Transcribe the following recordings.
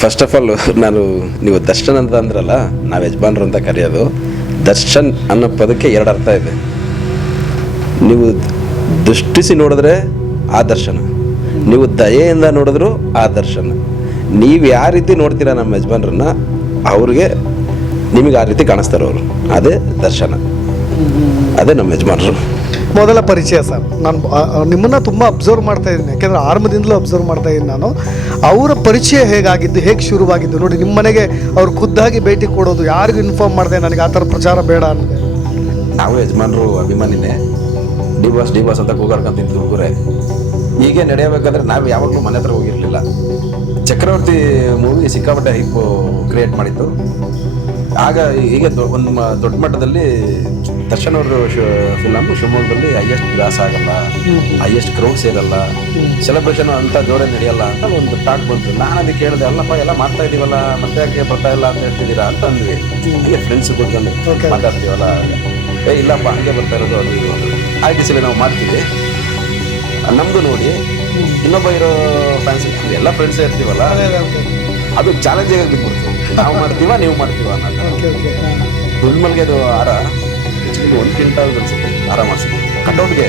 First of all ನೀವು ದರ್ಶನ್ ಅಂತ ಅಂದ್ರಲ್ಲ, ನಾವು ಯಜಮಾನ್ರು ಅಂತ ಕರೆಯೋದು. ದರ್ಶನ್ ಅನ್ನೋ ಪದಕ್ಕೆ ಎರಡು ಅರ್ಥ ಇದೆ. ನೀವು ದೃಷ್ಟಿಸಿ ನೋಡಿದ್ರೆ ಆ ದರ್ಶನ, ನೀವು ದಯೆಯಿಂದ ನೋಡಿದ್ರು ಆ ದರ್ಶನ. ನೀವು ಯಾವ ರೀತಿ ನೋಡ್ತೀರಾ ನಮ್ಮ ಯಜಮಾನ್ರನ್ನ, ಅವ್ರಿಗೆ ನಿಮಗೆ ಆ ರೀತಿ ಕಾಣಿಸ್ತಾರೆ ಅವರು. ಅದೇ ದರ್ಶನ, ಅದೇ ನಮ್ಮ ಯಜಮಾನ್ರು. ಮೊದಲ ಪರಿಚಯ ಸರ್, ನಾನು ನಿಮ್ಮನ್ನು ತುಂಬ ಅಬ್ಸರ್ವ್ ಮಾಡ್ತಾ ಇದ್ದೀನಿ, ಯಾಕೆಂದರೆ ಆರಂಭದಿಂದಲೂ ಅಬ್ಸರ್ವ್ ಮಾಡ್ತಾ ಇದ್ದೀನಿ ನಾನು. ಅವರ ಪರಿಚಯ ಹೇಗಾಗಿದ್ದು, ಹೇಗೆ ಶುರುವಾಗಿದ್ದು ನೋಡಿ. ನಿಮ್ಮ ಮನೆಗೆ ಅವ್ರು ಖುದ್ದಾಗಿ ಭೇಟಿ ಕೊಡೋದು, ಯಾರಿಗೂ ಇನ್ಫಾರ್ಮ್ ಮಾಡಿದೆ ನನಗೆ ಆ ಥರ ಪ್ರಚಾರ ಬೇಡ ಅನ್ನೋದು. ನಾವು ಯಜಮಾನ್ರು ಅಭಿಮಾನಿನೇ, ಡಿ ಬಾಸ್ ಅಂತ ಕೂಗಾಡ್ಕೊಂತಿದ್ದು ಹುಡುಗರೇ. ಹೀಗೆ ನಡೆಯಬೇಕಾದ್ರೆ ನಾವು ಯಾವಾಗಲೂ ಮನೆ ಹತ್ರ ಹೋಗಿರಲಿಲ್ಲ. ಚಕ್ರವರ್ತಿ ಮೂವಿ ಸಿಕ್ಕಾಪಟ್ಟೆ ಹೈಪ್ ಕ್ರಿಯೇಟ್ ಮಾಡಿತ್ತು. ಆಗ ಹೀಗೆ ಒಂದು ದೊಡ್ಡ ಮಟ್ಟದಲ್ಲಿ ದರ್ಶನ್ ಅವರು ಫಿಲಮ್ ಶಿವಮೊಗ್ಗದಲ್ಲಿ ಹೈಯೆಸ್ಟ್ ಗ್ರಾಸ್ ಆಗಲ್ಲ, ಹೈಯೆಸ್ಟ್ ಕ್ರೌಡ್ ಸೇರಲ್ಲ, ಸೆಲೆಬ್ರೇಷನ್ ಅಂತ ಜೋರೇ ನಡೆಯಲ್ಲ ಅಂತ ಒಂದು ಟಾಕ್ ಬಂತು. ನಾನು ಅದಕ್ಕೆ ಹೇಳಿದೆ, ಅಲ್ಲಪ್ಪ ಎಲ್ಲ ಮಾಡ್ತಾ ಇದೀವಲ್ಲ, ಮತ್ತೆ ಯಾಕೆ ಬರ್ತಾ ಇಲ್ಲ ಅಂತ ಹೇಳ್ತಿದ್ದೀರಾ ಅಂತ ಅಂದ್ವಿ. ಹೀಗೆ ಫ್ರೆಂಡ್ಸ್ ಕೂತ್ಕೊಂಡು ಮಾತಾಡ್ತೀವಲ್ಲ, ಇಲ್ಲಪ್ಪ ಹಂಗೆ ಬರ್ತಾ ಇರೋದು ಅದು ಇದು. ಆಯ್ತು ಸಲ ನಾವು ಮಾಡ್ತೀವಿ, ನಮ್ದು ನೋಡಿ ಇನ್ನೊಬ್ಬ ಇರೋ ಫ್ಯಾನ್ಸ್ ಎಲ್ಲ ಫ್ರೆಂಡ್ಸ್ ಇರ್ತೀವಲ್ಲ, ಅದು ಚಾಲೆಂಜಿಂಗ್ ಆಗಿ ಬಿಟ್ಬಿಡ್ತು. ನಾವು ಮಾಡ್ತೀವ ನೀವು ಮಾಡ್ತೀವ ಅನ್ನೋದು. ದುಡ್ಮಲ್ಗೆ ಅದು ಹಾರ 1 ಕ್ವಿಂಟಲ್ ಅನ್ಸುತ್ತೆ ಹಾರ ಮಾಡಿಸಿದ್ವಿ. ಕಟೌಟ್ಗೆ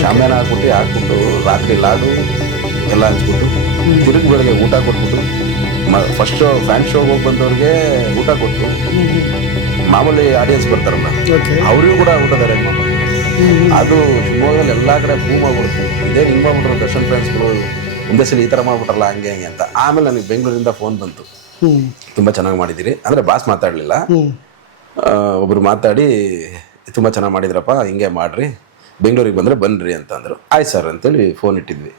ಶಾಮ್ಯಾನ ಹಾಕ್ಬಿಟ್ಟು ರಾತ್ರಿ ಲಾಡು ಎಲ್ಲ ಹಂಚ್ಬಿಟ್ಟು ತಿರುಗಿ ಬೆಳಗ್ಗೆ ಊಟ ಕೊಟ್ಬಿಟ್ಟು, ಫಸ್ಟ್ ಫ್ಯಾನ್ ಶೋಗೆ ಹೋಗಿ ಬಂದವ್ರಿಗೆ ಊಟ ಕೊಟ್ಟು, ಮಾಮೂಲಿ ಆಡಿಯನ್ಸ್ ಬರ್ತಾರಲ್ಲ ಅವ್ರಿಗೂ ಕೂಡ ಊಟದಾರೆ ಮಾಮೂಲಿ. ಅದು ಶಿವಮೊಗ್ಗದಲ್ಲಿ ಎಲ್ಲ ಕಡೆ ಬೂಮ್ ಆಗ್ಬಿಡ್ತು. ಇದೇ ಹಿಂಗ್ ಮಾಡ್ಬಿಟ್ರು ದರ್ಶನ್ ಫ್ಯಾನ್ಸ್ಗಳು, ಒಂದೇ ಸಲ ಈ ಥರ ಮಾಡ್ಬಿಟ್ರಲ್ಲ ಹಂಗೆ ಹಂಗೆ ಅಂತ. ಆಮೇಲೆ ನನಗೆ ಬೆಂಗಳೂರಿಂದ ಫೋನ್ ಬಂತು, ತುಂಬ ಚೆನ್ನಾಗಿ ಮಾಡಿದಿರಿ ಅಂದರೆ ಬಾಸ್ ಮಾತಾಡಲಿಲ್ಲ, ಒಬ್ರು ಮಾತಾಡಿ ತುಂಬ ಚೆನ್ನಾಗಿ ಮಾಡಿದ್ರಪ್ಪ, ಹಿಂಗೆ ಮಾಡ್ರಿ, ಬೆಂಗಳೂರಿಗೆ ಬಂದರೆ ಬನ್ನಿರಿ ಅಂತ ಅಂದರು. ಆಯ್ತು ಸರ್ ಅಂತೇಳಿ ಫೋನ್ ಇಟ್ಟಿದ್ವಿ.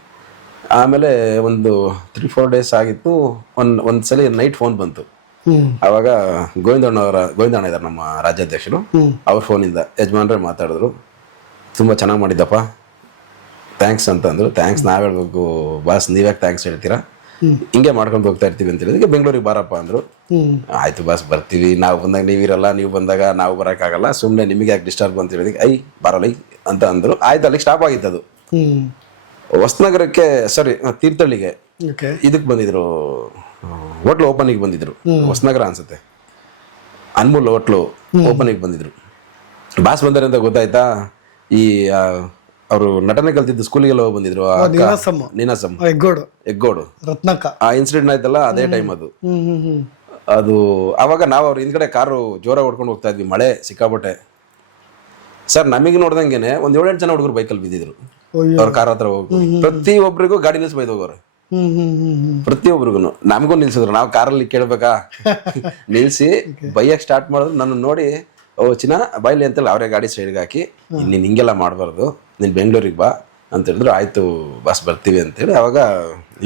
ಆಮೇಲೆ ಒಂದು 3-4 ಡೇಸ್ ಆಗಿತ್ತು. ಒಂದು ಸಲ ನೈಟ್ ಫೋನ್ ಬಂತು. ಆವಾಗ ಗೋವಿಂದಣ್ಣ ಇದ್ದಾರೆ ನಮ್ಮ ರಾಜ್ಯಾಧ್ಯಕ್ಷರು, ಅವ್ರ ಫೋನಿಂದ ಯಜಮಾನ್ರೆ ಮಾತಾಡಿದ್ರು, ತುಂಬ ಚೆನ್ನಾಗಿ ಮಾಡಿದ್ದಪ್ಪ, ಥ್ಯಾಂಕ್ಸ್ ಅಂತ ಅಂದರು. ಥ್ಯಾಂಕ್ಸ್ ನಾವು ಹೇಳ್ಬೇಕು ಬಾಸ್, ನೀವ್ಯಾಕೆ ಥ್ಯಾಂಕ್ಸ್ ಹೇಳ್ತೀರಾ, ಹಿಂಗೆ ಮಾಡ್ಕೊಂಡು ಹೋಗ್ತಾ ಇರ್ತೀವಿ ಅಂತ ಹೇಳಿದ್ರೆ ಬೆಂಗಳೂರಿಗೆ ಬಾರಪ್ಪ ಅಂದರು. ಆಯ್ತು ಬಾಸ್ ಬರ್ತೀವಿ, ನಾವು ಬಂದಾಗ ನೀವಿರಲ್ಲ, ನೀವು ಬಂದಾಗ ನಾವು ಬರೋಕ್ಕಾಗಲ್ಲ, ಸುಮ್ಮನೆ ನಿಮಗೆ ಯಾಕೆ ಡಿಸ್ಟರ್ಬ್ ಅಂತ ಹೇಳಿದಕ್ಕೆ ಬರಲ್ಲ ಅಂತ ಅಂದರು. ಆಯ್ತು, ಅಲ್ಲಿಗೆ ಸ್ಟಾಪ್ ಆಗಿತ್ತು. ಅದು ಹೊಸನಗರಕ್ಕೆ ಸಾರಿ ತೀರ್ಥಹಳ್ಳಿಗೆ ಇದಕ್ಕೆ ಬಂದಿದ್ರು, ಹೋಟ್ಲು ಓಪನಿಗೆ ಬಂದಿದ್ರು. ಹೊಸನಗರ ಅನ್ಸುತ್ತೆ, ಅನ್ಮೂಲ್ ಹೋಟ್ಲು ಓಪನಿಗೆ ಬಂದಿದ್ರು. ಬಾಸ್ ಬಂದಾರೆ ಅಂತ ಗೊತ್ತಾಯ್ತಾ. ಈ ಅವರು ನಟನೆ ಕಲ್ತಿದ್ದು ಸ್ಕೂಲಿಗೆಲ್ಲ ಹೋಗಿ ಬಂದಿದ್ರು. ನೀನಾಸಂ ಎಗ್ಗೋಡು ರತ್ನಕ್ಕ ಆ ಇನ್ಸಿಡೆಂಟ್ ಆಯ್ತಲ್ಲ, ಅದೇ ಟೈಮ್ ಅದು ಅವಾಗ ನಾವು ಅವ್ರ ಹಿಂದ್ಗಡೆ ಕಾರು ಜೋರ ಹೊಡ್ಕೊಂಡು ಹೋಗ್ತಾ ಇದ್ವಿ, ಮಳೆ ಸಿಕ್ಕಾಬಟ್ಟೆ. ಸರ್ ನಮಗೆ ನೋಡ್ದಂಗೆನೆ 7-8 ಜನ ಹುಡುಗರು ಬೈಕಲ್ಲಿ ಬಿದ್ದಿದ್ರು ಅವ್ರ ಕಾರ್ ಹತ್ರ ಹೋಗಿ. ಪ್ರತಿಯೊಬ್ಬರಿಗೂ ಗಾಡಿ ನಿಲ್ಸಿ ಬೈದ್ ಹೋಗೋರು, ಪ್ರತಿಯೊಬ್ಬರಿಗೂ. ನಮಗೂ ನಿಲ್ಸಿದ್ರು, ನಾವು ಕಾರಲ್ಲಿ ಕೇಳ್ಬೇಕಾ ನಿಲ್ಸಿ ಬೈಯಕ್ ಸ್ಟಾರ್ಟ್ ಮಾಡಿದ್ರು. ನನ್ನ ನೋಡಿ, ಓ ಚಿನ್ನ ಬಾಯ್ಲಿ ಅಂತೇಳಿ ಅವರೇ ಗಾಡಿ ಸೈಡ್ಗೆ ಹಾಕಿ, ನೀನು ಹಿಂಗೆಲ್ಲ ಮಾಡಬಾರ್ದು, ನೀನು ಬೆಂಗಳೂರಿಗೆ ಬಾ ಅಂತ ಹೇಳಿದ್ರು. ಆಯ್ತು ಬಾಸ್ ಬರ್ತೀವಿ ಅಂತೇಳಿ. ಅವಾಗ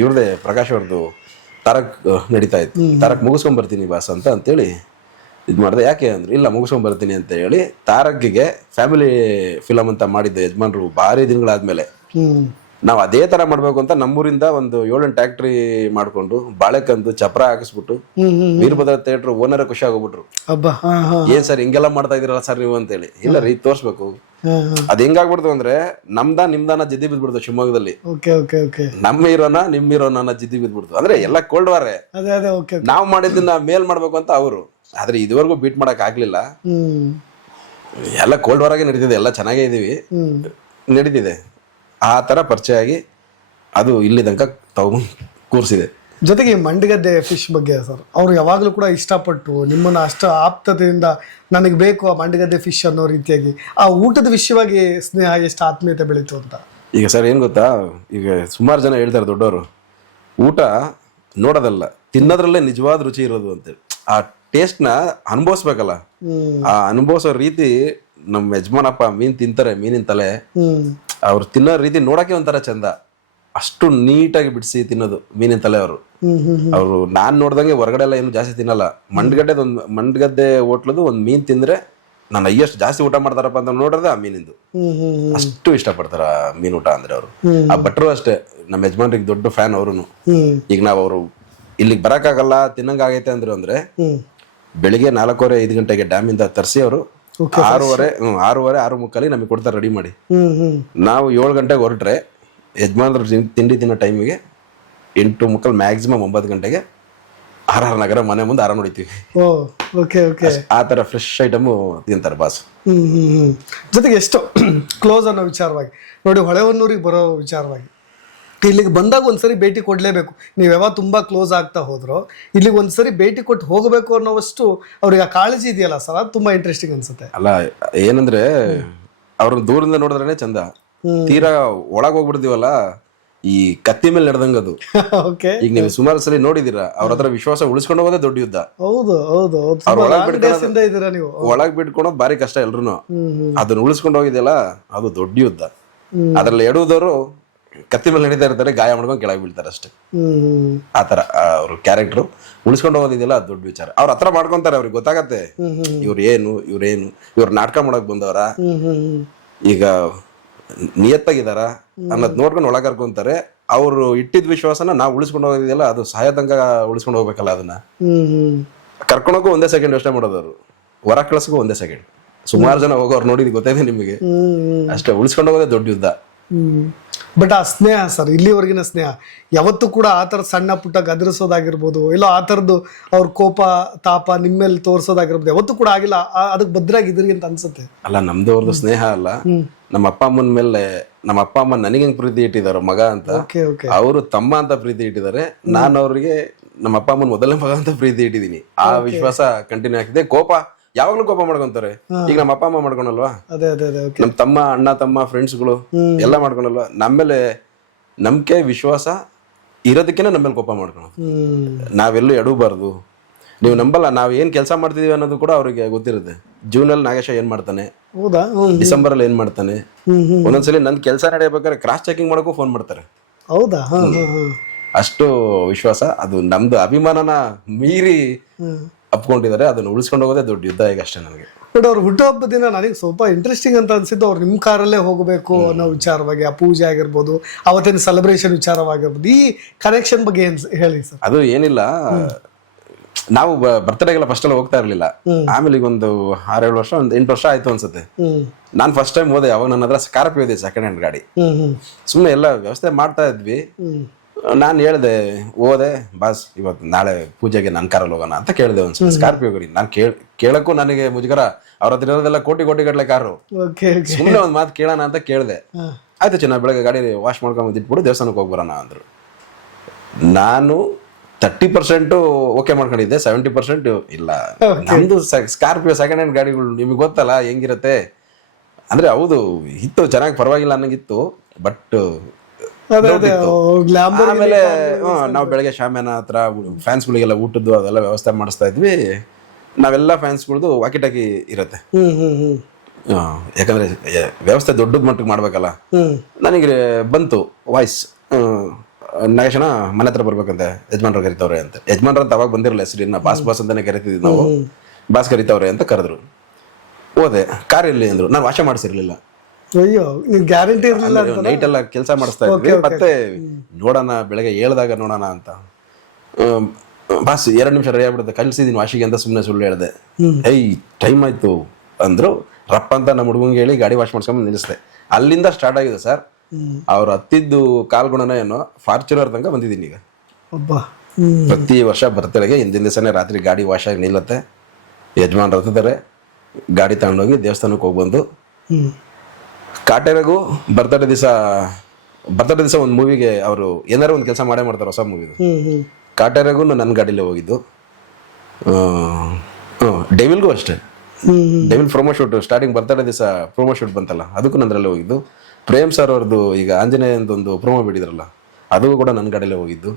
ಇವ್ರದೇ ಪ್ರಕಾಶ್ ಅವ್ರದ್ದು ತಾರಕ್ ನಡೀತಾ ಇತ್ತು. ತಾರಕ್ ಮುಗಿಸ್ಕೊಂಡ್ ಬರ್ತೀನಿ ಬಾಸ್ ಅಂತೇಳಿ ಇದು ಮಾಡಿದೆ. ಯಾಕೆ ಅಂದ್ರೆ, ಇಲ್ಲ ಮುಗಿಸ್ಕೊಂಡ್ ಬರ್ತೀನಿ ಅಂತ ಹೇಳಿ ತಾರಕ್ಗೆ ಫ್ಯಾಮಿಲಿ ಫಿಲಮ್ ಅಂತ ಮಾಡಿದ್ದೆ ಯಜಮಾನ್ರು ಭಾರಿ ದಿನಗಳಾದ್ಮೇಲೆ. ನಾವು ಅದೇ ತರ ಮಾಡ್ಬೇಕು ಅಂತ ನಮ್ಮೂರಿಂದ ಒಂದು 7 ಟ್ಯಾಕ್ಟ್ರಿ ಮಾಡ್ಕೊಂಡು ಬಾಳೆಕಂದು ಚಪ್ರ ಹಾಕಿಸ್ಬಿಟ್ಟು ವೀರಭದ್ರ ಥಿಯೇಟರ್ ಓನರ್ ಖುಷಿ ಆಗೋಗ್ಬಿಟ್ರು. ಏನ್ ಸರ್ ಹಿಂಗೆಲ್ಲ ಮಾಡ್ತಾ ಇದೀರಲ್ಲ ಸರ್ ನೀವು ಅಂತೇಳಿ. ಇಲ್ಲ ರೀ ತೋರ್ಸ್ಬೇಕು. ಅದ್ ಹೆಂಗಾಗ್ಬಿಡ್ತು ಅಂದ್ರೆ, ನಿಮ್ದಾನ ಜಿದ್ದಿ ಬಿದ್ಬಿಡ್ತು ಶಿವಮೊಗ್ಗದಲ್ಲಿ. ನಮ್ಮ ಹೀರೋನ ನಿಮ್ ಹೀರೋನ ಜಿದ್ದಿ ಬಿದ್ಬಿಡ್ತು. ಅಂದ್ರೆ ಎಲ್ಲ ಕೋಲ್ಡ್ ವಾರೇ. ನಾವ್ ಮಾಡಿದ್ದನ್ನ ಮೇಲ್ ಮಾಡ್ಬೇಕು ಅಂತ ಅವರು. ಆದ್ರೆ ಇದುವರೆಗೂ ಬೀಟ್ ಮಾಡಕ್ ಆಗ್ಲಿಲ್ಲ. ಎಲ್ಲ ಕೋಲ್ಡ್ ವಾರಾಗೆ ನಡೀತಿದೆ, ಎಲ್ಲ ಚೆನ್ನಾಗೇ ಇದೀವಿ, ನಡೀತಿದೆ. ಆ ತರ ಪರಿಚಯ ಆಗಿ ಅದು ಇಲ್ಲಿ ತನಕ ತಗೊಂಡು ಕೂರಿಸಿದೆ. ಜೊತೆಗೆ ಮಂಡಗದ್ದೆ ಫಿಶ್ ಬಗ್ಗೆ ಸರ್, ಅವ್ರು ಯಾವಾಗಲೂ ಕೂಡ ಇಷ್ಟಪಟ್ಟು ನಿಮ್ಮನ್ನು ಅಷ್ಟು ಆಪ್ತತೆಯಿಂದ ನನಗೆ ಬೇಕು ಆ ಮಂಡಗದ್ದೆ ಫಿಶ್ ಅನ್ನೋ ರೀತಿಯಾಗಿ ಆ ಊಟದ ವಿಷಯವಾಗಿ ಸ್ನೇಹ ಎಷ್ಟು ಆತ್ಮೀಯತೆ ಬೆಳೀತು ಅಂತ. ಈಗ ಸರ್ ಏನು ಗೊತ್ತಾ, ಈಗ ಸುಮಾರು ಜನ ಹೇಳ್ತಾರೆ ದೊಡ್ಡವರು, ಊಟ ನೋಡೋದಲ್ಲ ತಿನ್ನೋದ್ರಲ್ಲೇ ನಿಜವಾದ ರುಚಿ ಇರೋದು ಅಂತೇಳಿ. ಆ ಟೇಸ್ಟ್ನ ಅನುಭವಿಸ್ಬೇಕಲ್ಲ, ಆ ಅನುಭವಿಸೋ ರೀತಿ ನಮ್ಮ ಯಜಮಾನಪ್ಪ ಮೀನ್ ತಿಂತಾರೆ, ಮೀನಿನ ತಲೆ ಅವ್ರು ತಿನ್ನೋ ರೀತಿ ನೋಡಕ್ಕೆ ಒಂಥರ ಚಂದ. ಅಷ್ಟು ನೀಟಾಗಿ ಬಿಡಿಸಿ ತಿನ್ನೋದು ಮೀನಿನ ತಲೆ ಅವರು. ನಾನ್ ನೋಡ್ದಂಗೆ ಹೊರಗಡೆ ಎಲ್ಲ ಏನು ಜಾಸ್ತಿ ತಿನ್ನಲ್ಲ. ಮಂಡಗದ್ದೆ ಹೋಟ್ಲದು ಒಂದು ಮೀನ್ ತಿಂದ್ರೆ ನಾನು ಅಯ್ಯಷ್ಟು ಜಾಸ್ತಿ ಊಟ ಮಾಡ್ತಾರಪ್ಪ ಅಂತ ನೋಡ್ರೆ ಆ ಮೀನಿಂದು ಅಷ್ಟು ಇಷ್ಟಪಡ್ತಾರ ಮೀನ್ ಊಟ ಅಂದ್ರೆ ಅವರು. ಆ ಭಟ್ರು ಅಷ್ಟೇ, ನಮ್ಮ ಯಜಮಾನ್ರಿಗೆ ದೊಡ್ಡ ಫ್ಯಾನ್ ಅವ್ರು. ಈಗ ನಾವು ಅವರು ಇಲ್ಲಿಗೆ ಬರಕ್ಕಾಗಲ್ಲ ತಿನ್ನಂಗ ಆಗೈತೆ ಅಂದ್ರು ಅಂದ್ರೆ ಬೆಳಿಗ್ಗೆ 4:15 ಗಂಟೆಗೆ ಡ್ಯಾಮ್ ಇಂದ ತರಿಸಿ ಅವರು 6:30 6:30 ನಮಗೆ ಕೊಡ್ತಾರೆ ರೆಡಿ ಮಾಡಿ. ನಾವು 7 ಗಂಟೆಗೆ ಹೊರಟ್ರೆ ಯಜಮಾನ್ರು ತಿಂಡಿ ತಿನ್ನೋ ಟೈಮಿಗೆ 8:45 ಮ್ಯಾಕ್ಸಿಮಮ್ 9 ಗಂಟೆಗೆ ಆರ್ ನಗರ ಮನೆ ಮುಂದೆ ಆರಾಮ್ ಹೊಡಿತೀವಿ. ಓ ಓಕೆ ಓಕೆ. ಆ ಥರ ಫ್ರೆಶ್ ಐಟಮು ತಿಂತಾರೆ ಬಾಸ್. ಜೊತೆಗೆ ಎಷ್ಟು ಕ್ಲೋಸ್ ಅನ್ನೋ ವಿಚಾರವಾಗಿ ನೋಡಿ, ಹೊಳೆಹೊನ್ನೂರಿಗೆ ಬರೋ ವಿಚಾರವಾಗಿ ಇಲ್ಲಿಗೆ ಬಂದಾಗ ಒಂದ್ಸರಿ ಭೇಟಿ ಕೊಡಲೇಬೇಕು. ನೀವು ಯಾವಾಗ ತುಂಬ ಕ್ಲೋಸ್ ಆಗ್ತಾ ಹೋದ್ರೋ ಇಲ್ಲಿಗೆ ಒಂದ್ಸರಿ ಭೇಟಿ ಕೊಟ್ಟು ಹೋಗಬೇಕು ಅನ್ನೋವಷ್ಟು ಅವ್ರಿಗೆ ಆ ಕಾಳಜಿ ಇದೆಯಲ್ಲ ಸರ್, ಅದು ತುಂಬ ಇಂಟ್ರೆಸ್ಟಿಂಗ್ ಅನ್ಸುತ್ತೆ. ಅಲ್ಲ ಏನಂದ್ರೆ ಅವ್ರನ್ನ ದೂರದಿಂದ ನೋಡಿದ್ರೇನೆ ಚಂದ, ತೀರಾ ಒಳಗೆ ಹೋಗ್ಬಿಡ್ತೀವಲ್ಲ ಈ ಕತ್ತಿ ಮೇಲೆ ನಡೆದಂಗ ಅದು. ಓಕೆ. ಈಗ ನೀವು ಸುಮಾರು ಸಲ ನೋಡಿದೀರಾ, ಅವ್ರ ಹತ್ರ ವಿಶ್ವಾಸ ಉಳಿಸ್ಕೊಂಡು ಹೋಗೋದೇ ದೊಡ್ಡ ಯುದ್ಧ. ಹೌದು ಹೌದು. ಇದ್ದೀರಾ ನೀವು ಒಳಗ್ ಬಿಟ್ಕೊಳೋದು ಬಾರಿ ಕಷ್ಟ ಎಲ್ರು. ಅದನ್ನ ಉಳಿಸ್ಕೊಂಡು ಹೋಗಿದೆಯಲ್ಲ ಅದು ದೊಡ್ಡ ಯುದ್ಧ. ಅದ್ರಲ್ಲಿ ಎಡುವುದವರು ಕತ್ತಿ ಮೇಲೆ ನಡೀತಾ ಇರ್ತಾರೆ, ಗಾಯ ಮಾಡ್ಕೊಂಡು ಕೆಳಗೆ ಬೀಳ್ತಾರೆ ಅಷ್ಟೇ. ಆತರ ಅವ್ರ ಕ್ಯಾರೆಕ್ಟರ್ ಉಳಿಸ್ಕೊಂಡು ಹೋಗೋದಿದೆಯಲ್ಲ ಅದು ದೊಡ್ಡ ವಿಚಾರ. ಅವ್ರ ಹತ್ರ ಮಾಡ್ಕೊಂತಾರೆ, ಅವ್ರಿಗೆ ಗೊತ್ತಾಗತ್ತೆ ಇವ್ರ ನಾಟಕ ಮಾಡಕ್ ಬಂದವರ, ಈಗ ನಿಯತ್ತಾಗಿದಾರ ಅನ್ನೋದ್ ನೋಡ್ಕೊಂಡು ಒಳಗ್ ಕರ್ಕೊಂತಾರೆ. ಅವ್ರು ಇಟ್ಟಿದ್ ವಿಶ್ವಾಸನ ನಾವು ಉಳಿಸ್ಕೊಂಡು ಹೋಗೋದಿದೆಯಲ್ಲ ಅದು ಸಹಾಯ ತನಕ ಉಳಿಸ್ಕೊಂಡು ಹೋಗ್ಬೇಕಲ್ಲ. ಅದನ್ನ ಕರ್ಕೊಳಕ್ಕೂ ಒಂದೇ ಸೆಕೆಂಡ್ ಯೋಚನೆ ಮಾಡೋದವ್ರು, ಹೊರ ಕಳ್ಸಕ್ಕೂ ಒಂದೇ ಸೆಕೆಂಡ್. ಸುಮಾರು ಜನ ಹೋಗೋರು ನೋಡಿದ್ ಗೊತ್ತಾಯ್ತು ನಿಮಗೆ. ಅಷ್ಟೇ, ಉಳಿಸ್ಕೊಂಡು ಹೋಗೋದೇ ದೊಡ್ಡ ಯುದ್ಧ. ಬಟ್ ಆ ಸ್ನೇಹ ಸರ್, ಇಲ್ಲಿವರೆಗಿನ ಸ್ನೇಹ ಯಾವತ್ತೂ ಕೂಡ ಆ ಥರ ಸಣ್ಣ ಪುಟ್ಟ ಗದರಿಸೋದಾಗಿರ್ಬೋದು, ಇಲ್ಲ ಆ ಥರದ್ದು ಅವ್ರ ಕೋಪ ತಾಪ ನಿಮ್ಮೇಲೆ ತೋರಿಸೋದಾಗಿರ್ಬೋದು, ಯಾವತ್ತೂ ಕೂಡ ಆಗಿಲ್ಲ. ಅದಕ್ಕೆ ಭದ್ರಾಗಿದ್ರಿ ಅಂತ ಅನ್ಸುತ್ತೆ. ಅಲ್ಲ, ನಮ್ದು ಅವ್ರದ್ದು ಸ್ನೇಹ ಅಲ್ಲ. ನಮ್ಮ ಅಪ್ಪ ಅಮ್ಮನ ಮೇಲೆ ನಮ್ಮ ಅಪ್ಪ ಅಮ್ಮ ನನಗೆ ಹೆಂಗ್ ಪ್ರೀತಿ ಇಟ್ಟಿದಾರ ಮಗ ಅಂತ, ಅವರು ತಮ್ಮ ಅಂತ ಪ್ರೀತಿ ಇಟ್ಟಿದ್ದಾರೆ. ನಾನು ಅವ್ರಿಗೆ ನಮ್ಮ ಅಪ್ಪ ಅಮ್ಮನ ಮೊದಲನೇ ಮಗ ಅಂತ ಪ್ರೀತಿ ಇಟ್ಟಿದೀನಿ. ಆ ವಿಶ್ವಾಸ ಕಂಟಿನ್ಯೂ ಆಗ್ತಿದೆ. ಕೋಪ ಯಾವಾಗ್ಲೂ ಕೋಪ ಮಾಡ್ಕೊಂತಾರೆ. ಈಗ ನಮ್ಮ ಅಪ್ಪ ಅಮ್ಮ ಮಾಡ್ಕೊಳಲ್ವಾ, ನಮ್ ತಮ್ಮ ಅಣ್ಣ ತಮ್ಮ ಫ್ರೆಂಡ್ಸ್ಗಳು ಎಲ್ಲ ಮಾಡ್ಕೊಳಲ್ವಾ. ನಮ್ಮೇಲೆ ನಂಬಿಕೆ ವಿಶ್ವಾಸ ಇರೋದಕ್ಕೇನೆ ನಮ್ಮೇಲೆ ಕೋಪ ಮಾಡ್ಕೊಳೋದು. ನಾವೆಲ್ಲೂ ಎಡಬಾರ್ದು. ನೀವು ನಂಬಲ್ಲ, ನಾವ್ ಏನ್ ಕೆಲಸ ಮಾಡ್ತಿದೀವಿ ಅನ್ನೋದು ಕೂಡ ಅವ್ರಿಗೆ ಗೊತ್ತಿರುತ್ತೆ. ಜೂನಲ್ಲಿ ನಾಗೇಶ ಏನ್ ಮಾಡ್ತಾನೆ, ಡಿಸೆಂಬರ್ ಅಲ್ಲಿ ಏನ್ ಮಾಡ್ತಾನೆ, ಒಂದೊಂದ್ಸಲಿ ನನ್ ಕೆಲಸ ನಡೆಯಬೇಕಾದ್ರೆ ಕ್ರಾಸ್ ಚೆಕಿಂಗ್ ಮಾಡಕ್ಕೂ ಫೋನ್ ಮಾಡ್ತಾರೆ. ಹೌದಾ? ಅಷ್ಟು ವಿಶ್ವಾಸ. ಅದು ನಮ್ದು ಅಭಿಮಾನನ ಮೀರಿ ಅಪ್ಕೊಂಡಿದ್ದಾರೆ. ಅದನ್ನ ಉಳಿಸ್ಕೊಂಡು ಹೋಗೋದೇ ದೊಡ್ಡ ಯುದ್ಧ ಈಗ ಅಷ್ಟೇ ನನಗೆ. ಬಟ್ ಅವ್ರ ಹುಟ್ಟುಹಬ್ಬದ ದಿನ ನನಗೆ ಸ್ವಲ್ಪ ಇಂಟ್ರೆಸ್ಟಿಂಗ್ ಅಂತ ಅನ್ಸಿದ್ದು, ಅವ್ರು ನಿಮ್ಮ ಕಾರಲ್ಲೇ ಹೋಗಬೇಕು ಅನ್ನೋ ವಿಚಾರವಾಗಿ, ಆ ಪೂಜೆ ಆಗಿರ್ಬೋದು, ಅವತ್ತಿನ ಸೆಲೆಬ್ರೇಷನ್ ವಿಚಾರವಾಗಿರ್ಬೋದು, ಈ ಕನೆಕ್ಷನ್ ಬಗ್ಗೆ ಏನ್ ಹೇಳಿ ಸರ್? ಅದು ಏನಿಲ್ಲ, ನಾವು ಬರ್ತ್ಡೇಗೆಲ್ಲ ಫಸ್ಟ್ ಎಲ್ಲ ಹೋಗ್ತಾ ಇರ್ಲಿಲ್ಲ. ಆಮೇಲೆ ಈಗ ಒಂದು 6-7 ವರ್ಷ, ಒಂದು 8 ವರ್ಷ ಆಯ್ತು ಅನ್ಸುತ್ತೆ. ನಾನ್ ಫಸ್ಟ್ ಟೈಮ್ ಹೋದೆ. ಅವಾಗ ನನ್ನ ಹತ್ರ ಸ್ಕಾರ್ಪಿಯೋ ಇದೆ, ಸೆಕೆಂಡ್ ಹ್ಯಾಂಡ್ ಗಾಡಿ. ಸುಮ್ಮನೆ ಎಲ್ಲ ವ್ಯವಸ್ಥೆ ಮಾಡ್ತಾ ಇದ್ವಿ. ನಾನು ಹೇಳ್ದೆ, ಹೋದೆ ಬಾಸ್ ಇವತ್ತು ನಾಳೆ ಪೂಜೆಗೆ ನನ್ನ ಕಾರಲ್ಲಿ ಹೋಗೋಣ ಅಂತ ಕೇಳಿದೆ. ಒಂದ್ಸಲ ಸ್ಕಾರ್ಪಿಯೋ ಗಾಡಿ ನಾನು ಕೇಳಕ್ಕೂ ನನಗೆ ಮುಜುಗರ. ಅವ್ರ ಹತ್ರ ಇರೋದೆಲ್ಲ ಕೋಟಿ ಗಟ್ಟಲೆ ಕಾರು. ಸುಮ್ಮನೆ ಒಂದ್ ಮಾತು ಕೇಳೋಣ ಅಂತ ಕೇಳಿದೆ. ಆಯ್ತು ಚಿನ್ನ, ಬೆಳಗ್ಗೆ ಗಾಡಿ ವಾಶ್ ಮಾಡ್ಕೊಂಡ್ ಇಟ್ಬಿಟ್ಟು ದೇವಸ್ಥಾನಕ್ಕೆ ಹೋಗ್ಬರೋಣ ಅಂದ್ರು. ನಾನು 30% ಓಕೆ ಮಾಡ್ಕೊಂಡಿದ್ದೆ, 70% ಇಲ್ಲ. ನಮ್ದು ಸ್ಕಾರ್ಪಿಯೋ ಸೆಕೆಂಡ್ ಹ್ಯಾಂಡ್ ಗಾಡಿಗಳು ನಿಮ್ಗೆ ಗೊತ್ತಲ್ಲ ಹೆಂಗಿರತ್ತೆ. ಅಂದ್ರೆ ಹೌದು ಇತ್ತು, ಚೆನ್ನಾಗಿ ಪರವಾಗಿಲ್ಲ ಅನ್ನಂಗಿತ್ತು. ಬಟ್ ಆಮೇಲೆ ನಾವು ಬೆಳಗ್ಗೆ ಶಾಮಿಯಾನ ಹತ್ರ ಫ್ಯಾನ್ಸ್ಗಳಿಗೆಲ್ಲ ಊಟದ್ದು ಅದೆಲ್ಲ ವ್ಯವಸ್ಥೆ ಮಾಡಿಸ್ತಾ ಇದ್ವಿ. ನಾವೆಲ್ಲ ಫ್ಯಾನ್ಸ್ಗಳದ್ದು ವಾಕಿ ಟಾಕಿ ಇರತ್ತೆ, ಯಾಕಂದ್ರೆ ವ್ಯವಸ್ಥೆ ದೊಡ್ಡದ ಮಟ್ಟಿಗೆ ಮಾಡ್ಬೇಕಲ್ಲ. ನನಗೆ ಬಂತು ವಾಯ್ಸ್, ನಾಗೇಶನ ಮನೆ ಹತ್ರ ಬರ್ಬೇಕಂತೆ, ಯಜಮಾನ್ರು ಕರಿತವ್ರೆ ಅಂತ. ಯಜಮಾನ್ರ ಅಂತ ಅವಾಗ ಬಂದಿರಲ್ಲ ಹೆಸರಿನ, ಬಾಸ್ ಅಂತಾನೆ ಕರಿತಿದ್ವಿ ನಾವು. ಬಾಸ್ ಕರಿತವ್ರೆ ಅಂತ ಕರೆದ್ರು. ಹೋದೆ. ಕಾರ್ ಎಲ್ಲಿ ಅಂದ್ರು. ನಾನು ವಾಶ ಮಾಡಿಸಿರ್ಲಿಲ್ಲ. ಅಯ್ಯೋ, ಗ್ಯಾರಂಟಿ ಇರಲಿಲ್ಲ. ನೈಟ್ ಎಲ್ಲ ಕೆಲಸ ಮಾಡಿಸ್ತಾ ಇದ್ವಿ. ಮತ್ತೆ ನೋಡೋಣ ಬೆಳಗ್ಗೆ ಹೇಳ್ದಾಗ ನೋಡೋಣ ಅಂತ. ಬಾಸ್ 2 ನಿಮಿಷ ರೆಡಿ ಆಗ್ಬಿಡುತ್ತೆ, ಕಳ್ಸಿದೀನಿ ವಾಶಿಗೆ ಅಂತ ಸುಮ್ಮನೆ ಸುಳ್ಳು ಹೇಳ್ದೆ. ಟೈಮ್ ಆಯ್ತು ಅಂದ್ರು. ರಪ್ಪ ಅಂತ ನಮ್ಮ ಹುಡುಗಂಗೆ ಹೇಳಿ ಗಾಡಿ ವಾಶ್ ಮಾಡ್ಸ್ಕೊಂಡ್ ನಿಲ್ಲಿಸ್ದೆ. ಅಲ್ಲಿಂದ ಸ್ಟಾರ್ಟ್ ಆಗಿದೆ ಸರ್. ಅವ್ರು ಹತ್ತಿದ್ದು ಕಾಲ್ಗುಣನ ಏನೋ ಫಾರ್ಚುನರ್ ತನಕ ಬಂದಿದ್ದೀನಿ ಈಗ. ಪ್ರತಿ ವರ್ಷ ಬರ್ತಡೆಗೆ ಹಿಂದಿನ ದಿವಸನೇ ರಾತ್ರಿ ಗಾಡಿ ವಾಶ್ ಆಗಿ ನಿಲ್ಲತ್ತೆ. ಯಜಮಾನ್ರು ಹತ್ತಿದ್ದಾರೆ, ಗಾಡಿ ತಗೊಂಡೋಗಿ ದೇವಸ್ಥಾನಕ್ಕೆ ಹೋಗಿ ಬಂದು, ಕಾಟೇರಗೂ ಬರ್ತಡೇ ದಿವಸ ಒಂದು ಮೂವಿಗೆ ಅವರು ಏನಾರು ಒಂದು ಕೆಲಸ ಮಾಡೇ ಮಾಡ್ತಾರೆ, ಹೊಸ ಮೂವಿಗೆ. ಕಾಟೇರಗೂ ನನ್ನ ಗಾಡಿಲೇ ಹೋಗಿದ್ದು. ಡೆವಿಲ್ಗೂ ಅಷ್ಟೇ. Devil promo shoot starting birthday ದಿವಸ ಪ್ರೊಮೋ ಶೂಟ್ ಬಂತಲ್ಲ, ಅದಕ್ಕೂ ನಂದ್ರಲ್ಲೇ ಹೋಗಿದ್ದು. ಪ್ರೇಮ್ ಸರ್ ಅವ್ರದ್ದು ಈಗ ಆಂಜನೇಯ ಅಂತ ಒಂದು ಪ್ರೊಮೋ ಬಿಡಿದ್ರಲ್ಲ, ಅದು ಕೂಡ ನನ್ನ ಗಾಡಿಲೇ ಹೋಗಿದ್ದು.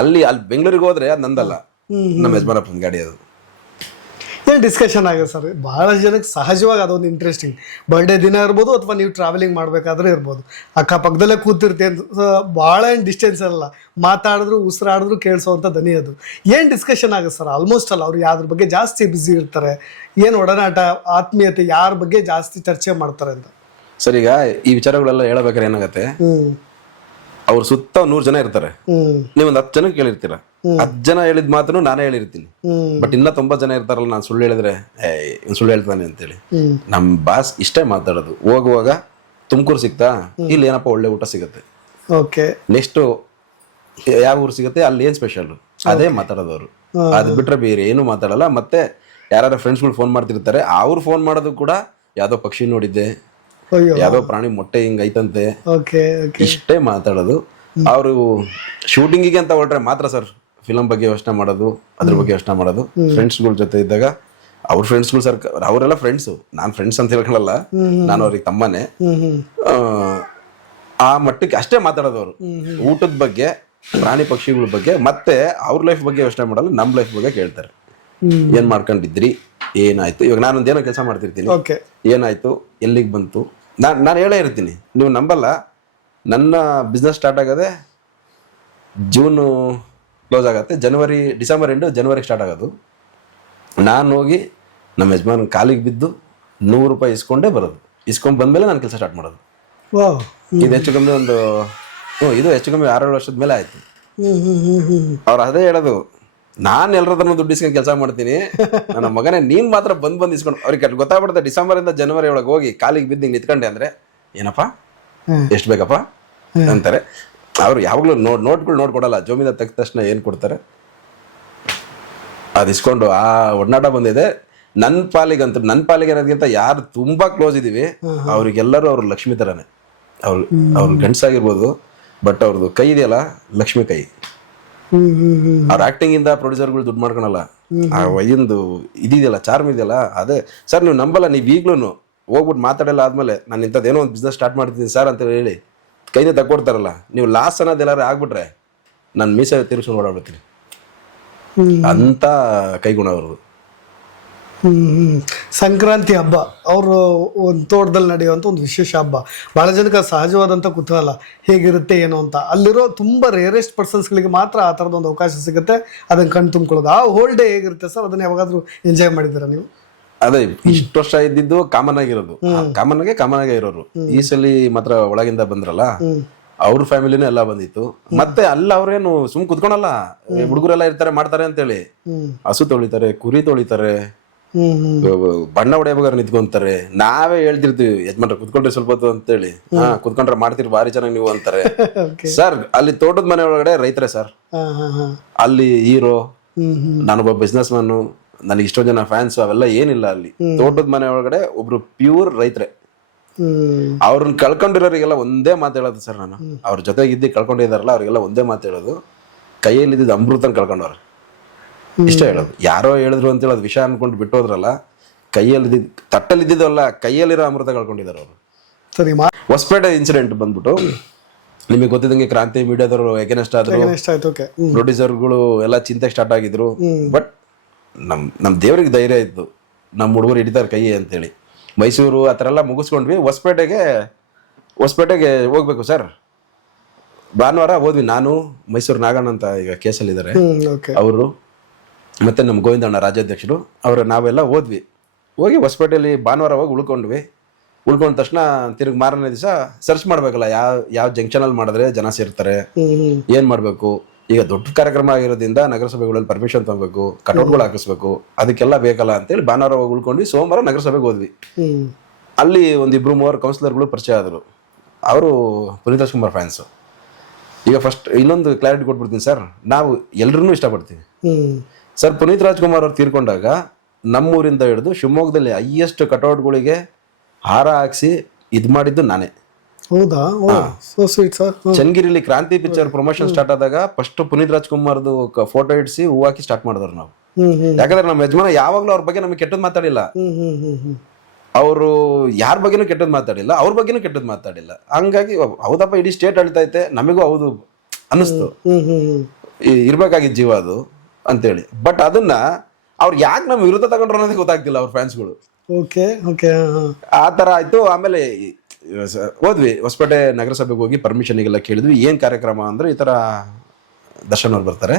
ಅಲ್ಲಿ ಬೆಂಗಳೂರಿಗೆ ಹೋದ್ರೆ ಅದು ನಂದಲ್ಲ, ನಮ್ಮ ಯಜಮಾನಪ್ಪನ ಗಾಡಿ ಅದು. ಏನು ಡಿಸ್ಕಷನ್ ಆಗಿದೆ ಸರ್. ಭಾಳಷ್ಟು ಜನಕ್ಕೆ ಸಹಜವಾಗಿ ಅದೊಂದು ಇಂಟ್ರೆಸ್ಟಿಂಗ್. ಬರ್ಡೇ ದಿನ ಇರ್ಬೋದು, ಅಥವಾ ನೀವು ಟ್ರಾವೆಲಿಂಗ್ ಮಾಡಬೇಕಾದ್ರೆ ಇರ್ಬೋದು, ಅಕ್ಕಪಕ್ಕದಲ್ಲೇ ಕೂತಿರ್ತೀನಿ. ಭಾಳ ಏನು ಡಿಸ್ಟೆನ್ಸ್ ಅಲ್ಲ, ಮಾತಾಡಿದ್ರು ಉಸಿರಾಡಿದ್ರು ಕೇಳಿಸೋವಂಥ ದನಿ ಅದು. ಏನು ಡಿಸ್ಕಷನ್ ಆಗುತ್ತೆ ಸರ್ ಆಲ್ಮೋಸ್ಟ್ ಅಲ್ಲ? ಅವ್ರು ಯಾವ್ದ್ರ ಬಗ್ಗೆ ಜಾಸ್ತಿ ಬ್ಯುಸಿ ಇರ್ತಾರೆ, ಏನು ಒಡನಾಟ ಆತ್ಮೀಯತೆ, ಯಾರ ಬಗ್ಗೆ ಜಾಸ್ತಿ ಚರ್ಚೆ ಮಾಡ್ತಾರೆ ಅಂತ? ಸರ್ ಈಗ ಈ ವಿಚಾರಗಳೆಲ್ಲ ಹೇಳಬೇಕಾದ್ರೆ ಏನಾಗತ್ತೆ, ಅವ್ರ ಸುತ್ತ 100 ಜನ ಇರ್ತಾರೆ. ನೀವೊಂದು 10 ಜನ ಕೇಳಿರ್ತೀರ. 10 ಜನ ಹೇಳಿದ ಮಾತನ್ನು ನಾನೇ ಹೇಳಿರ್ತೀನಿ. ಬಟ್ ಇನ್ನ 90 ಜನ ಇರ್ತಾರಲ್ಲ, ನಾನು ಸುಳ್ಳು ಹೇಳಿದ್ರೆ ಸುಳ್ಳು ಹೇಳ್ತಾನೆ ಅಂತೇಳಿ. ನಮ್ ಬಾಸ್ ಇಷ್ಟೇ ಮಾತಾಡೋದು. ಹೋಗುವಾಗ ತುಮಕೂರು ಸಿಗ್ತಾ, ಇಲ್ಲಿ ಏನಪ್ಪ ಒಳ್ಳೆ ಊಟ ಸಿಗುತ್ತೆ. ನೆಕ್ಸ್ಟ್ ಯಾವ ಊರು ಸಿಗುತ್ತೆ ಅಲ್ಲಿ ಏನ್ ಸ್ಪೆಷಲ್ ಅದೇ ಮಾತಾಡೋದು ಅವರು. ಅದು ಬಿಟ್ರೆ ಬೇರೆ ಏನು ಮಾತಾಡಲ್ಲ. ಮತ್ತೆ ಯಾರ ಫ್ರೆಂಡ್ಸ್ಗಳು ಫೋನ್ ಮಾಡ್ತಿರ್ತಾರೆ, ಅವ್ರು ಫೋನ್ ಮಾಡೋದು ಕೂಡ ಯಾವ್ದೋ ಪಕ್ಷಿ ನೋಡಿದ್ದೆ, ಅಯ್ಯೋ ಯಾವ್ದೋ ಪ್ರಾಣಿ ಮೊಟ್ಟೆ ಹಿಂಗ್ ಐತಂತೆ, ಓಕೆ ಓಕೆ ಇಷ್ಟೇ ಮಾತಾಡೋದು. ಅವರು ಶೂಟಿಂಗಿಗೆ ಅಂತ ಹೊರಟ್ರೆ ಮಾತ್ರ ಸರ್ ಫಿಲಂ ಬಗ್ಗೆ ಯೋಚನೆ ಮಾಡೋದು, ಅದ್ರ ಬಗ್ಗೆ ಯೋಚನೆ ಮಾಡೋದು. ಫ್ರೆಂಡ್ಸ್ಗಳ ಜೊತೆ ಇದ್ದಾಗ ಅವ್ರ ಫ್ರೆಂಡ್ಸ್ಗಳು ಸರ್, ಅವರೆಲ್ಲ ಫ್ರೆಂಡ್ಸು, ನಾನ್ ಫ್ರೆಂಡ್ಸ್ ಅಂತ ಹೇಳ್ಕೊಳ್ಳಲ್ಲ, ನಾನು ಅವ್ರಿಗೆ ತಮ್ಮನೆ. ಆ ಮಟ್ಟಕ್ಕೆ ಅಷ್ಟೇ ಮಾತಾಡೋದು ಅವರು. ಊಟದ ಬಗ್ಗೆ, ಪ್ರಾಣಿ ಪಕ್ಷಿಗಳ ಬಗ್ಗೆ, ಮತ್ತೆ ಅವ್ರ ಲೈಫ್ ಬಗ್ಗೆ ಯೋಚನೆ ಮಾಡಲ್ಲ, ನಮ್ ಲೈಫ್ ಬಗ್ಗೆ ಕೇಳ್ತಾರೆ. ಏನ್ ಮಾಡ್ಕೊಂಡಿದ್ರಿ, ಏನಾಯ್ತು, ಇವಾಗ ನಾನೊಂದೇನೋ ಕೆಲಸ ಮಾಡ್ತಿರ್ತೀನಿ, ಓಕೆ ಏನಾಯ್ತು, ಎಲ್ಲಿಗೆ ಬಂತು, ನಾನು ಹೇಳೇ ಇರ್ತೀನಿ. ನೀವು ನಂಬಲ್ಲ, ನನ್ನ ಬಿಸ್ನೆಸ್ ಸ್ಟಾರ್ಟ್ ಆಗದೆ ಜೂನು ಕ್ಲೋಸ್ ಆಗತ್ತೆ, ಡಿಸೆಂಬರ್ ಎಂಡು ಜನವರಿಗೆ ಸ್ಟಾರ್ಟ್ ಆಗೋದು. ನಾನು ಹೋಗಿ ನಮ್ಮ ಯಜಮಾನ್ ಕಾಲಿಗೆ ಬಿದ್ದು ₹100 ಇಸ್ಕೊಂಡೇ ಬರೋದು. ಇಸ್ಕೊಂಡ್ ಬಂದ್ಮೇಲೆ ನಾನು ಕೆಲಸ ಸ್ಟಾರ್ಟ್ ಮಾಡೋದು. ವಾವ್ ಇದು ಹೆಚ್ಚು ಕಮ್ಮಿ ಇದು ಹೆಚ್ಚು ಕಮ್ಮಿ 6-7 ವರ್ಷದ ಮೇಲೆ ಆಯ್ತು. ಅವ್ರು ಅದೇ ಹೇಳೋದು, ನಾನು ಎಲ್ಲರದನ್ನು ದುಡ್ಡು ಇಸ್ಕೊಂಡು ಕೆಲಸ ಮಾಡ್ತೀನಿ, ನನ್ನ ಮಗನೇ ನೀನ್ ಮಾತ್ರ ಬಂದ್ ಇಸ್ಕೊಂಡು. ಅವ್ರಿಗೆ ಗೊತ್ತಾಗ್ಬಿಡುತ್ತೆ ಡಿಸೆಂಬರ್ ಇಂದ ಜನವರಿ ಒಳಗೆ ಹೋಗಿ ಕಾಲಿಗೆ ಬಿದ್ದು ಹಿಂಗೆ ನಿಂತ್ಕೊಂಡೆ ಅಂದ್ರೆ, ಏನಪ್ಪ ಎಷ್ಟು ಬೇಕಪ್ಪ ಅಂತಾರೆ. ಅವ್ರು ಯಾವಾಗಲೂ ನೋಟ್ಗಳು ನೋಡ್ಕೊಡಲ್ಲ, ಜೋಮಿದ ತೆಗ್ದ ತಕ್ಷಣ ಏನ್ ಕೊಡ್ತಾರೆ ಅದು ಇಸ್ಕೊಂಡು ಆ ಒಡನಾಟ ಬಂದಿದೆ. ನನ್ನ ಪಾಲಿಗೆ ಅನ್ನೋದಕ್ಕಿಂತ ಯಾರು ತುಂಬಾ ಕ್ಲೋಸ್ ಇದೀವಿ ಅವ್ರಿಗೆಲ್ಲರೂ ಅವ್ರು ಲಕ್ಷ್ಮಿ ತರಾನೆ. ಅವ್ರು ಗಂಡಸಾಗಿರ್ಬೋದು, ಬಟ್ ಅವ್ರದ್ದು ಕೈ ಇದೆಯಲ್ಲ ಲಕ್ಷ್ಮಿ ಕೈ. ಅವ್ರ ಆಕ್ಟಿಂಗ್ ಇಂದ ಪ್ರೊಡ್ಯೂಸರ್ಗಳು ದುಡ್ಡು ಮಾಡ್ಕೊಳಲ್ಲ, ಆ ವಯ್ಯಂದು ಇದೆಯಲ್ಲ ಚಾರ್ಮ್ ಇದೆಯಲ್ಲ ಅದೇ. ಸರ್ ನೀವು ನಂಬಲ್ಲ, ನೀವು ಈಗ್ಲೂ ಹೋಗ್ಬಿಟ್ಟು ಮಾತಾಡಲ್ಲ ಆದ್ಮೇಲೆ ನಾನು ಇಂಥದ್ದೇನೋ ಒಂದು ಬಿಸ್ನೆಸ್ ಸ್ಟಾರ್ಟ್ ಮಾಡ್ತಿದ್ದೀನಿ ಸರ್ ಅಂತ ಹೇಳಿ ಕೈನೇ ತಕ್ಕೊಡ್ತಾರಲ್ಲ, ನೀವು ಲಾಸ್ ಅನ್ನೋದು ಎಲ್ಲಾರು ಆಗ್ಬಿಟ್ರೆ ನಾನು ಮೀಸೆ ತಿರ್ಗಿಸ್ಕೊಂಡು ಓಡಾಡ್ಬಿಡ್ತೀನಿ. ಅಂತ ಕೈಗುಣ ಅವ್ರದ್ದು. ಸಂಕ್ರಾಂತಿ ಹಬ್ಬ ಅವರು ಒಂದು ತೋಟದಲ್ಲಿ ನಡೆಯುವಂಥ ಒಂದು ವಿಶೇಷ ಹಬ್ಬ. ಭಾಳ ಜನಕ್ಕೆ ಸಹಜವಾದಂಥ ಕುತೂಹಲ ಹೇಗಿರುತ್ತೆ ಏನು ಅಂತ. ಅಲ್ಲಿರೋ ತುಂಬ ರೇರೆಸ್ಟ್ ಪರ್ಸನ್ಸ್ಗಳಿಗೆ ಮಾತ್ರ ಆ ಥರದ ಒಂದು ಅವಕಾಶ ಸಿಗುತ್ತೆ, ಅದನ್ನು ಕಣ್ಣು ತುಂಬ್ಕೊಳ್ಳೋದು. ಆ ಹೋಲ್ ಡೇ ಹೇಗಿರುತ್ತೆ ಸರ್, ಅದನ್ನ ಯಾವಾಗಾದ್ರೂ ಎಂಜಾಯ್ ಮಾಡಿದ್ದೀರಾ ನೀವು? ಅದೇ ಇಷ್ಟು ವರ್ಷ ಇದ್ದಿದ್ದು ಕಾಮನ್ ಆಗಿರೋದು, ಕಾಮನ್ ಆಗೇ ಇರೋರು. ಈ ಸಲ ಮಾತ್ರ ಒಳಗಿಂದ ಬಂದ್ರಲ್ಲ, ಅವ್ರ ಫ್ಯಾಮಿಲಿನೂ ಎಲ್ಲ ಬಂದಿತ್ತು. ಮತ್ತೆ ಅಲ್ಲ ಅವ್ರೇನು ಸುಮ್ ಕುತ್ಕೊಳಲ್ಲ, ಹುಡುಗರೆಲ್ಲ ಇರ್ತಾರೆ ಮಾಡ್ತಾರೆ ಅಂತೇಳಿ ಹಸು ತೊಳಿತಾರೆ, ಕುರಿ ತೊಳಿತಾರೆ, ಬಣ್ಣ ಹೊಡೆಯಬೇಕಾದ್ರೆ ನಿಂತ್ಕೊಂತಾರೆ. ನಾವೇ ಹೇಳ್ತಿರ್ತೀವಿ ಯಜಮಾನ್ರ ಕುತ್ಕೊಂಡ್ರೆ ಸ್ವಲ್ಪ ಹೊತ್ತು ಅಂತೇಳಿ, ಕುತ್ಕೊಂಡ್ರೆ ಮಾಡ್ತೀರಿ ಭಾರಿ ಚೆನ್ನಾಗಿ ನೀವು ಅಂತಾರೆ. ಸರ್ ಅಲ್ಲಿ ತೋಟದ ಮನೆ ಒಳಗಡೆ ರೈತರೇ ಸರ್, ಅಲ್ಲಿ ಹೀರೋ, ನಾನೊಬ್ಬ ಬಿಸ್ನೆಸ್ ಮ್ಯಾನ್, ನನಗೆ ಇಷ್ಟೊಂದು ಜನ ಫ್ಯಾನ್ಸ್ ಅವೆಲ್ಲ ಏನಿಲ್ಲ. ಅಲ್ಲಿ ತೋಟದ ಮನೆ ಒಳಗಡೆ ಒಬ್ರು ಪ್ಯೂರ್ ರೈತರೇ. ಅವ್ರನ್ನ ಕಳ್ಕೊಂಡಿರೋರಿಗೆಲ್ಲ ಒಂದೇ ಮಾತು ಹೇಳೋದು ಸರ್, ನಾನು ಅವ್ರ ಜೊತೆಗಿದ್ದು ಕಳ್ಕೊಂಡಿದಾರಲ್ಲ ಅವ್ರಿಗೆಲ್ಲ ಒಂದೇ ಮಾತು ಹೇಳೋದು, ಕೈಯಲ್ಲಿ ಇದ್ದಿದ್ದು ಅಮೃತನ ಕಳ್ಕೊಂಡವ್ರ. ಇಷ್ಟ ಹೇಳೋದು. ಯಾರೋ ಹೇಳಿದ್ರು ಅಂತ ಹೇಳೋದು ವಿಷಯ ಅನ್ಕೊಂಡು ಬಿಟ್ಟೋದ್ರಲ್ಲ, ಕೈಯಲ್ಲಿ ತಟ್ಟಲ್ಲಿ ಇದ್ದಿದ್ದಲ್ಲ, ಕೈಯಲ್ಲಿರೋ ಅಮೃತ ಕಳ್ಕೊಂಡಿದ್ದಾರೆ ಅವರು. ಸರಿ, ಹೊಸಪೇಟೆ ಇನ್ಸಿಡೆಂಟ್ ಬಂದ್ಬಿಟ್ಟು ನಿಮಗೆ ಗೊತ್ತಿದ್ದಂಗೆ ಕ್ರಾಂತಿ ಮೀಡಿಯಾದವರು ಎಗನೆಸ್ಟ್ ಆದ್ರು, ಪ್ರೊಡ್ಯೂಸರ್ಗಳು ಎಲ್ಲ ಚಿಂತೆ ಸ್ಟಾರ್ಟ್ ಆಗಿದ್ರು. ಬಟ್ ನಮ್ ದೇವ್ರಿಗೆ ಧೈರ್ಯ ಇತ್ತು, ನಮ್ಮ ಹುಡುಗರು ಹಿಡಿತಾರೆ ಕೈ ಅಂತೇಳಿ. ಮೈಸೂರು ಆ ಥರ ಎಲ್ಲ ಮುಗಿಸ್ಕೊಂಡ್ವಿ. ಹೊಸಪೇಟೆಗೆ ಹೋಗ್ಬೇಕು ಸರ್. ಭಾನುವಾರ ಹೋದ್ವಿ, ನಾನು ಮೈಸೂರು ನಾಗಣ್ಣ ಅಂತ ಈಗ ಕೇಸಲ್ಲಿದ್ದಾರೆ ಅವರು, ಮತ್ತೆ ನಮ್ಮ ಗೋವಿಂದಣ್ಣ ರಾಜ್ಯಾಧ್ಯಕ್ಷರು, ನಾವೆಲ್ಲ ಹೋದ್ವಿ. ಹೋಗಿ ಹೊಸಪೇಟೆಯಲ್ಲಿ ಭಾನುವಾರ ಹೋಗಿ ಉಳ್ಕೊಂಡ ತಕ್ಷಣ ತಿರುಗಿ ಮಾರನೇ ದಿವಸ ಸರ್ಚ್ ಮಾಡ್ಬೇಕಲ್ಲ, ಯಾವ ಜಂಕ್ಷನಲ್ಲಿ ಮಾಡಿದ್ರೆ ಜನ ಸೇರ್ತಾರೆ, ಏನ್ ಮಾಡ್ಬೇಕು. ಈಗ ದೊಡ್ಡ ಕಾರ್ಯಕ್ರಮ ಆಗಿರೋದ್ರಿಂದ ನಗರಸಭೆಗಳಲ್ಲಿ ಪರ್ಮಿಷನ್ ತಗೋಬೇಕು, ಕಟೌಟ್ಗಳು ಹಾಕಿಸ್ಬೇಕು, ಅದಕ್ಕೆಲ್ಲ ಬೇಕಲ್ಲ ಅಂತೇಳಿ ಭಾನುವಾರ ಹೋಗಿ ಉಳ್ಕೊಂಡ್ವಿ. ಸೋಮವಾರ ನಗರಸಭೆಗೆ ಹೋದ್ವಿ. ಅಲ್ಲಿ 1-2-3 ಕೌನ್ಸಿಲರ್ಗಳು ಪರಿಚಯ ಆದರು. ಅವರು ಪುನೀತ್ ರಾಜ್ಕುಮಾರ್ ಫ್ಯಾನ್ಸು. ಈಗ ಫಸ್ಟ್ ಇನ್ನೊಂದು ಕ್ಲಾರಿಟಿ ಕೊಟ್ಬಿಡ್ತೀನಿ ಸರ್, ನಾವು ಎಲ್ರನ್ನೂ ಇಷ್ಟಪಡ್ತೀವಿ ಸರ್. ಪುನೀತ್ ರಾಜ್ಕುಮಾರ್ ಅವ್ರು ತೀರ್ಕೊಂಡಾಗ ನಮ್ಮೂರಿಂದ ಹಿಡಿದು ಶಿವಮೊಗ್ಗದಲ್ಲಿ ಹೈಯೆಸ್ಟ್ ಕಟೌಟ್ಗಳಿಗೆ ಹಾರ ಹಾಕ್ಸಿ ಇದ್ ಮಾಡಿದ್ದು ನಾನೇ. ಹೌದಾ? ಚನ್ನಗಿರಿಲಿ ಕ್ರಾಂತಿ ಪಿಕ್ಚರ್ ಪ್ರಮೋಷನ್ ಸ್ಟಾರ್ಟ್ ಆದಾಗ ಫಸ್ಟ್ ಪುನೀತ್ ರಾಜ್ಕುಮಾರ್ದು ಫೋಟೋ ಇಡ್ಸಿ ಹೂ ಹಾಕಿ ಸ್ಟಾರ್ಟ್ ಮಾಡಿದ್ರು ನಾವು. ಯಾಕಂದ್ರೆ ನಮ್ಮ ಯಜಮಾನ ಯಾವಾಗ್ಲೂ ಅವ್ರ ಬಗ್ಗೆ ನಮಗೆ ಕೆಟ್ಟದ್ ಮಾತಾಡಿಲ್ಲ, ಅವರು ಯಾರ ಬಗ್ಗೆನೂ ಕೆಟ್ಟದ್ ಮಾತಾಡಿಲ್ಲ, ಅವ್ರ ಬಗ್ಗೆನೂ ಕೆಟ್ಟದ್ ಮಾತಾಡಿಲ್ಲ. ಹಂಗಾಗಿ ಹೌದಪ್ಪ ಇಡೀ ಸ್ಟೇಟ್ ಅಳಿತೈತೆ, ನಮಗೂ ಹೌದು ಅನ್ನಿಸ್ತು, ಇರ್ಬೇಕಾಗಿದ್ದ ಜೀವ ಅದು ಅಂತೇಳಿ. ಬಟ್ ಅದನ್ನ ಅವ್ರು ಯಾಕೆ ನಮ್ಮ ವಿರುದ್ಧ ತಗೊಂಡ್ರು ಅನ್ನೋದೇ ಗೊತ್ತಾಗ್ತಿಲ್ಲ ಅವ್ರ ಫ್ಯಾನ್ಸ್ಗಳು. ಆ ತರ ಆಯ್ತು. ಆಮೇಲೆ ಹೋದ್ವಿ ಹೊಸಪೇಟೆ ನಗರಸಭೆಗೆ ಹೋಗಿ ಪರ್ಮಿಷನ್ಗೆಲ್ಲ ಕೇಳಿದ್ವಿ. ಏನ್ ಕಾರ್ಯಕ್ರಮ ಅಂದ್ರೆ ಈ ತರ ದರ್ಶನ್ ಅವ್ರು ಬರ್ತಾರೆ,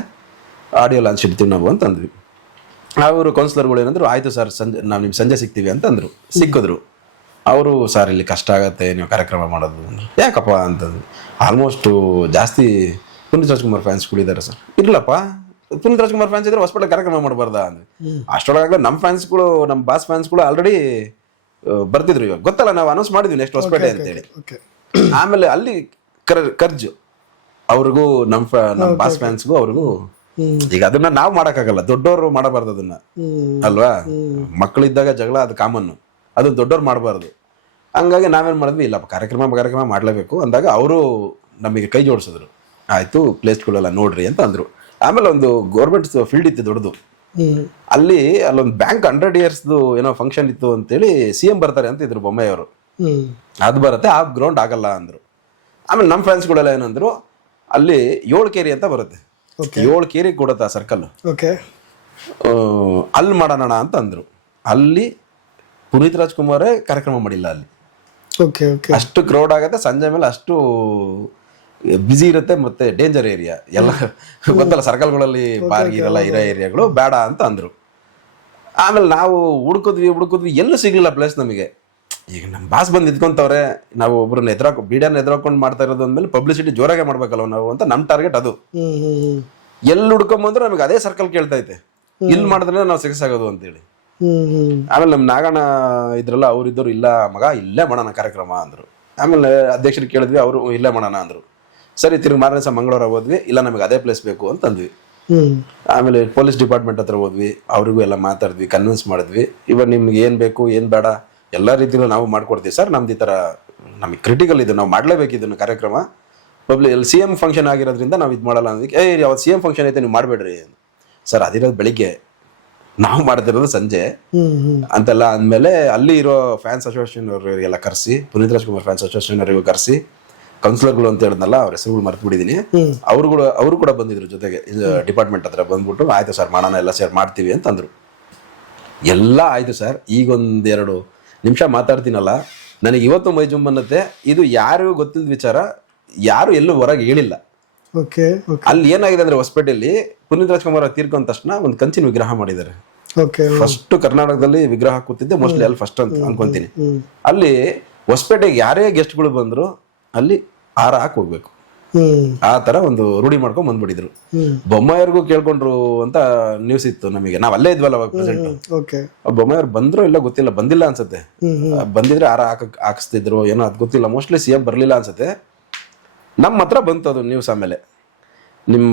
ಆಡಿಯೋ ಲಾಂಚ್ ಇಡ್ತೀವಿ ನಾವು ಅಂತಂದ್ವಿ. ಅವರು ಕೌನ್ಸಿಲರ್ಗಳು ಏನಂದ್ರು, ಆಯ್ತು ಸರ್ ನಾವು ನಿಮ್ಗೆ ಸಂಜೆ ಸಿಗ್ತೀವಿ ಅಂತಂದ್ರು. ಸಿಕ್ಕಿದ್ರು ಅವರು, ಸರ್ ಇಲ್ಲಿ ಕಷ್ಟ ಆಗತ್ತೆ ನೀವು ಕಾರ್ಯಕ್ರಮ ಮಾಡೋದು. ಯಾಕಪ್ಪ ಅಂತಂದ್ರು. ಆಲ್ಮೋಸ್ಟ್ ಜಾಸ್ತಿ ಪುನೀತ್ ರಾಜ್ಕುಮಾರ್ ಫ್ಯಾನ್ಸ್ಗಳಿದ್ದಾರೆ ಸರ್. ಇರ್ಲಪ್ಪ, ಪುನೀತ್ ರಾಜ್ಕುಮಾರ್ ಫ್ಯಾನ್ಸ್ ಇದ್ರೆ ಹೊಸಪೇಟೆ ಕಾರ್ಯಕ್ರಮ ಮಾಡಬಾರ್ದಾ ಅಂದ್ರೆ. ಅಷ್ಟೊಳಗಾಗಲೇ ನಮ್ಮ ಫ್ಯಾನ್ಸ್ಗಳು, ನಮ್ಮ ಬಾಸ್ ಫ್ಯಾನ್ಸ್ಗಳು ಆಲ್ರೆಡಿ ಬರ್ತಿದ್ರು. ಇವಾಗ ಗೊತ್ತಲ್ಲ, ನಾವು ಅನೌನ್ಸ್ ಮಾಡಿದ್ವಿ ನೆಕ್ಸ್ಟ್ ಹೊಸಪೇಟೆ ಅಂತೇಳಿ. ಆಮೇಲೆ ಅಲ್ಲಿ ಖರ್ಜು ಅವ್ರಿಗೂ ನಮ್ಮ ಬಾಸ್ ಫ್ಯಾನ್ಸ್ಗೂ ಅವ್ರಿಗೂ ಈಗ ಅದನ್ನ ನಾವು ಮಾಡಕ್ಕಾಗಲ್ಲ, ದೊಡ್ಡವರು ಮಾಡಬಾರ್ದು ಅದನ್ನ ಅಲ್ವಾ. ಮಕ್ಕಳಿದ್ದಾಗ ಜಗಳ ಅದು ಕಾಮನ್, ಅದು ದೊಡ್ಡವ್ರು ಮಾಡಬಾರ್ದು. ಹಂಗಾಗಿ ನಾವೇನ್ ಮಾಡಿದ್ವಿ, ಇಲ್ಲ ಕಾರ್ಯಕ್ರಮ ಮಾಡ್ಲೇಬೇಕು ಅಂದಾಗ ಅವರು ನಮಗೆ ಕೈ ಜೋಡಿಸಿದ್ರು. ಆಯ್ತು ಪ್ಲೇಸ್ಗಳೆಲ್ಲ ನೋಡ್ರಿ ಅಂತ ಅಂದ್ರು. ಆಮೇಲೆ ಒಂದು ಗೌರ್ಮೆಂಟ್ ಫೀಲ್ಡ್ ಇತ್ತು ದೊಡ್ಡದು, ಅಲ್ಲೊಂದು ಬ್ಯಾಂಕ್ 100 years ಏನೋ ಫಂಕ್ಷನ್ ಇತ್ತು ಅಂತೇಳಿ CM ಬರ್ತಾರೆ ಅಂತ ಇದ್ರು ಬೊಮ್ಮಾಯಿ ಅವರು. ಅದು ಬರುತ್ತೆ, ಆ ಗ್ರೌಂಡ್ ಆಗಲ್ಲ ಅಂದ್ರು. ಆಮೇಲೆ ನಮ್ಮ ಫ್ರೆಂಡ್ಸ್ಗಳೆಲ್ಲ ಏನಂದ್ರು, ಅಲ್ಲಿ 7 ಕೇರಿ ಅಂತ ಬರುತ್ತೆ, 7 ಕೇರಿ ಕೊಡುತ್ತೆ ಆ ಸರ್ಕಲ್, ಅಲ್ಲಿ ಮಾಡೋಣ ಅಂತ ಅಂದ್ರು. ಅಲ್ಲಿ ಪುನೀತ್ ರಾಜ್ಕುಮಾರೇ ಕಾರ್ಯಕ್ರಮ ಮಾಡಿಲ್ಲ ಅಲ್ಲಿ. ಅಷ್ಟು ಕ್ರೌಡ್ ಆಗತ್ತೆ, ಸಂಜೆ ಮೇಲೆ ಅಷ್ಟು ಬಿಸಿ ಇರುತ್ತೆ, ಮತ್ತೆ ಡೇಂಜರ್ ಏರಿಯಾ ಎಲ್ಲ ಗೊತ್ತಲ್ಲ, ಸರ್ಕಲ್ಗಳಲ್ಲಿ ಬಾರ್ಗಿರೆಲ್ಲ ಇರೋ ಏರಿಯಾಗಳು ಬೇಡ ಅಂತ ಅಂದ್ರು. ಆಮೇಲೆ ನಾವು ಹುಡುಕಿದ್ವಿ ಎಲ್ಲೂ ಸಿಗ್ಲಿಲ್ಲ ಪ್ಲೇಸ್ ನಮಗೆ. ಈಗ ನಮ್ಮ ಬಾಸ್ ಬಂದು ನಿಂತ್ಕೊಂತವ್ರೆ, ನಾವು ಒಬ್ರನ್ನ ಬೀಡಿಯನ್ನ ಎದುರಾಕೊಂಡು ಮಾಡ್ತಾ ಇರೋದು ಅಂದ್ಮೇಲೆ ಪಬ್ಲಿಸಿಟಿ ಜೋರಾಗೆ ಮಾಡ್ಬೇಕಲ್ವ ನಾವು ಅಂತ ನಮ್ಮ ಟಾರ್ಗೆಟ್ ಅದು. ಎಲ್ಲಿ ಹುಡ್ಕೊಂಬಂದ್ರೆ ನಮಗೆ ಅದೇ ಸರ್ಕಲ್ ಕೇಳ್ತೈತೆ, ಇಲ್ಲಿ ಮಾಡಿದ್ರೆ ನಾವು ಸಕ್ಸಸ್ ಆಗೋದು ಅಂತೇಳಿ. ಆಮೇಲೆ ನಮ್ ನಾಗಣ್ಣ ಇದ್ರಲ್ಲ, ಅವ್ರಿದ್ದವ್ರು ಇಲ್ಲ ಮಗ ಇಲ್ಲೇ ಮಾಡೋಣ ಕಾರ್ಯಕ್ರಮ ಅಂದ್ರು. ಆಮೇಲೆ ಅಧ್ಯಕ್ಷರಿಗೆ ಕೇಳಿದ್ವಿ, ಅವರು ಇಲ್ಲೇ ಮಾಡೋಣ ಅಂದ್ರು. ಸರಿ, ತಿರುಗಿ ಮಾರನೇ ಸಹ ಮಂಗಳವಾರ ಹೋದ್ವಿ, ಇಲ್ಲ ನಮಗೆ ಅದೇ ಪ್ಲೇಸ್ ಬೇಕು ಅಂತ ಅಂದ್ವಿ. ಆಮೇಲೆ ಪೊಲೀಸ್ ಡಿಪಾರ್ಟ್ಮೆಂಟ್ ಹತ್ರ ಹೋದ್ವಿ, ಅವ್ರಿಗೂ ಎಲ್ಲ ಮಾತಾಡಿದ್ವಿ, ಕನ್ವಿನ್ಸ್ ಮಾಡಿದ್ವಿ. ಇವಾಗ ನಿಮ್ಗೆ ಏನ್ ಬೇಕು ಏನ್ ಬೇಡ ಎಲ್ಲ ರೀತಿಲೂ ನಾವು ಮಾಡ್ಕೊಡ್ತೀವಿ ಸರ್, ನಮ್ದು ಈ ತರ ನಮಗೆ ಕ್ರಿಟಿಕಲ್ ಇದೆ, ನಾವು ಮಾಡ್ಲೇಬೇಕು ಇದನ್ನ ಕಾರ್ಯಕ್ರಮ. CM ಫಂಕ್ಷನ್ ಆಗಿರೋದ್ರಿಂದ ನಾವು ಇದು ಮಾಡಲ್ಲ ಅಂದಕ್ಕೆ, ಅವತ್ತು CM ಫಂಕ್ಷನ್ ಐತೆ ನೀವು ಮಾಡಬೇಡ್ರಿ ಸರ್, ಅದಿರೋದು ಬೆಳಿಗ್ಗೆ, ನಾವು ಮಾಡ್ತಿರೋದು ಸಂಜೆ ಅಂತೆಲ್ಲ ಅಂದಮೇಲೆ ಅಲ್ಲಿ ಇರೋ ಫ್ಯಾನ್ಸ್ ಅಸೋಸಿಯೇಷನ್ ಅವರಿಗೆಲ್ಲ ಕರೆಸಿ, ಪುನೀತ್ ರಾಜ್ಕುಮಾರ್ ಫ್ಯಾನ್ಸ್ ಅಸೋಸಿಯೇಷನ್ ಅವರಿಗೂ ಕರೆಸಿ, ಕೌನ್ಸಿಲರ್ಗಳು ಅಂತ ಹೇಳಿದ್ನಲ್ಲ ಅವ್ರ ಹೆಸರುಗಳು ಮರ್ತು ಬಿಟ್ಟಿದ್ದೀನಿ, ಅವರು ಕೂಡ ಬಂದಿದ್ರು ಜೊತೆಗೆ ಡಿಪಾರ್ಟ್ಮೆಂಟ್ ಹತ್ರ ಬಂದ್ಬಿಟ್ಟು, ಆಯ್ತು ಸರ್ ಮಾಡೋಣ ಎಲ್ಲ ಸೇರ್ ಮಾಡ್ತೀವಿ ಅಂತಂದ್ರು. ಎಲ್ಲ ಆಯ್ತು ಸರ್. ಈಗ 1-2 ನಿಮಿಷ ಮಾತಾಡ್ತೀನಲ್ಲ, ನನಗೆ ಇವತ್ತು ಮೈ ಜುಮ್ಮನ್ನತ್ತೆ. ಇದು ಯಾರಿಗೂ ಗೊತ್ತಿಲ್ಲದ ವಿಚಾರ, ಯಾರು ಎಲ್ಲೂ ಹೊರಗೆ ಹೇಳಿಲ್ಲ. ಅಲ್ಲಿ ಏನಾಗಿದೆ ಅಂದ್ರೆ, ಹೊಸಪೇಟೆಯಲ್ಲಿ ಪುನೀತ್ ರಾಜ್ಕುಮಾರ್ ತೀರ್ಕೊಂಡ ತಕ್ಷಣ ಒಂದು ಕಂಚಿನ ವಿಗ್ರಹ ಮಾಡಿದ್ದಾರೆ. ಫಸ್ಟ್ ಕರ್ನಾಟಕದಲ್ಲಿ ವಿಗ್ರಹ ಕೂತಿದ್ದೆ, ಮೋಸ್ಟ್ಲಿ ಅಲ್ಲಿ ಫಸ್ಟ್ ಅಂತ ಅನ್ಕೊಂತೀನಿ. ಅಲ್ಲಿ ಹೊಸಪೇಟೆಗೆ ಯಾರೇ ಗೆಸ್ಟ್ಗಳು ಬಂದ್ರು ಅಲ್ಲಿ ಹಾರ ಹಾಕಿ ಹೋಗ್ಬೇಕು, ಆ ತರ ಒಂದು ರೂಢಿ ಮಾಡ್ಕೊಂಡ್ ಬಂದ್ಬಿಟ್ಟಿದ್ರು. ಬೊಮ್ಮಾಯಿಯವ್ರಿಗೂ ಕೇಳ್ಕೊಂಡ್ರು ಅಂತ ನ್ಯೂಸ್ ಇತ್ತು ನಮಗೆ, ನಾವ್ ಅಲ್ಲೇ ಇದ್ವಲ್ಲ ಅವಾಗ ಪ್ರೆಸೆಂಟ್. ಬೊಮ್ಮಾಯಿಯವ್ರು ಬಂದ್ರು ಇಲ್ಲ ಗೊತ್ತಿಲ್ಲ, ಬಂದಿಲ್ಲ ಅನ್ಸತ್ತೆ. ಬಂದಿದ್ರೆ ಹಾರ ಹಾಕಿಸ್ತಿದ್ರು ಏನೋ, ಅದ್ ಗೊತ್ತಿಲ್ಲ. ಮೋಸ್ಟ್ಲಿ CM ಬರ್ಲಿಲ್ಲ ಅನ್ಸತ್ತೆ. ನಮ್ಮ ಹತ್ರ ಬಂತು ಅದು ನ್ಯೂಸ್. ಆಮೇಲೆ ನಿಮ್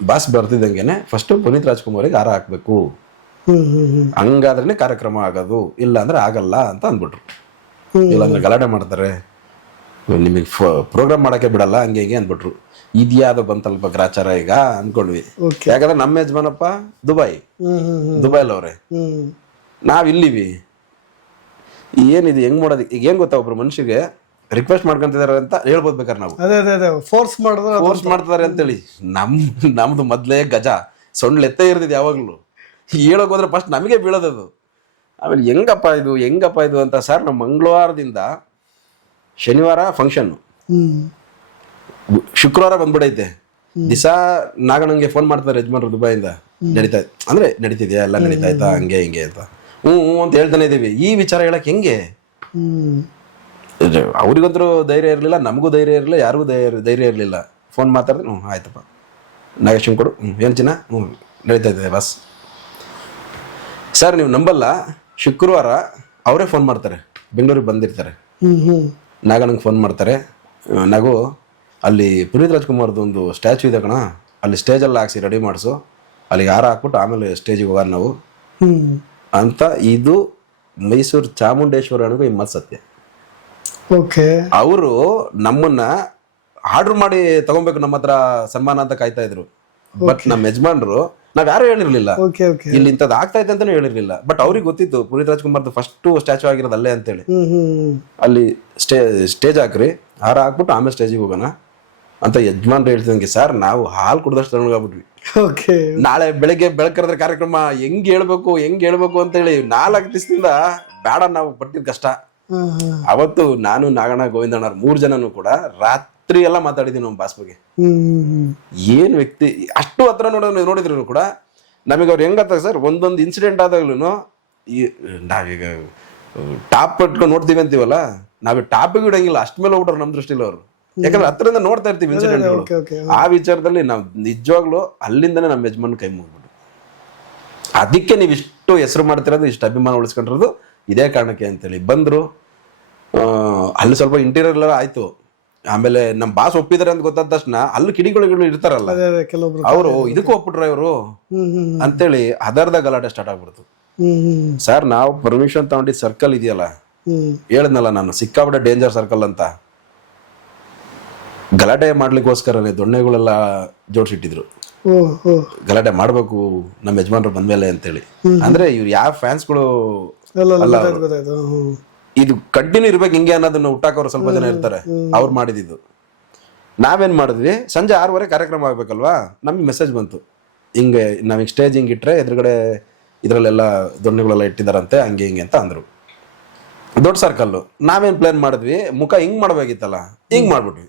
ಬಾಸ್ ಬರ್ತಿದ್ದಂಗೆನೆ ಫಸ್ಟ್ ಪುನೀತ್ ರಾಜ್ಕುಮಾರಿಗೆ ಹಾರ ಹಾಕ್ಬೇಕು, ಹಂಗಾದ್ರೆ ಕಾರ್ಯಕ್ರಮ ಆಗೋದು, ಇಲ್ಲ ಅಂದ್ರೆ ಆಗಲ್ಲ ಅಂತ ಅಂದ್ಬಿಟ್ರು. ಇಲ್ಲಾಂದ್ರೆ ಗಲಾಟೆ ಮಾಡ್ತಾರೆ, ನಿಮಗೆ ಪ್ರೋಗ್ರಾಮ್ ಮಾಡಕ್ಕೆ ಬಿಡಲ್ಲ, ಹಂಗೆ ಹಿಂಗೆ ಅಂದ್ಬಿಟ್ರು. ಇದ್ಯಾವ್ದು ಬಂತಲ್ಪ ಗ್ರಾಚಾರ ಈಗ ಅನ್ಕೊಂಡ್ವಿ. ಯಾಕಂದ್ರೆ ನಮ್ಮ ಯಜಮಾನಪ್ಪ ದುಬೈಲವ್ರೆ, ನಾವ್ ಇಲ್ಲಿವಿ. ಏನಿದೆ ಹೆಂಗ್ ಮಾಡೋದು? ಈಗ ಏನ್ ಗೊತ್ತಾ, ಒಬ್ರು ಮನುಷ್ಯಗೆ ರಿಕ್ವೆಸ್ಟ್ ಮಾಡ್ಕೊಂತಿದಾರೆ ಅಂತ ಹೇಳ್ಬೋದು ಬೇಕಾದ್ರೆ ನಾವು, ಫೋರ್ಸ್ ಮಾಡ್ತಾರೆ ಅಂತೇಳಿ. ನಮ್ದು ಮೊದ್ಲೇ ಗಜ ಸೊಂಡ್ಲೆತ್ತೇ ಇರ್ತಿದ್ ಯಾವಾಗ್ಲೂ. ಹೇಳೋಕ್ ಹೋದ್ರೆ ಫಸ್ಟ್ ನಮಗೆ ಬೀಳೋದದು. ಆಮೇಲೆ ಹೆಂಗಪ್ಪ ಇದು ಅಂತ, ಸರ್ ನಮ್ಮ ಮಂಗಳವಾರದಿಂದ ಶನಿವಾರ ಫಂಕ್ಷನ್, ಶುಕ್ರವಾರ ಬಂದ್ಬಿಡೈತೆ. ದಿಸಾ ನಾಗಣ್ಣಂಗೆ ಫೋನ್ ಮಾಡ್ತಾರೆ ಯಜಮಾನ್ರು ದುಬೈಯಿಂದ, ನಡೀತಿದ್ಯಾ ಎಲ್ಲ ನಡೀತಾಯ್ತಾ ಹಂಗೆ ಹಿಂಗೆ ಅಂತ. ಹ್ಞೂ ಅಂತ ಹೇಳ್ತಾನೆ ಇದೀವಿ. ಈ ವಿಚಾರ ಹೇಳಕ್ ಹೆಂಗೆ? ಅವ್ರಿಗಂತೂ ಧೈರ್ಯ ಇರಲಿಲ್ಲ, ನಮಗೂ ಧೈರ್ಯ ಇರಲಿಲ್ಲ, ಯಾರಿಗೂ ಧೈರ್ಯ ಇರಲಿಲ್ಲ. ಫೋನ್ ಮಾತಾಡಿದ್ರೆ ಆಯ್ತಪ್ಪ ನಾಗೇಶನ್ ಕೊಡು, ಏನು ಚಿನ್ನ, ನಡೀತಾ ಇದೆ ಬಸ್. ಸರ್ ನೀವು ನಂಬಲ್ಲ, ಶುಕ್ರವಾರ ಅವರೇ ಫೋನ್ ಮಾಡ್ತಾರೆ, ಬೆಂಗಳೂರಿಗೆ ಬಂದಿರ್ತಾರೆ, ನಾಗಣ್ಣಂಗೆ ಫೋನ್ ಮಾಡ್ತಾರೆ. ನಾಗು ಅಲ್ಲಿ ಪುನೀತ್ ರಾಜ್ಕುಮಾರ್ದು ಒಂದು ಸ್ಟ್ಯಾಚು ಇದೆ ಕಣ, ಅಲ್ಲಿ ಸ್ಟೇಜಲ್ಲಿ ಹಾಕ್ಸಿ ರೆಡಿ ಮಾಡಿಸು, ಅಲ್ಲಿಗೆ ಹಾರ ಹಾಕ್ಬಿಟ್ಟು ಆಮೇಲೆ ಸ್ಟೇಜಿಗೆ ಹೋಗೋಣ ನಾವು ಅಂತ. ಇದು ಮೈಸೂರು ಚಾಮುಂಡೇಶ್ವರನಿಗೂ ಈ ಮಾತು ಸತ್ಯ. ಅವರು ನಮ್ಮನ್ನ ಆರ್ಡರ್ ಮಾಡಿ ತಗೊಬೇಕು ನಮ್ಮ ಹತ್ರ ಸನ್ಮಾನ ಅಂತ ಕಾಯ್ತಾ ಇದ್ರು. ಬಟ್ ನಮ್ಮ ಯಜಮಾನ್ರು ನಾವ್ ಯಾರು ಹೇಳಿರ್ಲಿಲ್ಲ, ಇಲ್ಲಿ ಇಂಥದ್ದು ಆಗ್ತಾ ಇದೆ ಅಂತಾನೆ ಹೇಳಿರ್ಲಿಲ್ಲ. ಬಟ್ ಅವ್ರಿಗೆ ಗೊತ್ತಿತ್ತು ಪುನೀತ್ ರಾಜ್ಕುಮಾರ್ದು ಫಸ್ಟ್ ಸ್ಟ್ಯಾಚು ಆಗಿರೋದು ಅಲ್ಲೇ ಅಂತೇಳಿ. ಅಲ್ಲಿ ಸ್ಟೇಜ್ ಹಾಕ್ರಿ, ಹಾರ ಹಾಕ್ಬಿಟ್ಟು ಆಮೇಲೆ ಸ್ಟೇಜಿಗೆ ಹೋಗೋಣ ಅಂತ ಯಜಮಾನ್ರು ಹೇಳ್ತಿದಂಗೆ, ಸರ್ ನಾವು ಹಾಲು ಕುಡ್ದಷ್ಟು ತಗೊಂಡೋಗ್ಬಿಟ್ವಿ. ನಾಳೆ ಬೆಳಗ್ಗೆ ಬೆಳಕರಿದ್ರೆ ಕಾರ್ಯಕ್ರಮ ಹೆಂಗ್ ಹೇಳ್ಬೇಕು ಅಂತೇಳಿ 4 ದಿವಸದಿಂದ ಬೇಡ, ನಾವು ಪಟ್ಟಿದ್ ಕಷ್ಟ. ಅವತ್ತು ನಾನು ನಾಗಣ್ಣ ಗೋವಿಂದಣ್ಣವ್ರು 3 ಜನನು ಕೂಡ ರಾತ್ರಿ ಎಲ್ಲ ಮಾತಾಡಿದೀವಿ ನಮ್ಮ ಬಾಸ್ ಬಗ್ಗೆ. ಏನ್ ವ್ಯಕ್ತಿ, ಅಷ್ಟು ಹತ್ರ ನೋಡಿದ್ರು ಕೂಡ ನಮಗೆ ಅವ್ರು ಹೆಂಗತ್ತ ಸರ್, ಒಂದೊಂದು ಇನ್ಸಿಡೆಂಟ್ ಆದಾಗ್ಲೂ ನಾವೀಗ ಟಾಪ್ ಇಟ್ಕೊಂಡು ನೋಡ್ತೀವಿ ಅಂತೀವಲ್ಲ, ನಾವ್ ಟಾಪಿಗೆ ಇಡಂಗಿಲ್ಲ, ಅಷ್ಟ ಮೇಲೆ ಹೋಗ್ಬಿಟ್ರು ನಮ್ ದೃಷ್ಟಿಲಿ ಅವರು. ಯಾಕಂದ್ರೆ ಹತ್ರದಿಂದ ನೋಡ್ತಾ ಇರ್ತೀವಿ ಇನ್ಸಿಡೆಂಟ್ಗಳು. ಆ ವಿಚಾರದಲ್ಲಿ ನಾವ್ ನಿಜವಾಗ್ಲೂ ಅಲ್ಲಿಂದನೇ ನಮ್ಮ ಯಜಮಾನ್ ಕೈ ಮುಗ್ಬಿಟ್ಟು. ಅದಕ್ಕೆ ನೀವು ಇಷ್ಟು ಹೆಸರು ಮಾಡ್ತಿರೋದು, ಇಷ್ಟು ಅಭಿಮಾನ ಉಳಿಸ್ಕೊಂಡಿರೋದು ಇದೇ ಕಾರಣಕ್ಕೆ ಅಂತೇಳಿ ಬಂದ್ರು. ಅಲ್ಲಿ ಸ್ವಲ್ಪ ಇಂಟೀರಿಯರ್ ಎಲ್ಲ ಆಯ್ತು, ಆಮೇಲೆ ನಮ್ ಬಾಸ್ ಒಪ್ಪಿದಾರೆ ಅಂತ ಗೊತ್ತಾದ ತಕ್ಷಣ ಅಲ್ಲಿ ಕಿಡಿಗಳು ಇರ್ತಾರಲ್ಲ ಅದೇ ಅದೇ ಕೆಲವೊಬ್ರು ಅವರು ಇದಕ್ಕೂ ಒಪ್ಪಿಟ್ರ ಇವರು ಅಂತೇಳಿ ಅದರ್ಧ ಗಲಾಟೆ ಸ್ಟಾರ್ಟ್ ಆಗ್ಬಿಡ್ತು. ಸರ್ ನಾವು ಪರ್ಮಿಷನ್ ತಗೊಂಡಿದ್ ಸರ್ಕಲ್ ಇದೆಯಲ್ಲ, ಹೇಳದ್ನಲ್ಲ ನಾನು ಸಿಕ್ಕಾಬಿಟ್ಟೆ ಡೇಂಜರ್ ಸರ್ಕಲ್ ಅಂತ, ಗಲಾಟೆ ಮಾಡ್ಲಿಕ್ಕೋಸ್ಕರನೇ ದೊಣ್ಣೆಗಳೆಲ್ಲ ಜೋಡಿಸಿಟ್ಟಿದ್ರು. ಗಲಾಟೆ ಮಾಡ್ಬೇಕು ನಮ್ಮ ಯಜಮಾನ್ರು ಬಂದ್ಮೇಲೆ ಅಂತೇಳಿ. ಅಂದ್ರೆ ಇವ್ರು ಯಾವ ಫ್ಯಾನ್ಸ್ಗಳು ಅಲ್ಲ, ಇದು ಕಂಟಿನ್ಯೂ ಇರ್ಬೇಕು ಹಿಂಗೆ ಅನ್ನೋದನ್ನ ಹುಟ್ಟಾಕೋರು ಸ್ವಲ್ಪ ಜನ ಇರ್ತಾರೆ, ಅವ್ರು ಮಾಡಿದ್ದು. ನಾವೇನ್ ಮಾಡಿದ್ವಿ, ಸಂಜೆ 6:15 ಕಾರ್ಯಕ್ರಮ ಆಗ್ಬೇಕಲ್ವಾ, ನಮ್ಗೆ ಮೆಸೇಜ್ ಬಂತು, ಹಿಂಗೆ ನಾವೀಗ ಸ್ಟೇಜ್ ಹಿಂಗೆ ಇಟ್ರೆ ಎದುರುಗಡೆ ಇದ್ರಲ್ಲೆಲ್ಲ ದೊಣ್ಣೆಗಳೆಲ್ಲ ಇಟ್ಟಿದಾರಂತೆ ಹಂಗೆ ಹಿಂಗೆ ಅಂತ ಅಂದ್ರು. ದೊಡ್ಡ ಸರ್ಕಲ್. ನಾವೇನ್ ಪ್ಲಾನ್ ಮಾಡಿದ್ವಿ, ಮುಖ ಹಿಂಗ್ ಮಾಡ್ಬೇಕಿತ್ತಲ್ಲ, ಹಿಂಗ್ ಮಾಡ್ಬಿಟ್ವಿ.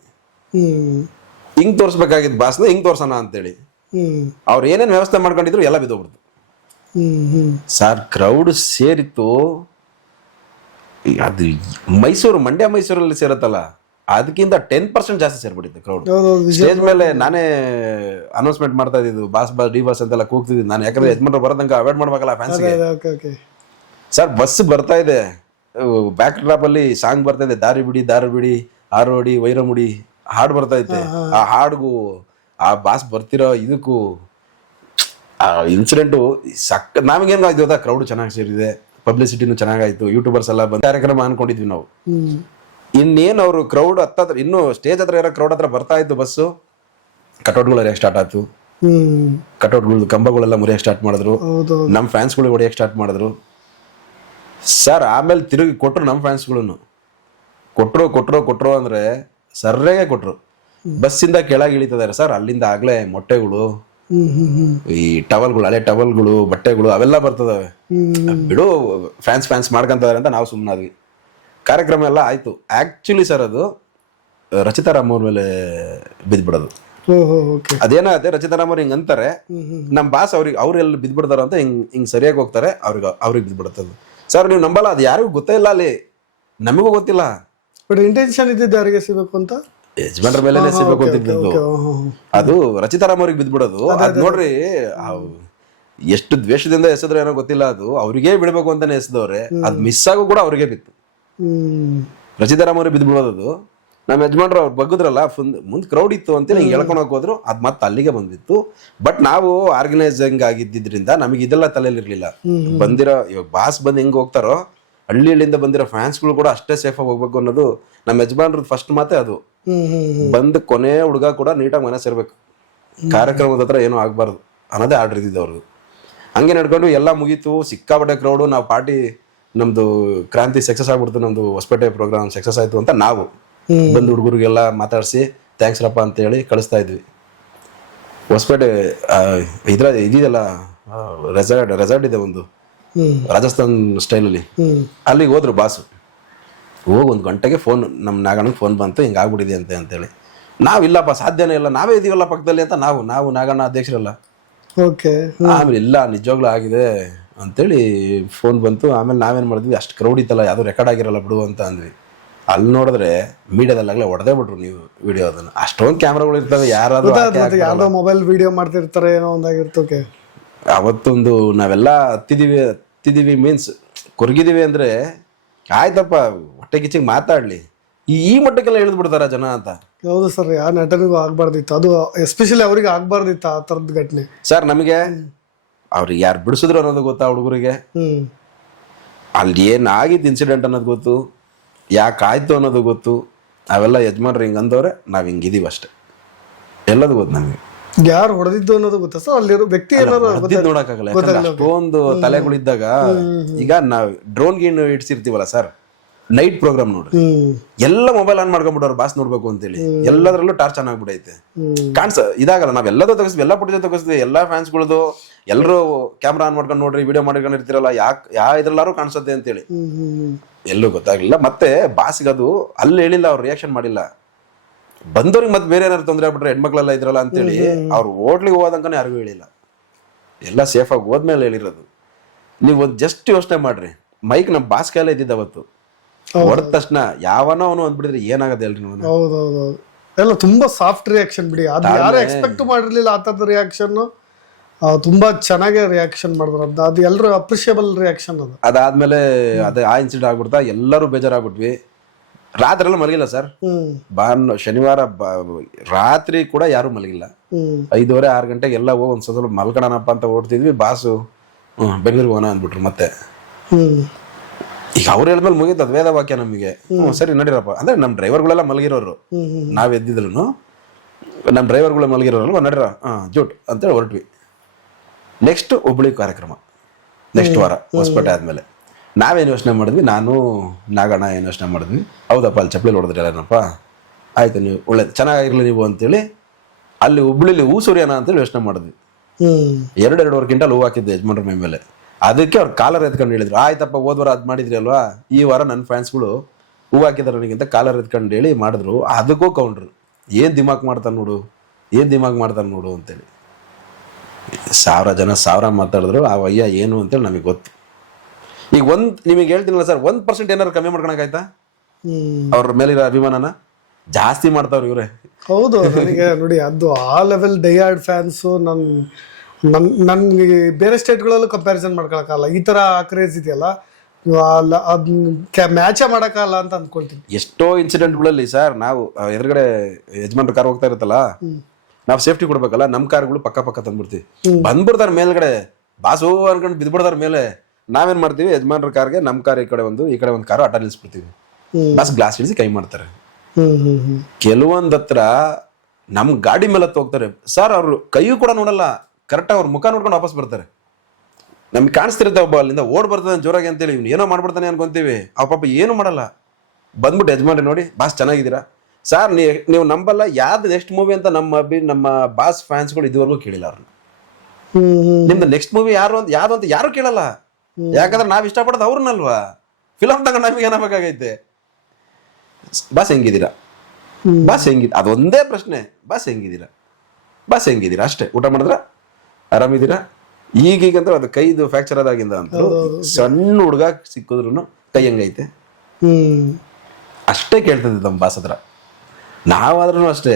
ಹಿಂಗ್ ತೋರ್ಸ್ಬೇಕಾಗಿದ್ ಬಾಸ್ನ ಹಿಂಗ್ ತೋರ್ಸೋಣ ಅಂತೇಳಿ ಅವ್ರು ಏನೇನ್ ವ್ಯವಸ್ಥೆ ಮಾಡ್ಕೊಂಡಿದ್ರು ಎಲ್ಲ ಬಿದ್ದೋಗ್ಬಿಡ್ತು. ಸರ್ ಕ್ರೌಡ್ ಸೇರಿತ್ತು, ಅದು ಮಂಡ್ಯ ಮೈಸೂರಲ್ಲಿ ಸೇರುತ್ತಲ್ಲ ಅದಕ್ಕಿಂತ 10% ಜಾಸ್ತಿ ಸೇರ್ಬಿಟ್ಟಿತ್ತು ಕ್ರೌಡ್. ಸ್ಟೇಜ್ ಮೇಲೆ ನಾನೇ ಅನೌನ್ಸ್ಮೆಂಟ್ ಮಾಡ್ತಾ ಇದ್ದು, ಬಾಸ್ ಡಿ ಬಾಸ್ ಅಂತೆಲ್ಲ ಕೂಗ್ತಿದ್ದು ನಾನು, ಯಾಕಂದ್ರೆ ಯಜಮಾನ್ರು ಬರೋದಂಗ ಅವಾಯ್ಡ್ ಮಾಡ್ಬೇಕಲ್ಲ ಫ್ಯಾನ್ಸ್ಗೆ. ಸರ್ ಬಸ್ ಬರ್ತಾ ಇದೆ, ಬ್ಯಾಕ್ ಡ್ರಾಪ್ ಅಲ್ಲಿ ಸಾಂಗ್ ಬರ್ತಾ ಇದೆ, ದಾರಿ ಬಿಡಿ ಆರೋಡಿ ವೈರಮುಡಿ ಹಾಡು ಬರ್ತಾ ಐತೆ. ಆ ಹಾಡ್ಗೂ ಆ ಬಾಸ್ ಬರ್ತಿರೋ ಇದಕ್ಕೂ ಆ ಇನ್ಸಿಡೆಂಟು ನಮಗೇನ್ ಗೊತ್ತಾ, ಕ್ರೌಡ್ ಚೆನ್ನಾಗಿ ಸೇರಿದೆ, ಪಬ್ಲಿಸಿಟಿನೂ ಚೆನ್ನಾಗಾಯ್ತು, ಯೂಟ್ಯೂಬರ್ಸ್ ಎಲ್ಲ ಬಂದ ಕಾರ್ಯಕ್ರಮ ಅನ್ಕೊಂಡಿದ್ವಿ ನಾವು. ಇನ್ನೇನು ಅವರು ಕ್ರೌಡ್ ಹತ್ತತ್ರ, ಇನ್ನು ಸ್ಟೇಜ್ ಹತ್ರ ಇರೋ ಕ್ರೌಡ್ ಹತ್ರ ಬರ್ತಾ ಇತ್ತು ಬಸ್ಸು, ಕಟೌಟ್ಗಳು ಹೊಡೆಯಕ್ಕೆ ಸ್ಟಾರ್ಟ್ ಆಯ್ತು. ಕಟೌಟ್ಗಳು ಕಂಬಗಳೆಲ್ಲ ಮುರಿಯಕ್ಕೆ ಸ್ಟಾರ್ಟ್ ಮಾಡಿದ್ರು, ನಮ್ಮ ಫ್ಯಾನ್ಸ್ಗಳು ಹೊಡೆಯಕ್ಕೆ ಸ್ಟಾರ್ಟ್ ಮಾಡಿದ್ರು. ಸರ್ ಆಮೇಲೆ ತಿರುಗಿ ಕೊಟ್ರು, ನಮ್ಮ ಫ್ಯಾನ್ಸ್ಗಳನ್ನು ಕೊಟ್ರು ಅಂದ್ರೆ ಸರ್ರೆಗೆ ಕೊಟ್ರು. ಬಸ್ಸಿಂದ ಕೆಳಗೆ ಇಳಿತಿದ್ದಾರೆ ಸರ್, ಅಲ್ಲಿಂದ ಆಗ್ಲೇ ಮೊಟ್ಟೆಗಳು, ಈ ಟವಲ್ಗಳು, ಹಳೆ ಟವಲ್ಗಳು, ಬಟ್ಟೆಗಳು ಅವೆಲ್ಲ ಬರ್ತದವೆ. ಬಿಡು ಫ್ಯಾನ್ಸ್ ಮಾಡ್ಕೊಂತಾರೆ ಅಂತ ನಾವು ಸುಮ್ಮನಾದ್ವಿ. ಕಾರ್ಯಕ್ರಮ ಎಲ್ಲ ಆಯ್ತು. ಆಕ್ಚುಲಿ ಸರ್ ಅದು ರಚಿತಾ ರಾಮ್ ಅವ್ರ ಮೇಲೆ ಬಿದ್ಬಿಡೋದು. ಅದೇನಾಗತ್ತೆ, ರಚಿತಾ ರಾಮ್ ಅವ್ರು ಹಿಂಗ್ ಅಂತಾರೆ, ನಮ್ ಬಾಸ್ ಅವ್ರೆಲ್ಲ ಬಿದ್ಬಿಡ್ತಾರ ಅಂತ ಹಿಂಗ್ ಸರಿಯಾಗಿ ಹೋಗ್ತಾರೆ, ಅವ್ರಿಗೆ ಬಿದ್ಬಿಡುತ್ತದು. ಸರ್ ನೀವು ನಂಬಲ್ಲ, ಅದು ಯಾರಿಗೂ ಗೊತ್ತೇ ಇಲ್ಲ, ಅಲ್ಲಿ ನಮಗೂ ಗೊತ್ತಿಲ್ಲ. ಬಟ್ ಇಂಟೆನ್ಷನ್ ಇದ್ದಿದ್ದು ಯಾರಿಗೆ ಸಿಗಬೇಕು ಅಂತ, ಯಜಮಾನ್ರ ಮೇಲೆ ಸಿಗ್ಬೇಕು ಅಂತಿದ್ದು. ಅದು ರಚಿತಾರಾಮ್ ಅವ್ರಿಗೆ ಬಿದ್ಬಿಡೋದು. ಅದ್ ನೋಡ್ರಿ, ಎಷ್ಟು ದ್ವೇಷದಿಂದ ಎಸೆದ್ರೆ ಏನೋ ಗೊತ್ತಿಲ್ಲ, ಅದು ಅವ್ರಿಗೆ ಬಿಡ್ಬೇಕು ಅಂತಾನೆ ಎಸೆದವ್ರೆ, ಅದ್ ಮಿಸ್ ಆಗು ಕೂಡ ಅವ್ರಿಗೆ ಬಿತ್ತು. ರಚಿತಾರಾಮ್ ಅವ್ರಿಗೆ ಬಿದ್ಬಿಡೋದು. ನಮ್ಮ ಯಜಮಾನ್ರು ಅವ್ರು ಬಗ್ಗದ್ರಲ್ಲ, ಮುಂದ್ ಕ್ರೌಡ್ ಇತ್ತು ಅಂತ ಹಿಂಗೆ ಹೇಳ್ಕೊಳಕ್ ಹೋದ್ರು, ಅದ್ ಮತ್ತೆ ಅಲ್ಲಿಗೆ ಬಂದಿತ್ತು. ಬಟ್ ನಾವು ಆರ್ಗನೈಸಿಂಗ್ ಆಗಿದ್ದಿದ್ರಿಂದ ನಮಗೆ ಇದೆಲ್ಲ ತಲೆಯಲ್ಲಿ ಇರ್ಲಿಲ್ಲ. ಬಂದಿರೋ ಇವಾಗ ಬಾಸ್ ಬಂದ್ ಹೆಂಗ್ ಹೋಗ್ತಾರೋ, ಹಳ್ಳಿಯಿಂದ ಬಂದಿರೋ ಫ್ಯಾನ್ಸ್ಗಳು ಕೂಡ ಅಷ್ಟೇ ಸೇಫ್ ಆಗಿ ಹೋಗ್ಬೇಕು ಅನ್ನೋದು ನಮ್ಮ ಯಜಮಾನ್ರದ್ದು ಫಸ್ಟ್ ಮಾತೆ. ಅದು ಬಂದ್ ಕೊನೆ ಹುಡುಗ ಕೂಡ ನೀಟಾಗಿ ಮನೆ ಸೇರ್ಬೇಕು, ಕಾರ್ಯಕ್ರಮದ ಹತ್ರ ಏನೂ ಆಗ್ಬಾರ್ದು ಅನ್ನೋದೇ ಆರ್ಡರ್ ಇದ್ದಿದ್ದು ಅವ್ರದ್ದು. ಹಂಗೆ ನಡ್ಕೊಂಡು ಎಲ್ಲ ಮುಗೀತು, ಸಿಕ್ಕಾಪಟ್ಟೆ ಕ್ರೌಡು. ನಾವು ಪಾರ್ಟಿ ನಮ್ದು ಕ್ರಾಂತಿ ಸಕ್ಸಸ್ ಆಗ್ಬಿಡ್ತು, ನಮ್ದು ಹೊಸಪೇಟೆ ಪ್ರೋಗ್ರಾಮ್ ಸಕ್ಸಸ್ ಆಯ್ತು ಅಂತ ನಾವು ಬಂದು ಹುಡುಗರಿಗೆಲ್ಲ ಮಾತಾಡಿಸಿ ಥ್ಯಾಂಕ್ಸ್ ರಪ್ಪ ಅಂತ ಹೇಳಿ ಕಳಿಸ್ತಾ ಇದ್ವಿ. ಹೊಸಪೇಟೆ ಇದೆಯಲ್ಲ ರೆಸಾರ್ಟ್ ಇದೆ ಒಂದು, ರಾಜಸ್ಥಾನ್ ಸ್ಟೈಲಲ್ಲಿ, ಅಲ್ಲಿಗೆ ಹೋದ್ರು ಬಾಸು. ಹೋಗಿ 1 ಗಂಟೆಗೆ ಫೋನ್, ನಮ್ಮ ನಾಗಣ್ಣಗೆ ಫೋನ್ ಬಂತು, ಹಿಂಗೆ ಆಗ್ಬಿಟ್ಟಿದೆ ಅಂತೇಳಿ. ನಾವಿಲ್ಲಪ್ಪ ಸಾಧ್ಯನೇ ಇಲ್ಲ, ನಾವೇ ಇದೀವಲ್ಲ ಪಕ್ಕದಲ್ಲಿ ಅಂತ ನಾವು ನಾಗಣ್ಣ ಅಧ್ಯಕ್ಷರಲ್ಲ. ಆಮೇಲೆ ಇಲ್ಲ ನಿಜವಾಗ್ಲೂ ಆಗಿದೆ ಅಂತೇಳಿ ಫೋನ್ ಬಂತು. ಆಮೇಲೆ ನಾವೇನ್ ಮಾಡಿದ್ವಿ, ಅಷ್ಟು ಕ್ರೌಡ್ ಇತ್ತಲ್ಲ, ಯಾವ್ದು ರೆಕಾರ್ಡ್ ಆಗಿರಲ್ಲ ಬಿಡು ಅಂತ ಅಂದ್ವಿ. ಅಲ್ಲಿ ನೋಡಿದ್ರೆ ಮೀಡಿಯಾದಲ್ಲಾಗಲೇ ಹೊಡೆದೇ ಬಿಟ್ರು ನೀವು ವಿಡಿಯೋ. ಅದನ್ನ ಅಷ್ಟೊಂದು ಕ್ಯಾಮ್ರಾಗಳು ಇರ್ತವೆ, ಯಾರಾದ್ರೂ ಮೊಬೈಲ್ ವಿಡಿಯೋ ಮಾಡ್ತಿರ್ತಾರೆ ಏನೋ ಒಂದಾಗಿರ್ತೋಕೆ. ಅವತ್ತೊಂದು ನಾವೆಲ್ಲ ಹತ್ತಿದೀವಿ ಮೀನ್ಸ್ ಕೊರಗಿದೀವಿ ಅಂದ್ರೆ ಆಯ್ತಪ್ಪ, ಹೊಟ್ಟೆ ಕಿಚ್ಚಿಗೆ ಮಾತಾಡ್ಲಿ, ಈ ಮಟ್ಟಕ್ಕೆಲ್ಲ ಇಳಿದು ಬಿಡ್ತಾರ ಜನ ಅಂತ. ಹೌದು ಸರ್, ಯಾವ ನಟನಿಗೂ ಆಗ್ಬಾರ್ದಿತ್ತು ಅದು, ಎಸ್ಪೆಷಲಿ ಅವ್ರಿಗೆ ಆಗ್ಬಾರ್ದಿತ್ತು ಆ ಥರದ ಘಟನೆ. ಸರ್ ನಮಗೆ ಅವ್ರಿಗೆ ಯಾರು ಬಿಡಿಸಿದ್ರು ಅನ್ನೋದು ಗೊತ್ತಾ, ಹುಡುಗರಿಗೆ ಅಲ್ಲಿ ಏನಾಗಿದ್ದು ಇನ್ಸಿಡೆಂಟ್ ಅನ್ನೋದು ಗೊತ್ತು, ಯಾಕಾಯ್ತು ಅನ್ನೋದು ಗೊತ್ತು. ಅವೆಲ್ಲ ಯಜಮಾನ್ರು ಹಿಂಗೆ ಅಂದವ್ರೆ, ನಾವು ಹಿಂಗಿದೀವಿ ಅಷ್ಟೇ, ಎಲ್ಲದು ಗೊತ್ತು ನಮಗೆ. ಯಾರು ಹೊಡೆದಿದ್ದು ಅನ್ನೋದು ಗೊತ್ತಾ ಸರ್, ಅಲ್ಲಿರೋ ವ್ಯಕ್ತಿ ನೋಡಕ್ಕಾಗಲ್ಲ, ಅಷ್ಟೊಂದು ತಲೆಗಳಿದ್ದಾಗ. ಈಗ ನಾವ್ ಡ್ರೋನ್ ಗೀನ್ ಇಡ್ಸಿರ್ತೀವಲ್ಲ ಸರ್, ನೈಟ್ ಪ್ರೋಗ್ರಾಮ್ ನೋಡ್ರಿ, ಎಲ್ಲ ಮೊಬೈಲ್ ಆನ್ ಮಾಡ್ಕೊಂಡ್ಬಿಟ್ಟವ್ರು ಬಾಸ್ ನೋಡ್ಬೇಕು ಅಂತೇಳಿ, ಎಲ್ಲದರಲ್ಲೂ ಟಾರ್ಚ್ ಆನ್ ಆಗ್ಬಿಡೈತೆ, ಇದಾಗಲ್ಲ. ನಾವೆಲ್ಲದೂ ತೆಗಿಸ್ತೀವಿ, ಎಲ್ಲ ಫುಟೇಜ್ ತೆಗಿಸ್ತೀವಿ, ಎಲ್ಲಾ ಫ್ಯಾನ್ಸ್ಗಳದು ಎಲ್ಲರೂ ಕ್ಯಾಮ್ರಾ ಆನ್ ಮಾಡ್ಕೊಂಡು ನೋಡ್ರಿ, ವಿಡಿಯೋ ಮಾಡ್ಕೊಂಡಿರ್ತೀರಲ್ಲ, ಇದ್ರಲ್ಲಾರು ಕಾಣಿಸುತ್ತೆ ಅಂತೇಳಿ ಎಲ್ಲೂ ಗೊತ್ತಾಗ್ಲಿಲ್ಲ. ಮತ್ತೆ ಬಾಸ್ಗೆ ಅದು ಅಲ್ಲಿ ಹೇಳಿಲ್ಲ, ಅವ್ರು ರಿಯಾಕ್ಷನ್ ಮಾಡಿಲ್ಲ. ಬಂದವ್ರಿಗೆ ಮತ್ತೆ ಬೇರೆ ಏನಾದ್ರು ತೊಂದರೆ ಆಗ್ಬಿಟ್ರೆ ಹೆಣ್ಮಕ್ಳೆಲ್ಲ ಇದ್ರಲ್ಲ ಅಂತೇಳಿ ಅವ್ರು ಹೋಟ್ಲಿಗೆ ಹೋದಂಕನೇ ಯಾರಿಗೂ ಹೇಳಿಲ್ಲ, ಎಲ್ಲ ಸೇಫ್ ಆಗಿ ಹೋದ್ಮೇಲೆ ಹೇಳಿರೋದು. ನೀವು ಒಂದು ಜಸ್ಟ್ ಯೋಚನೆ ಮಾಡ್ರಿ, ಮೈಕ್ ನಮ್ಮ ಬಾಸ್ ಕೈಲೇ ಇದ್ದಿದ್ದ ಅವತ್ತು, ಹೊಡೆದ ತಕ್ಷಣ ಯಾವನೋ ಅವನು ಅಂದ್ಬಿಟ್ಟಿದ್ರೆ ಏನಾಗತ್ತೆ ಎಲ್ರಿ. ಹೌದೌದು, ಎಲ್ಲ ತುಂಬಾ ಸಾಫ್ಟ್ ರಿಯಾಕ್ಷನ್ ಬಿಡಿ, ಅದು ಯಾರು ಎಕ್ಸ್ಪೆಕ್ಟ್ ಮಾಡಿರ್ಲಿಲ್ಲ ಆ ಥರದ ರಿಯಾಕ್ಷನ್. ತುಂಬಾ ಚೆನ್ನಾಗಿ ರಿಯಾಕ್ಷನ್ ಮಾಡಿದ್ರು, ಅದು ಎಲ್ಲರೂ ಅಪ್ರಿಷಿಯಬಲ್ ರಿಯಾಕ್ಷನ್. ಅದು ಅದಾದ್ಮೇಲೆ ಆ ಇನ್ಸಿಡೆಂಟ್ ಆಗ್ಬಿಡ್ತಾ ಎಲ್ಲರೂ ಬೇಜಾರಾಗ್ಬಿಟ್ವಿ. ರಾತ್ರಿ ಎಲ್ಲ ಮಲಗಿಲ್ಲ ಸರ್. ಶನಿವಾರ ರಾತ್ರಿ ಕೂಡ ಯಾರು ಮಲಗಿಲ್ಲ. 5:30 6 ಗಂಟೆಗೆ ಎಲ್ಲ ಹೋಗಿ ಒಂದ್ ಸ್ವಲ್ಪ ಮಲ್ಕೊಳ್ಳೋಣಪ್ಪ ಅಂತ ಓಡ್ತಿದ್ವಿ. ಬಾಸು ಬೆಂಗಳೂರಿಗೆ ಹೋಗೋಣ ಅಂದ್ಬಿಟ್ರು ಮತ್ತೆ. ಈಗ ಅವ್ರು ಹೇಳಿದ್ಮೇಲೆ ಮುಗೀತು ಅದು ವೇದ ವಾಕ್ಯ ನಮಗೆ. ಸರಿ ನಡೀರಪ್ಪ ಅಂದ್ರೆ ನಮ್ಮ ಡ್ರೈವರ್ಗಳೆಲ್ಲ ಮಲಗಿರೋರು, ನಾವ್ ಎದ್ದಿದ್ರು ನಮ್ಮ ಡ್ರೈವರ್ಗಳು ಮಲಗಿರೋರು, ನಡೀರ ಜೂಟ್ ಅಂತೇಳಿ ಹೊರಟ್ವಿ. ನೆಕ್ಸ್ಟ್ ಹುಬ್ಳಿ ಕಾರ್ಯಕ್ರಮ ನೆಕ್ಸ್ಟ್ ವಾರ ಹೊಸಪೇಟೆ ಆದ್ಮೇಲೆ. ನಾವೇನು ಯೋಚನೆ ಮಾಡಿದ್ವಿ, ನಾನು ನಾಗಣ್ಣ ಏನು ಯೋಚನೆ ಮಾಡಿದ್ವಿ, ಹೌದಪ್ಪ ಅಲ್ಲಿ ಚಪ್ಪಲಿ ಹೊಡೆದ್ರಿ ಅಲ್ಲೇನಪ್ಪ, ಆಯ್ತು ನೀವು ಒಳ್ಳೇದು ಚೆನ್ನಾಗಿರ್ಲಿ ನೀವು ಅಂತೇಳಿ ಅಲ್ಲಿ ಹುಬ್ಳಿಲಿ ಹೂ ಸುರಿಯೋಣ ಅಂತೇಳಿ ಯೋಚನೆ ಮಾಡಿದ್ವಿ. 2.5 ಕ್ವಿಂಟಲ್ ಹೂ ಹಾಕಿದ್ದೆ ಯಜಮಾನ್ರ ಮೈ ಮೇಲೆ. ಅದಕ್ಕೆ ಅವ್ರು ಕಾಲರ್ ಎತ್ಕೊಂಡು ಹೇಳಿದ್ರು, ಆಯ್ತಪ್ಪ ಹೋದ್ವಾರ ಅದು ಮಾಡಿದ್ರಿ ಅಲ್ವಾ, ಈ ವಾರ ನನ್ನ ಫ್ಯಾನ್ಸ್ಗಳು ಹೂ ಹಾಕಿದಾರೆ ನನಗಿಂತ ಕಾಲರ್ ಎತ್ಕೊಂಡು ಹೇಳಿ ಮಾಡಿದ್ರು. ಅದಕ್ಕೂ ಕೌಂಟ್ರು, ಏನ್ ದಿಮಾಕ್ ಮಾಡ್ತಾನೆ ನೋಡು ಅಂತೇಳಿ. 1000 ಜನ 1000 ಮಾತಾಡಿದ್ರು, ಆ ವಯ್ಯ ಏನು ಅಂತೇಳಿ ನಮಗೆ ಗೊತ್ತು. ಈಗ ನಿಮಗೆ ಹೇಳ್ತೀನಲ್ಲ ಸರ್, 1% ಏನಾರು ಕಮ್ಮಿ ಮಾಡ್ಕೊಳಕಾಯ್ತಾ? ಅವ್ರ ಮೇಲಿರೋ ಅಭಿಮಾನನ ಜಾಸ್ತಿ ಮಾಡ್ತಾವ್ರು ಇವ್ರೆ. ಹೌದು, ನನಗೆ ನೋಡಿ ಅದು ಆ ಲೆವೆಲ್ ಡೈಯಾರ್ಡ್ ಫ್ಯಾನ್ಸು ನನ್ಗೆ ಬೇರೆ ಸ್ಟೇಟ್ಗಳಲ್ಲೂ ಕಂಪ್ಯಾರಿಸನ್ ಮಾಡ್ಕೊಳಕ್ಕಾಗಲ್ಲ. ಈ ತರ ಕ್ರೇಜ್ ಇದೆಯಲ್ಲ, ಮ್ಯಾಚೇ ಮಾಡೋಕ್ಕಾಗಲ್ಲ ಅಂತ ಅಂದ್ಕೊಳ್ತೀನಿ. ಎಷ್ಟೋ ಇನ್ಸಿಡೆಂಟ್ಗಳಲ್ಲಿ ಸರ್, ನಾವು ಎದುರುಗಡೆ ಯಜಮಾನ್ರ ಕಾರ್ ಹೋಗ್ತಾ ಇರುತ್ತಲ್ಲ, ನಾವು ಸೇಫ್ಟಿ ಕೊಡ್ಬೇಕಲ್ಲ, ನಮ್ಮ ಕಾರ್ಗಳು ಪಕ್ಕ ತಂದ್ಬಿಡ್ತೀವಿ. ಬಂದ್ಬಿಡ್ತಾರೆ ಮೇಲ್ಗಡೆ, ಬಾಸು ಅನ್ಕೊಂಡು ಬಿದ್ಬಿಡ್ತಾರ ಮೇಲೆ. ನಾವೇನ್ ಮಾಡ್ತೀವಿ, ಯಜಮಾನ್ರ ಕಾರ್ಗೆ ನಮ್ಮ ಕಾರ್ ಈ ಕಡೆ ಒಂದು ಕಾರು ಅಡ್ಡ ನಿಲ್ಸ್ಬಿಡ್ತೀವಿ. ಬಸ್ ಗ್ಲಾಸ್ ಇಳಿಸಿ ಕೈ ಮಾಡ್ತಾರೆ. ಕೆಲವೊಂದ್ ಹತ್ರ ನಮ್ ಗಾಡಿ ಮೇಲೆ ಹೋಗ್ತಾರೆ ಸರ್, ಅವ್ರು ಕೈಯೂ ಕೂಡ ನೋಡಲ್ಲ, ಕರೆಕ್ಟ್ ಅವ್ರ ಮುಖ ನೋಡ್ಕೊಂಡು ವಾಪಸ್ ಬರ್ತಾರೆ. ನಮ್ಗೆ ಕಾಣಿಸ್ತಿರುತ್ತೆ ಒಬ್ಬ ಅಲ್ಲಿಂದ ಓಡ್ ಬರ್ತಾನೆ ಜೋರಾಗಿ ಅಂತೇಳಿ, ಇವ್ನು ಏನೋ ಮಾಡ್ಬಿಡ್ತಾನೆ ಅನ್ಕೊಂತೀವಿ. ಅವ್ ಪಾಪ ಏನು ಮಾಡಲ್ಲ, ಬಂದ್ಬಿಟ್ಟು ಯಜಮಾನ್ರಿ ನೋಡಿ ಬಾಸ್ ಚೆನ್ನಾಗಿದ್ದೀರಾ ಸರ್, ನೀವು ನಂಬಲ್ಲ, ಯಾವ್ದು ನೆಕ್ಸ್ಟ್ ಮೂವಿ ಅಂತ ನಮ್ಮ ಬಾಸ್ ಫ್ಯಾನ್ಸ್ಗಳು ಇದುವರೆಗೂ ಕೇಳಿಲ್ಲ ಅವ್ರನ್ನ. ನಿಮ್ದು ನೆಕ್ಸ್ಟ್ ಮೂವಿ ಯಾವ್ದು ಅಂತ ಯಾರು ಕೇಳಲ್ಲ, ಯಾಕಂದ್ರೆ ನಾವ್ ಇಷ್ಟಪಡೋದು ಅವ್ರನ್ನಲ್ವಾ. ಫಿಲಮ್ ತಗೊಂಡು ನಮಗೆ ಏನಾಗಬೇಕಾಗೈತೆ, ಬಾಸ್ ಹೆಂಗಿದ್ದೀರಾ, ಅದೊಂದೇ ಪ್ರಶ್ನೆ, ಬಾಸ್ ಹೆಂಗಿದ್ದೀರಾ ಅಷ್ಟೇ. ಊಟ ಮಾಡಿದ್ರ, ಆರಾಮಿದ್ದೀರಾ? ಈಗಂದ್ರೆ ಅದು ಕೈದು ಫ್ರಾಕ್ಚರ್ ಆದಾಗಿಂದ ಅಂತ ಸಣ್ಣ ಹುಡುಗ ಸಿಕ್ಕಿದ್ರು ಕೈ ಹೆಂಗೈತೆ ಅಷ್ಟೇ ಕೇಳ್ತದೆ ನಮ್ಮ ಬಾಸ್ ಹತ್ರ. ನಾವಾದ್ರೂ ಅಷ್ಟೇ,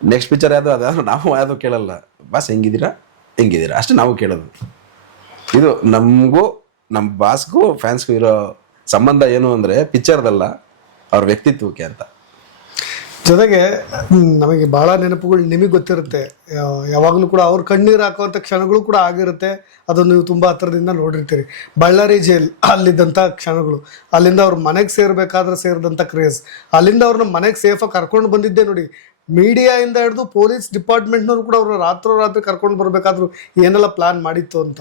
ನೆಕ್ಸ್ಟ್ ಪಿಕ್ಚರ್ ನಾವು ಯಾವ್ದು ಕೇಳಲ್ಲ, ಬಾಸ್ ಹೆಂಗಿದ್ದೀರಾ ಅಷ್ಟೇ ನಾವು ಕೇಳೋದು. ಇದು ನಮಗೂ ನಮ್ಮ ಬಾಸ್ಗೂ ಫ್ಯಾನ್ಸ್ಗೂ ಇರೋ ಸಂಬಂಧ ಏನು ಅಂದ್ರೆ ಪಿಕ್ಚರ್ದಲ್ಲ, ಅವ್ರ ವ್ಯಕ್ತಿತ್ವಕ್ಕೆ ಅಂತ. ಜೊತೆಗೆ ನಮಗೆ ಬಹಳ ನೆನಪುಗಳು ನಿಮಗೆ ಗೊತ್ತಿರುತ್ತೆ, ಯಾವಾಗಲೂ ಕೂಡ ಅವ್ರ ಕಣ್ಣೀರು ಹಾಕುವಂಥ ಕ್ಷಣಗಳು ಕೂಡ ಆಗಿರುತ್ತೆ. ಅದನ್ನು ನೀವು ತುಂಬ ಹತ್ರದಿಂದ ನೋಡಿರ್ತೀರಿ. ಬಳ್ಳಾರಿ ಜೈಲ್ ಅಲ್ಲಿದ್ದಂಥ ಕ್ಷಣಗಳು, ಅಲ್ಲಿಂದ ಅವ್ರ ಮನೆಗೆ ಸೇರಿದಂಥ ಕ್ರೇಜ್, ಅಲ್ಲಿಂದ ಅವ್ರನ್ನ ಮನೆಗೆ ಸೇಫಾಗಿ ಕರ್ಕೊಂಡು ಬಂದಿದ್ದೆ ನೋಡಿ. ಮೀಡಿಯಾಯಿಂದ ಹಿಡಿದು ಪೊಲೀಸ್ ಡಿಪಾರ್ಟ್ಮೆಂಟ್ನವರು ಕೂಡ ಅವ್ರನ್ನ ರಾತ್ರಿ ಕರ್ಕೊಂಡು ಬರಬೇಕಾದ್ರೂ ಏನೆಲ್ಲ ಪ್ಲಾನ್ ಮಾಡಿತ್ತು ಅಂತ.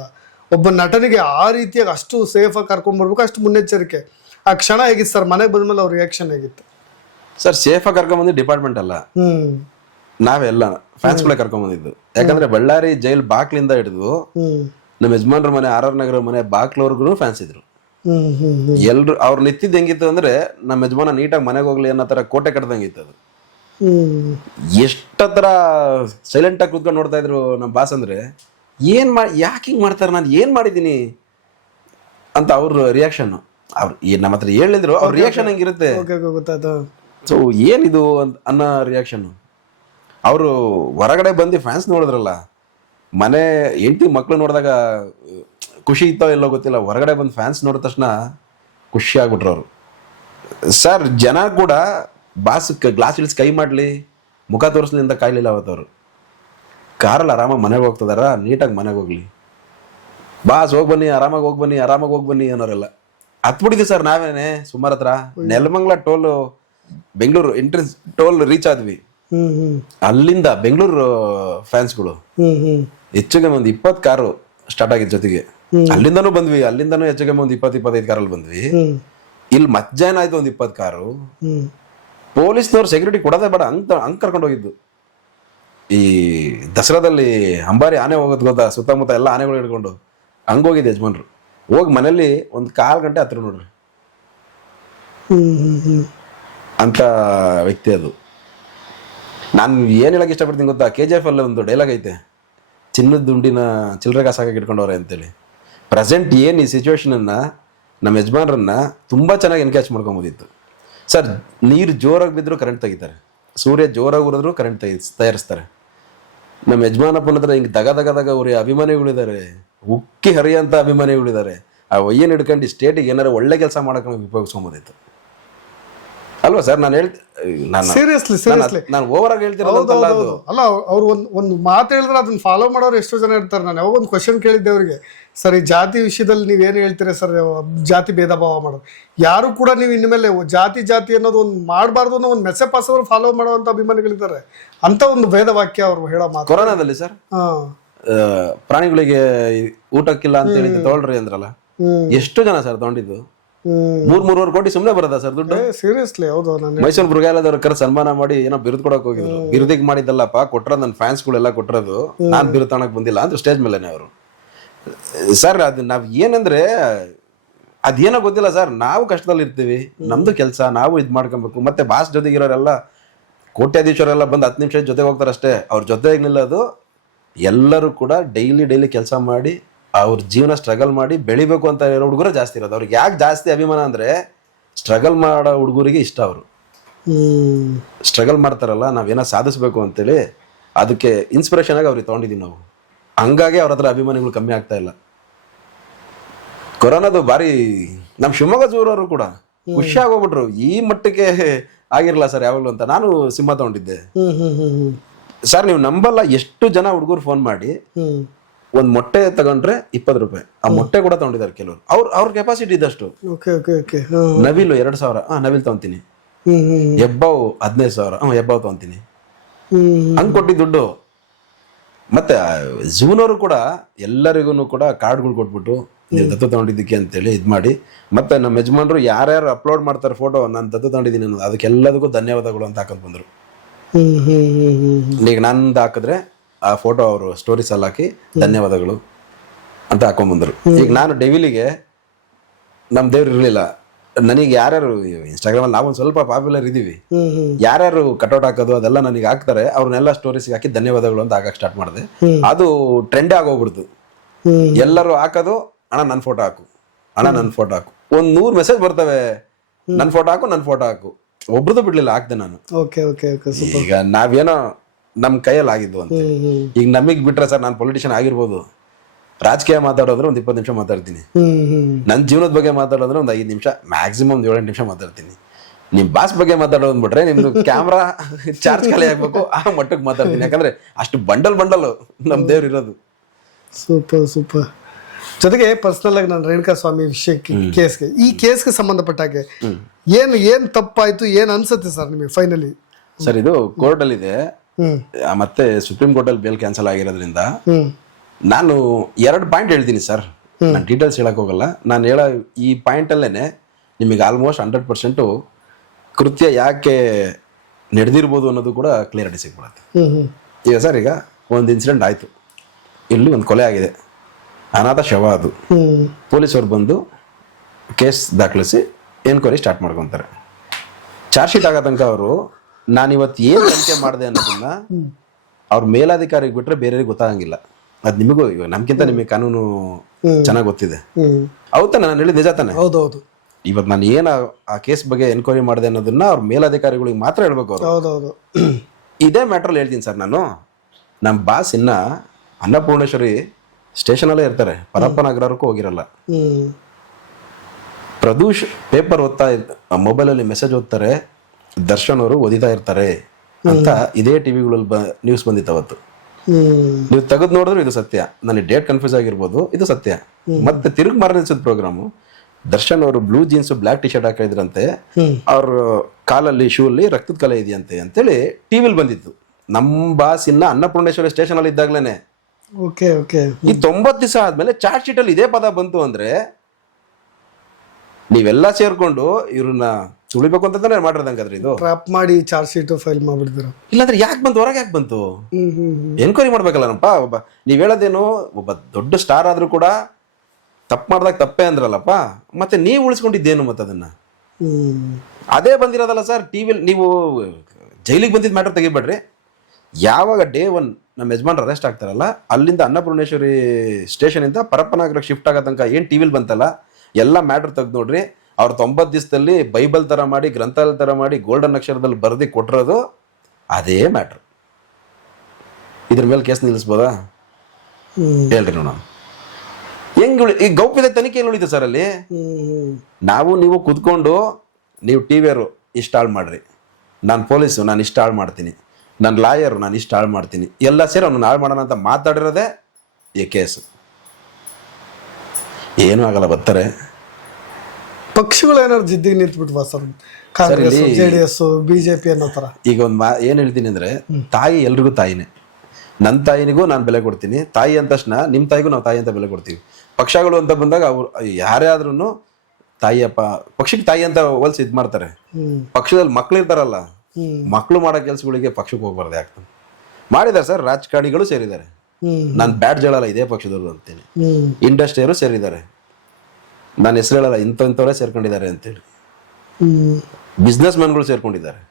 ಒಬ್ಬ ನಟನಿಗೆ ಆ ರೀತಿಯಾಗಿ ಅಷ್ಟು ಸೇಫಾಗಿ ಕರ್ಕೊಂಡು ಬರ್ಬೇಕು, ಅಷ್ಟು ಮುನ್ನೆಚ್ಚರಿಕೆ. ಆ ಕ್ಷಣ ಹೇಗಿತ್ತು ಸರ್, ಮನೆಗೆ ಬಂದ್ಮೇಲೆ ಅವ್ರ ರಿಯಾಕ್ಷನ್ ಹೇಗಿತ್ತು ಸರ್? ಸೇಫಾಗಿ ಕರ್ಕೊಂಡ್ ಬಂದು ಡಿಪಾರ್ಟ್ಮೆಂಟ್ ಅಲ್ಲ, ನಾವೆಲ್ಲ ಫ್ಯಾನ್ಸ್ಗಳೇ ಕರ್ಕೊಂಡ್ ಬಂದಿದ್ದು. ಯಾಕಂದ್ರೆ ಬಳ್ಳಾರಿ ಜೈಲ್ ಬಾಕ್ಲಿಂದ ಹಿಡಿದು ನಮ್ಮ ಯಜಮಾನ್ರ ಮನೆ, RR ನಗರ ಮನೆ ಬಾಕ್ಲವರ್ಗು ಫ್ಯಾನ್ಸ್ ಇದ್ರು. ಎಲ್ರು ಅವ್ರು ನಿಂತಿದ್ದು ಹೆಂಗಿತ್ತು ಅಂದ್ರೆ, ನಮ್ಮ ಯಜಮಾನ ನೀಟಾಗಿ ಮನೆಗೆ ಹೋಗ್ಲಿ ಅನ್ನೋ ತರ ಕೋಟೆ ಕಟ್ಟದಂಗಿತ್ತು ಅದು. ಎಷ್ಟತ್ರ ಸೈಲೆಂಟ್ ಆಗಿ ಕೂತ್ಕೊಂಡು ನೋಡ್ತಾ ಇದ್ರು ನಮ್ಮ ಬಾಸ್. ಅಂದ್ರೆ ಯಾಕೆ ಹಿಂಗ್ ಮಾಡ್ತಾರೆ, ನಾನು ಏನ್ ಮಾಡಿದೀನಿ ಅಂತ ಅವ್ರ ರಿಯಾಕ್ಷನ್. ಅವ್ರು ನಮ್ಮ ಹತ್ರ ಹೇಳಿದ್ರು, ಅವ್ರ ರಿಯಾಕ್ಷನ್ ಹೆಂಗಿರುತ್ತೆ, ಸೊ ಏನಿದು ಅನ್ನೋ ರಿಯಾಕ್ಷನ್. ಅವರು ಹೊರಗಡೆ ಬಂದು ಫ್ಯಾನ್ಸ್ ನೋಡಿದ್ರಲ್ಲ, ಮನೆ ಹೆಂಡತಿ ಮಕ್ಳು ನೋಡಿದಾಗ ಖುಷಿ ಇತ್ತೋ ಎಲ್ಲೋ ಗೊತ್ತಿಲ್ಲ, ಹೊರಗಡೆ ಬಂದು ಫ್ಯಾನ್ಸ್ ನೋಡಿದ ತಕ್ಷಣ ಖುಷಿ ಆಗ್ಬಿಟ್ರು ಅವರು. ಸರ್ ಜನ ಕೂಡ ಬಾಸ್ ಗ್ಲಾಸ್ ಇಳಿಸಿ ಕೈ ಮಾಡಲಿ, ಮುಖ ತೋರಿಸ್ಲಿ ಅಂತ ಕಾಯ್ಲಿಲ್ಲ ಅವತ್ತವರು. ಕಾರಲ್ಲಿ ಆರಾಮಾಗಿ ಮನೆಗೆ ಹೋಗ್ತದಾರ, ನೀಟಾಗಿ ಮನೆಗೆ ಹೋಗ್ಲಿ, ಬಾಸ್ ಆರಾಮಾಗಿ ಹೋಗಿ ಬನ್ನಿ ಅನ್ನೋರೆಲ್ಲ ಹತ್ಬಿಟ್ಟಿದ್ವಿ ಸರ್. ನಾವೇನೆ ಸುಮಾರು ಹತ್ರ Nelamangala toll Bengaluru entrance toll reach ಆದ್ವಿ. ಅಲ್ಲಿಂದ ಬೆಂಗಳೂರು ಫ್ಯಾನ್ಸ್ಗಳು ಹೆಚ್ಚಿಗೆ ಒಂದು 20 ಕಾರು ಸ್ಟಾರ್ಟ್ ಆಗಿದ್ ಜೊತೆಗೆ. ಅಲ್ಲಿಂದನೂ ಬಂದ್ವಿ, ಹೆಚ್ಚಿಗೆ ಒಂದು 20-25 ಕಾರಲ್ಲಿ ಬಂದ್ವಿ. ಇಲ್ಲಿ ಮಧ್ಯಾಹ್ನ ಆಯ್ತು ಒಂದು 20 ಕಾರು. ಪೊಲೀಸ್ನವ್ರು ಸೆಕ್ಯೂರಿಟಿ ಕೊಡೋದೇ ಬೇಡ ಹಂಗ್ ಕರ್ಕೊಂಡು ಹೋಗಿದ್ದು. ಈ ದಸರಾದಲ್ಲಿ ಅಂಬಾರಿ ಆನೆ ಹೋಗೋದು ಗೊತ್ತಾ, ಸುತ್ತಮುತ್ತ ಎಲ್ಲ ಆನೆಗಳು ಹಿಡ್ಕೊಂಡು ಹಂಗೋಗಿದ್ದು ಯಜಮಾನ್ರು. ಹೋಗಿ ಮನೇಲಿ ಒಂದು 1/4 ಗಂಟೆ ಹತ್ರ ನೋಡ್ರಿ ಅಂತ ವ್ಯಕ್ತಿ ಅದು. ನಾನು ಏನ್ ಹೇಳಕ್ ಇಷ್ಟಪಡ್ತೀನಿ ಗೊತ್ತಾ, KGF ಅಲ್ಲಿ ಒಂದು ಡೈಲಾಗ್ ಐತೆ, ಚಿನ್ನದ ದುಂಡಿನ ಚಿಲ್ಲರೆ ಕಾಸಾಗಿ ಇಟ್ಕೊಂಡವ್ರೆ ಅಂತೇಳಿ. ಪ್ರೆಸೆಂಟ್ ಏನ್ ಈ ಸಿಚುವೇಶನ್ ಅನ್ನ ನಮ್ಮ ಯಜಮಾನ್ರನ್ನ ತುಂಬಾ ಚೆನ್ನಾಗಿ ಎನ್ಕ್ಯಾಚ್ ಮಾಡ್ಕೊಂಬೋದಿತ್ತು ಸರ್. ನೀರು ಜೋರಾಗಿ ಬಿದ್ರು ಕರೆಂಟ್ ತೆಗಿತಾರೆ, ಸೂರ್ಯ ಜೋರಾಗಿ ಉರಿದ್ರು ಕರೆಂಟ್ ತಯಾರಿಸ್ತಾರೆ. ನಮ್ಮ ಯಜಮಾನಪ್ಪನ ಹತ್ರ ಹಿಂಗೆ ದಗ ಉರಿ ಅಭಿಮಾನಿಗಳಿದ್ದಾರೆ, ಉಕ್ಕಿ ಹರಿಯಂತ ಅಭಿಮಾನಿಗಳಿದ್ದಾರೆ. ಆ ಒಯ್ಯನ್ ಹಿಡ್ಕೊಂಡು ಸ್ಟೇಟಿಗೆ ಏನಾರು ಒಳ್ಳೆ ಕೆಲಸ ಮಾಡಕ್ಕೆ ಉಪಯೋಗಿಸ್ಕೊಂಬೋದಿತ್ತು. ಅಲ್ವಾ ಸರ್ ನಾನು ಸೀರಿಯಸ್ಲಿ ನಾನು ಓವರ್ ಆಗಿ ಹೇಳ್ತಿರೋದಲ್ಲ ಅದು. ಅಲ್ಲ ಅವ್ರು ಒಂದು ಮಾತು ಹೇಳಿದ್ರೆ ಅದನ್ನ ಫಾಲೋ ಮಾಡೋರು ಎಷ್ಟೋ ಜನ ಇರ್ತಾರೆ. ನಾನು ಯಾವಾಗ ಒಂದು ಕ್ವಶನ್ ಕೇಳಿದ್ದೆ ಅವ್ರಿಗೆ, ಸರ್ ಈ ಜಾತಿ ವಿಷಯದಲ್ಲಿ ನೀವೇನು ಹೇಳ್ತೀರಾ ಸರ್, ಜಾತಿ ಭೇದ ಭಾವ ಮಾಡೋದು ಯಾರು ಕೂಡ ನೀವು ಇನ್ಮೇಲೆ ಜಾತಿ ಅನ್ನೋದು ಒಂದು ಮಾಡಬಾರ್ದು ಅನ್ನೋ ಒಂದು ಮೆಸೇಜ್ ಪಾಸ್ ಅವರು ಫಾಲೋ ಮಾಡುವಂತ ಅಭಿಮಾನಿಗಳಿದ್ದಾರೆ ಅಂತ ಒಂದು ಭೇದ ವಾಕ್ಯ ಅವ್ರು ಹೇಳೋ ಮಾತು. ಕೊರೋನಾದಲ್ಲಿ ಸರ್ ಪ್ರಾಣಿಗಳಿಗೆ ಊಟಕ್ಕಿಲ್ಲ ಅಂತ ಹೇಳಿ ತಗೊಳ್ರಿ ಅಂದ್ರಲ್ಲ, ಎಷ್ಟು ಜನ ಸರ್ ತಗೊಂಡಿದ್ದು? 3-3.5 ಕೋಟಿ ಸುಮ್ಮನೆ ಬರೋದಾ ಸರ್ ದುಡ್ಡು? ಸೀರಿಯಸ್ಲಿ ಹೌದು. ನಾನು ಮೈಸೂರು ಮೃಗಾಲಯದವ್ರ ಕರೆ ಸನ್ಮಾನ ಮಾಡಿ ಏನೋ ಬಿರುದು ಕೊಡಕ್ ಹೋಗಿದ್ರು. ಬಿರುದಿಗೆ ಮಾಡಿದ್ದಲ್ಲಪ್ಪ, ಕೊಟ್ಟರೋದು ನನ್ನ ಫ್ಯಾನ್ಸ್ಗಳೆಲ್ಲ ಕೊಟ್ಟಿರೋದು, ನಾನ್ ಬಿರುದು ತಗೊಳಕ್ ಬಂದಿಲ್ಲ ಅಂದ್ರೆ ಸ್ಟೇಜ್ ಮೇಲೆನೆ ಅವರು. ಸರ್ ಅದು ನಾವ್ ಏನಂದ್ರೆ ಅದೇನೋ ಗೊತ್ತಿಲ್ಲ ಸರ್, ನಾವು ಕಷ್ಟದಲ್ಲಿ ಇರ್ತೀವಿ, ನಮ್ದು ಕೆಲಸ ನಾವು ಇದ್ ಮಾಡ್ಕೊಬೇಕು. ಮತ್ತೆ ಬಾಸ್ ಜೊತೆಗಿರೋರೆಲ್ಲ ಕೋಟ್ಯಾಧೀಶರೆಲ್ಲ ಬಂದು 10 ನಿಮಿಷ ಜೊತೆಗೆ ಹೋಗ್ತಾರೆ ಅಷ್ಟೇ. ಅವ್ರ ಜೊತೆಗೆ ನಿಲ್ಲೋದು ಎಲ್ಲರೂ ಕೂಡ ಡೈಲಿ ಕೆಲಸ ಮಾಡಿ ಅವ್ರ ಜೀವನ ಸ್ಟ್ರಗಲ್ ಮಾಡಿ ಬೆಳಿಬೇಕು ಅಂತ ಇರೋ ಹುಡುಗರು ಜಾಸ್ತಿ ಇರೋದು. ಅವ್ರಿಗೆ ಯಾಕೆ ಜಾಸ್ತಿ ಅಭಿಮಾನ ಅಂದ್ರೆ ಸ್ಟ್ರಗಲ್ ಮಾಡೋ ಹುಡುಗರಿಗೆ ಇಷ್ಟ. ಅವರು ಸ್ಟ್ರಗಲ್ ಮಾಡ್ತಾರಲ್ಲ, ನಾವೇನೋ ಸಾಧಿಸ್ಬೇಕು ಅಂತೇಳಿ ಅದಕ್ಕೆ ಇನ್ಸ್ಪಿರೇಷನ್ ಆಗಿ ಅವ್ರಿಗೆ ತಗೊಂಡಿದೀವಿ ನಾವು. ಹಂಗಾಗಿ ಅವ್ರ ಹತ್ರ ಅಭಿಮಾನಿಗಳು ಕಮ್ಮಿ ಆಗ್ತಾ ಇಲ್ಲ. ಕೊರೋನಾದು ಬಾರಿ ನಮ್ ಶಿವಮೊಗ್ಗ ಜೂರವರು ಕೂಡ ಖುಷಿಯಾಗಿ ಹೋಗ್ಬಿಟ್ರು. ಈ ಮಟ್ಟಕ್ಕೆ ಆಗಿರಲ್ಲ ಸರ್ ಯಾವಾಗಲೂ ಅಂತ. ನಾನು ಸಿಂಹ ತಗೊಂಡಿದ್ದೆ ಸರ್, ನೀವು ನಂಬಲ್ಲ ಎಷ್ಟು ಜನ ಹುಡುಗರು ಫೋನ್ ಮಾಡಿ ಒಂದ್ ಮೊಟ್ಟೆ ತಗೊಂಡ್ರೆ 20 ರೂಪಾಯಿ, ಆ ಮೊಟ್ಟೆ ಕೂಡ ತಗೊಂಡಿದ್ದಾರೆ ಕೆಲವರು. ಅವ್ರ ಕೆಪಾಸಿಟಿ ಇದ್ದಷ್ಟು. ನವಿಲು 2,000, ನವಿಲ್ ತಗೊಂತೀನಿ. ಹೆಬ್ಬಾವು 15,000, ಹೆಬ್ಬಾವು ತಗೊಂತೀನಿ. ಹಂಗ್ ಕೊಟ್ಟಿದ್ದ ದುಡ್ಡು. ಮತ್ತೆ ಝೂನವರು ಕೂಡ ಎಲ್ಲರಿಗೂ ಕೂಡ ಕಾರ್ಡ್ಗಳು ಕೊಟ್ಬಿಟ್ಟು ನೀವು ದತ್ತು ತಗೊಂಡಿದ್ದಕ್ಕೆ ಅಂತೇಳಿ ಇದ್ ಮಾಡಿ, ಮತ್ತೆ ನಮ್ಮ ಯಜಮಾನ್ರು ಯಾರ್ಯಾರು ಅಪ್ಲೋಡ್ ಮಾಡ್ತಾರೆ ಫೋಟೋ ನಾನು ದತ್ತು ತಗೊಂಡಿದ್ದೀನಿ ಅನ್ನೋದು, ಅದಕ್ಕೆಲ್ಲದಕ್ಕೂ ಧನ್ಯವಾದಗಳು ಅಂತ ಹಾಕೊಂಡ್ ಬಂದ್ರು. ಈಗ ನಂದು ಹಾಕಿದ್ರೆ ಆ ಫೋಟೋ ಅವರು ಸ್ಟೋರೀಸ್ ಅಲ್ಲಿ ಹಾಕಿ ಧನ್ಯವಾದಗಳು ಅಂತ ಹಾಕೊಂಡ್ಬಂದ್ರು. ಈಗ ನಾನು ಡೆವಿಲಿಗೆ ನಮ್ ದೇವ್ರು ಇರ್ಲಿಲ್ಲ, ನನಗೆ ಯಾರ್ಯಾರು ಇನ್ಸ್ಟಾಗ್ರಾಮ್ ಅಲ್ಲಿ ನಾವೊಂದು ಸ್ವಲ್ಪ ಪಾಪ್ಯುಲರ್ ಇದೀವಿ, ಯಾರ್ಯಾರು ಕಟೌಟ್ ಹಾಕೋದು ಅದೆಲ್ಲ ನನಗೆ ಹಾಕ್ತಾರೆ, ಅವ್ರನ್ನೆಲ್ಲ ಸ್ಟೋರೀಸ್ ಹಾಕಿ ಧನ್ಯವಾದಗಳು ಅಂತ ಹಾಕಕ್ ಸ್ಟಾರ್ಟ್ ಮಾಡಿದೆ. ಅದು ಟ್ರೆಂಡೇ ಆಗೋಗ್ಬಿಡ್ತು. ಎಲ್ಲರೂ ಹಾಕೋದು, ಅಣ್ಣ ನನ್ ಫೋಟೋ ಹಾಕು, ಅಣ್ಣ ನನ್ ಫೋಟೋ ಹಾಕು. 100 ಮೆಸೇಜ್ ಬರ್ತವೆ, ನನ್ ಫೋಟೋ ಹಾಕು, ನನ್ ಫೋಟೋ ಹಾಕು. ಒಬ್ರದ್ದು ಬಿಡ್ಲಿಲ್ಲ, ಹಾಕ್ದೆ ನಾನು. ಈಗ ನಾವೇನೋ ನಮ್ ಕೈಯಲ್ಲಿ ಆಗಿದ್ದು ಅಂತ. ಈಗ ನಮಗ್ ಬಿಟ್ರೆ ಸರ್, ನಾನು ಪೊಲಿಟಿಷಿಯನ್ ಆಗಿರ್ಬೋದು, ರಾಜಕೀಯ ಮಾತಾಡೋದ್ರೆ ಒಂದು 20 ನಿಮಿಷ ಮಾತಾಡ್ತೀನಿ. ನನ್ನ ಜೀವನದ ಬಗ್ಗೆ ಮಾತಾಡೋದ್ರೆ ಒಂದು 5 ನಿಮಿಷ, ಮ್ಯಾಕ್ಸಿಮಮ್ 7-8 ನಿಮಿಷ ಮಾತಾಡ್ತೀನಿ. ನಿಮ್ ಬಾಸ್ ಬಗ್ಗೆ ಮಾತಾಡೋದ್ ಬಿಟ್ರೆ ನಿಮ್ದು ಕ್ಯಾಮ್ರಾ ಚಾರ್ಜ್ ಖಾಲಿ ಆಗ್ಬೇಕು, ಆ ಮಟ್ಟಕ್ಕೆ ಮಾತಾಡ್ತೀನಿ. ಯಾಕಂದ್ರೆ ಅಷ್ಟು ಬಂಡಲ್ ನಮ್ ದೇವ್ರು ಇರೋದು. ಸೂಪರ್. ಜೊತೆಗೆ ಪರ್ಸನಲ್ ಆಗಿ ನಾನು ರೇಣುಕಾ ಸ್ವಾಮಿ ವಿಷಯಕ್ಕೆ, ಕೇಸ್ಗೆ, ಈ ಕೇಸ್ಗೆ ಸಂಬಂಧಪಟ್ಟಾಗೆ ಏನ್ ತಪ್ಪಾಯ್ತು, ಏನ್ ಅನ್ಸುತ್ತೆ ಸರ್ ನಿಮಗೆ ಫೈನಲಿ? ಸರ್ ಇದು ಕೋರ್ಟ್ ಅಲ್ಲಿ ಇದೆ, ಮತ್ತೆ ಸುಪ್ರೀಂ ಕೋರ್ಟ್ ಅಲ್ಲಿ ಬೇಲ್ ಕ್ಯಾನ್ಸಲ್ ಆಗಿರೋದ್ರಿಂದ ನಾನು 2 ಪಾಯಿಂಟ್ ಹೇಳ್ತೀನಿ ಸರ್. ನಾನು ಡೀಟೇಲ್ಸ್ ಹೇಳಕ್ ಹೋಗಲ್ಲ. ನಾನು ಹೇಳೋ ಈ ಪಾಯಿಂಟ್ ಅಲ್ಲೇನೆ ನಿಮಗೆ ಆಲ್ಮೋಸ್ಟ್ 100% ಕೃತ್ಯ ಯಾಕೆ ನಡೆದಿರ್ಬೋದು ಅನ್ನೋದು ಕೂಡ ಕ್ಲಿಯರಿಟಿ ಸಿಗ್ಬಿಡುತ್ತೆ. ಈಗ ಸರ್, ಈಗ ಒಂದು ಇನ್ಸಿಡೆಂಟ್ ಆಯ್ತು, ಇಲ್ಲಿ ಒಂದು ಕೊಲೆ ಆಗಿದೆ, ಅನಾಥ ಶವ ಅದು. ಪೊಲೀಸವ್ರು ಬಂದು ಕೇಸ್ ದಾಖಲಿಸಿ ಎನ್ಕ್ವೈರಿ ಸ್ಟಾರ್ಟ್ ಮಾಡ್ಕೊಂತಾರೆ. ಚಾರ್ಜ್ ಶೀಟ್ ಆಗೋ ತನಕ ಅವರು ನಾನಿವತ್ತು ಏನು ತನಿಖೆ ಮಾಡಿದೆ ಅನ್ನೋದನ್ನ ಅವ್ರ ಮೇಲಾಧಿಕಾರಿಗೆ ಬಿಟ್ರೆ ಬೇರೆಯವ್ರಿಗೆ ಗೊತ್ತಾಗಂಗಿಲ್ಲ. ಅದು ನಿಮಗೂ, ಇವಾಗ ನಮ್ಗಿಂತ ನಿಮಗೆ ಕಾನೂನು ಚೆನ್ನಾಗಿ ಗೊತ್ತಿದೆ. ಹೌದಾ? ನಾನು ಹೇಳಿದ ನಿಜ ತಾನೆ? ಹೌದೌದು. ಇವತ್ತು ನಾನು ಏನು ಆ ಕೇಸ್ ಬಗ್ಗೆ ಎನ್ಕ್ವೈರಿ ಮಾಡಿದೆ ಅನ್ನೋದನ್ನ ಅವ್ರ ಮೇಲಾಧಿಕಾರಿಗಳಿಗೆ ಮಾತ್ರ ಹೇಳ್ಬೇಕು ಅವರು. ಹೌದೌದು. ಇದೇ ಮ್ಯಾಟ್ರಲ್ಲಿ ಹೇಳ್ತೀನಿ ಸರ್ ನಾನು. ನಮ್ಮ ಬಾಸ್ ಇನ್ನ ಅನ್ನಪೂರ್ಣೇಶ್ವರಿ ಸ್ಟೇಷನ್ ಅಲ್ಲೇ ಇರ್ತಾರೆ, ಪರಪ್ಪ ನಗರಕ್ಕೂ ಹೋಗಿರಲ್ಲ. ಪ್ರದೂಷ್ ಪೇಪರ್ ಓದ್ತಾ ಮೊಬೈಲ್ ಅಲ್ಲಿ ಮೆಸೇಜ್ ಓದ್ತಾರೆ, ದರ್ಶನ್ ಅವರು ಓದಿತಾ ಇರ್ತಾರೆ ಅಂತ ಇದೇ ಟಿವಿಗಳಲ್ಲಿ ನ್ಯೂಸ್ ಬಂದಿತ್ತು ಅವತ್ತು. ನೀವು ತೆಗೆದು ನೋಡಿದ್ರು ಇದು ಸತ್ಯ. ನನಗೆ ಡೇಟ್ ಕನ್ಫ್ಯೂಸ್ ಆಗಿರ್ಬೋದು, ಇದು ಸತ್ಯ. ಮತ್ತೆ ತಿರುಗಿ ಮಾರನಿಸಿದ ಪ್ರೋಗ್ರಾಮು, ದರ್ಶನ್ ಅವರು blue jeans black T shirt ಹಾಕಿದ್ರಂತೆ, ಅವ್ರ ಕಾಲಲ್ಲಿ ಶೂ ಅಲ್ಲಿ ರಕ್ತದ ಕಲೆ ಇದೆಯಂತೆ ಅಂತೇಳಿ ಟಿವಿಲಿ ಬಂದಿತ್ತು. ನಮ್ಮ ಬಾಸ್ ಇನ್ನ ಅನ್ನಪೂರ್ಣೇಶ್ವರಿ ಸ್ಟೇಷನ್ ಅಲ್ಲಿ ಇದ್ದಾಗ್ಲೇನೆ. ಈ 90 ದಿವಸ ಆದ್ಮೇಲೆ ಚಾರ್ಜ್ ಶೀಟ್ ಅಲ್ಲಿ ಇದೇ ಪದ ಬಂತು ಅಂದ್ರೆ ನೀವೆಲ್ಲ ಸೇರ್ಕೊಂಡು ಇವ್ರನ್ನ ತುಳಿಬೇಕು ಅಂತಾನೆ ಮಾಡಿರೋದಂಗಾದ್ರೆ ಇದು ಟ್ರಾಪ್ ಮಾಡಿ ಚಾರ್ಜ್ ಶೀಟ್ ಫೈಲ್ ಮಾಡ್ಬಿಡ್ತೀರ. ಇಲ್ಲಾಂದ್ರೆ ಯಾಕೆ ಬಂತು, ಹೊರಗೆ ಯಾಕೆ ಬಂತು? ಎನ್ಕ್ವೈರಿ ಮಾಡ್ಬೇಕಲ್ಲಪ್ಪ. ನೀವ್ ಹೇಳೋದೇನು, ಒಬ್ಬ ದೊಡ್ಡ ಸ್ಟಾರ್ ಆದ್ರೂ ಕೂಡ ತಪ್ಪು ಮಾಡ್ದಾಗ ತಪ್ಪೇ ಅಂದ್ರಲ್ಲಪ್ಪ, ಮತ್ತೆ ನೀವು ಉಳಿಸ್ಕೊಂಡಿದ್ದೇನು ಮತ್ತೆ ಅದನ್ನ? ಅದೇ ಬಂದಿರೋದಲ್ಲ ಸರ್ ಟಿವಿಲಿ. ನೀವು ಜೈಲಿಗೆ ಬಂದಿದ್ದ ಮ್ಯಾಟರ್ ತೆಗಿಬೇಡ್ರಿ. ಯಾವಾಗ ಡೇ 1 ನಮ್ಮ ಯಜಮಾನ್ರು ಅರೆಸ್ಟ್ ಆಗ್ತಾರಲ್ಲ, ಅಲ್ಲಿಂದ ಅನ್ನಪೂರ್ಣೇಶ್ವರಿ ಸ್ಟೇಷನ್ ಇಂದ ಪರಪ್ಪನಗರಕ್ಕೆ ಶಿಫ್ಟ್ ಆಗೋ ತನಕ ಏನ್ ಟಿವಿಲಿ ಬಂತಲ್ಲ, ಎಲ್ಲ ಮ್ಯಾಟರ್ ತೆಗ್ದು ನೋಡ್ರಿ. ಅವ್ರು 90 ದಿವಸದಲ್ಲಿ ಬೈಬಲ್ ತರ ಮಾಡಿ, ಗ್ರಂಥಾಲಯ ತರ ಮಾಡಿ, ಗೋಲ್ಡನ್ ಅಕ್ಷರದಲ್ಲಿ ಬರೆದಿ ಕೊಟ್ಟಿರೋದು ಅದೇ ಮ್ಯಾಟ್ರ್. ಇದ್ರ ಮೇಲೆ ಕೇಸ್ ನಿಲ್ಲಿಸ್ಬೋದಾ ಹೇಳ್ರಿ ನೋಡೋಣ. ಹೆಂಗ್ ಈ ಗೌಪ್ಯತೆ ತನಿಖೆ ಉಳಿತು ಸರ್ ಅಲ್ಲಿ? ನಾವು ನೀವು ಕುತ್ಕೊಂಡು, ನೀವು ಟಿವಿಯರು ಇಷ್ಟು ಹಾಳು ಮಾಡ್ರಿ, ನಾನು ಪೊಲೀಸು ನಾನು ಇಷ್ಟು ಹಾಳು ಮಾಡ್ತೀನಿ, ನಾನು ಲಾಯರು ನಾನು ಇಷ್ಟು ಹಾಳು ಮಾಡ್ತೀನಿ, ಎಲ್ಲ ಸೇರಿ ಅವ್ನು ಹಾಳು ಮಾಡೋಣ ಅಂತ ಮಾತಾಡಿರೋದೇ ಈ ಕೇಸು. ಏನೂ ಆಗಲ್ಲ, ಬರ್ತಾರೆ. ಪಕ್ಷಗಳು ಏನಾದ್ರು ಜಿದ್ದಿಗೆ ನಿಂತ್ಬಿಟ್ವಾ ಸರ್? ಕಾಂಗ್ರೆಸ್, JDS, BJP ಅನ್ನೋ ಥರ. ಈಗ ಒಂದು ಏನು ಹೇಳ್ತೀನಿ ಅಂದರೆ, ತಾಯಿ ಎಲ್ರಿಗೂ ತಾಯಿನೇ. ನನ್ನ ತಾಯಿನಿಗೂ ನಾನು ಬೆಲೆ ಕೊಡ್ತೀನಿ, ತಾಯಿ ಅಂದ ತಕ್ಷಣ ನಿಮ್ಮ ತಾಯಿಗೂ ನಾವು ತಾಯಿ ಅಂತ ಬೆಲೆ ಕೊಡ್ತೀವಿ. ಪಕ್ಷಗಳು ಅಂತ ಬಂದಾಗ ಅವ್ರು ಯಾರೇ ಆದ್ರೂ ತಾಯಿಯಪ್ಪ ಪಕ್ಷಕ್ಕೆ ತಾಯಿ ಅಂತ ಹೋಲ್ಸಿ ಇದು ಮಾಡ್ತಾರೆ. ಪಕ್ಷದಲ್ಲಿ ಮಕ್ಳು ಇರ್ತಾರಲ್ಲ, ಮಕ್ಕಳು ಮಾಡೋ ಕೆಲಸಗಳಿಗೆ ಪಕ್ಷಕ್ಕೆ ಹೋಗ್ಬಾರ್ದು. ಯಾಕೆ ಮಾಡಿದ್ದಾರೆ ಸರ್, ರಾಜಕಾರಣಿಗಳು ಸೇರಿದ್ದಾರೆ. ನಾನು ಬ್ಯಾಡ್ ಹೇಳಲ್ಲ ಇದೇ ಪಕ್ಷದವ್ರು ಅಂತೀನಿ. ಇಂಡಸ್ಟ್ರಿಯರು ಸೇರಿದ್ದಾರೆ, ನಾನು ಹೆಸರು ಹೇಳಲ್ಲ, ಇಂಥವರೇ ಸೇರ್ಕೊಂಡಿದ್ದಾರೆ ಅಂತೇಳಿ. ಬಿಸ್ನೆಸ್ ಮ್ಯಾನ್ಗಳು ಸೇರ್ಕೊಂಡಿದ್ದಾರೆ.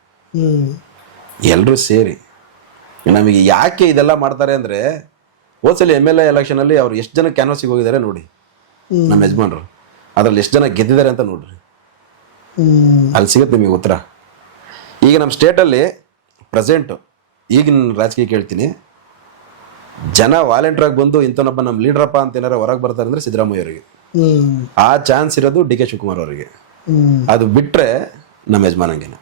ಎಲ್ಲರೂ ಸೇರಿ ನಮಗೆ ಯಾಕೆ ಇದೆಲ್ಲ ಮಾಡ್ತಾರೆ ಅಂದರೆ, ಹೋದ್ಸಲಿ MLA ಎಲೆಕ್ಷನಲ್ಲಿ ಅವ್ರು ಎಷ್ಟು ಜನ ಕ್ಯಾನ್ವಾಸಿಗೆ ಹೋಗಿದ್ದಾರೆ ನೋಡಿ ನಮ್ಮ ಯಜಮಾನ್ರು, ಅದ್ರಲ್ಲಿ ಎಷ್ಟು ಜನ ಗೆದ್ದಿದ್ದಾರೆ ಅಂತ ನೋಡ್ರಿ, ಅಲ್ಲಿ ಸಿಗುತ್ತೆ ನಿಮಗೆ ಉತ್ತರ. ಈಗ ನಮ್ಮ ಸ್ಟೇಟಲ್ಲಿ ಪ್ರೆಸೆಂಟು ಈಗಿನ ರಾಜಕೀಯ ಕೇಳ್ತೀನಿ, ಜನ ವಾಲಂಟಿಯರಾಗಿ ಬಂದು ಇಂಥನೊಬ್ಬ ನಮ್ಮ ಲೀಡ್ರಪ್ಪ ಅಂತ ಏನಾರ ಹೊರಗೆ ಬರ್ತಾರೆ ಅಂದರೆ ಸಿದ್ದರಾಮಯ್ಯ ಅವರಿಗೆ. ಆ ಚಾನ್ಸ್ ಇರೋದು DK ಶಿವಕುಮಾರ್ ಅವರಿಗೆ. ಅದು ಬಿಟ್ಟರೆ ನಮ್ಮ ಯಜಮಾನಂಗೆನ,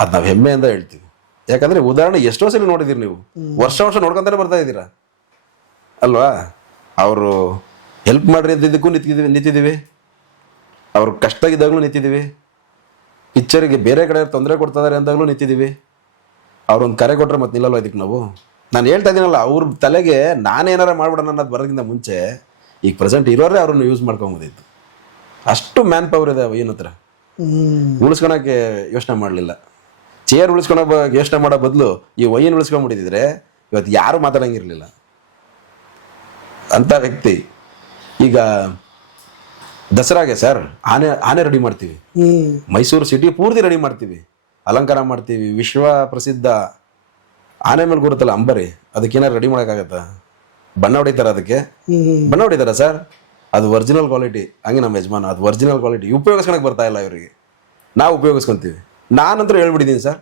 ಅದು ನಾವು ಹೆಮ್ಮೆಯಿಂದ ಹೇಳ್ತೀವಿ. ಯಾಕಂದ್ರೆ ಉದಾಹರಣೆ ಎಷ್ಟೋ ಸಲ ನೋಡಿದಿರಿ ನೀವು, ವರ್ಷ ನೋಡ್ಕೊಂತಾನೆ ಬರ್ತಾ ಇದ್ದೀರಾ ಅಲ್ವಾ. ಅವರು ಹೆಲ್ಪ್ ಮಾಡ್ರಿ ಅಂತಿದ್ದಕ್ಕೂ ನಿಂತಿದ್ದೀವಿ, ಅವ್ರು ಕಷ್ಟದಾಗಿದ್ದಾಗಲೂ ನಿಂತಿದ್ದೀವಿ, ಪಿಕ್ಚರಿಗೆ ಬೇರೆ ಕಡೆ ತೊಂದರೆ ಕೊಡ್ತಿದ್ದಾರೆ ಅಂದಾಗಲೂ ನಿಂತಿದ್ದೀವಿ. ಅವ್ರೊಂದು ಕರೆ ಕೊಟ್ಟರೆ ಮತ್ತೆ ನಿಲ್ಲಲ್ವ ಇದಕ್ಕೆ ನಾವು. ನಾನು ಹೇಳ್ತಾ ಇದ್ದೀನಲ್ಲ, ಅವ್ರ ತಲೆಗೆ ನಾನೇನಾರ ಮಾಡ್ಬಿಡೋಣ ಅನ್ನೋದು ಬರೋದಕ್ಕಿಂತ ಮುಂಚೆ ಈಗ ಪ್ರೆಸೆಂಟ್ ಇರೋರೇ ಅವ್ರನ್ನ ಯೂಸ್ ಮಾಡ್ಕೊಂಬೋದಿತ್ತು. ಅಷ್ಟು ಮ್ಯಾನ್ ಪವರ್ ಇದೆ ಏನು ಹತ್ರ. ಉಳಿಸ್ಕೊಳಕ್ಕೆ ಯೋಚನೆ ಮಾಡಲಿಲ್ಲ. ಚೇರ್ ಉಳಿಸ್ಕೊಳೋ ಯೋಚನೆ ಮಾಡೋ ಬದಲು ಈ ವೈನ್ ಉಳಿಸ್ಕೊಂಡ್ಬಿಟ್ಟಿದ್ರೆ ಇವತ್ತು ಯಾರು ಮಾತಾಡಂಗಿರಲಿಲ್ಲ ಅಂತ ವ್ಯಕ್ತಿ. ಈಗ ದಸರಾಗೆ ಸರ್ ಆನೆ ರೆಡಿ ಮಾಡ್ತೀವಿ, ಮೈಸೂರು ಸಿಟಿ ಪೂರ್ತಿ ರೆಡಿ ಮಾಡ್ತೀವಿ, ಅಲಂಕಾರ ಮಾಡ್ತೀವಿ. ವಿಶ್ವ ಪ್ರಸಿದ್ಧ ಆನೆ ಮೇಲೆ ಗುರುತ್ತಲ್ಲ ಅಂಬರಿ, ಅದಕ್ಕೇನಾರು ರೆಡಿ ಮಾಡೋಕ್ಕಾಗತ್ತಾ? ಬಣ್ಣ ಹೊಡಿತಾರ ಅದಕ್ಕೆ? ಬಣ್ಣ ಹೊಡಿತಾರ ಸರ್? ಅದು ಒರಿಜಿನಲ್ ಕ್ವಾಲಿಟಿ. ಹಂಗೆ ನಮ್ಮ ಯಜಮಾನ ಅದು ಒರಿಜಿನಲ್ ಕ್ವಾಲಿಟಿ ಉಪಯೋಗಿಸ್ಕೊಳಕ್ಕೆ ಬರ್ತಾ ಇಲ್ಲ ಇವರಿಗೆ, ನಾವು ಉಪಯೋಗಿಸ್ಕೊತೀವಿ. ನಾನಂತೂ ಹೇಳ್ಬಿಟ್ಟಿದ್ದೀನಿ ಸರ್,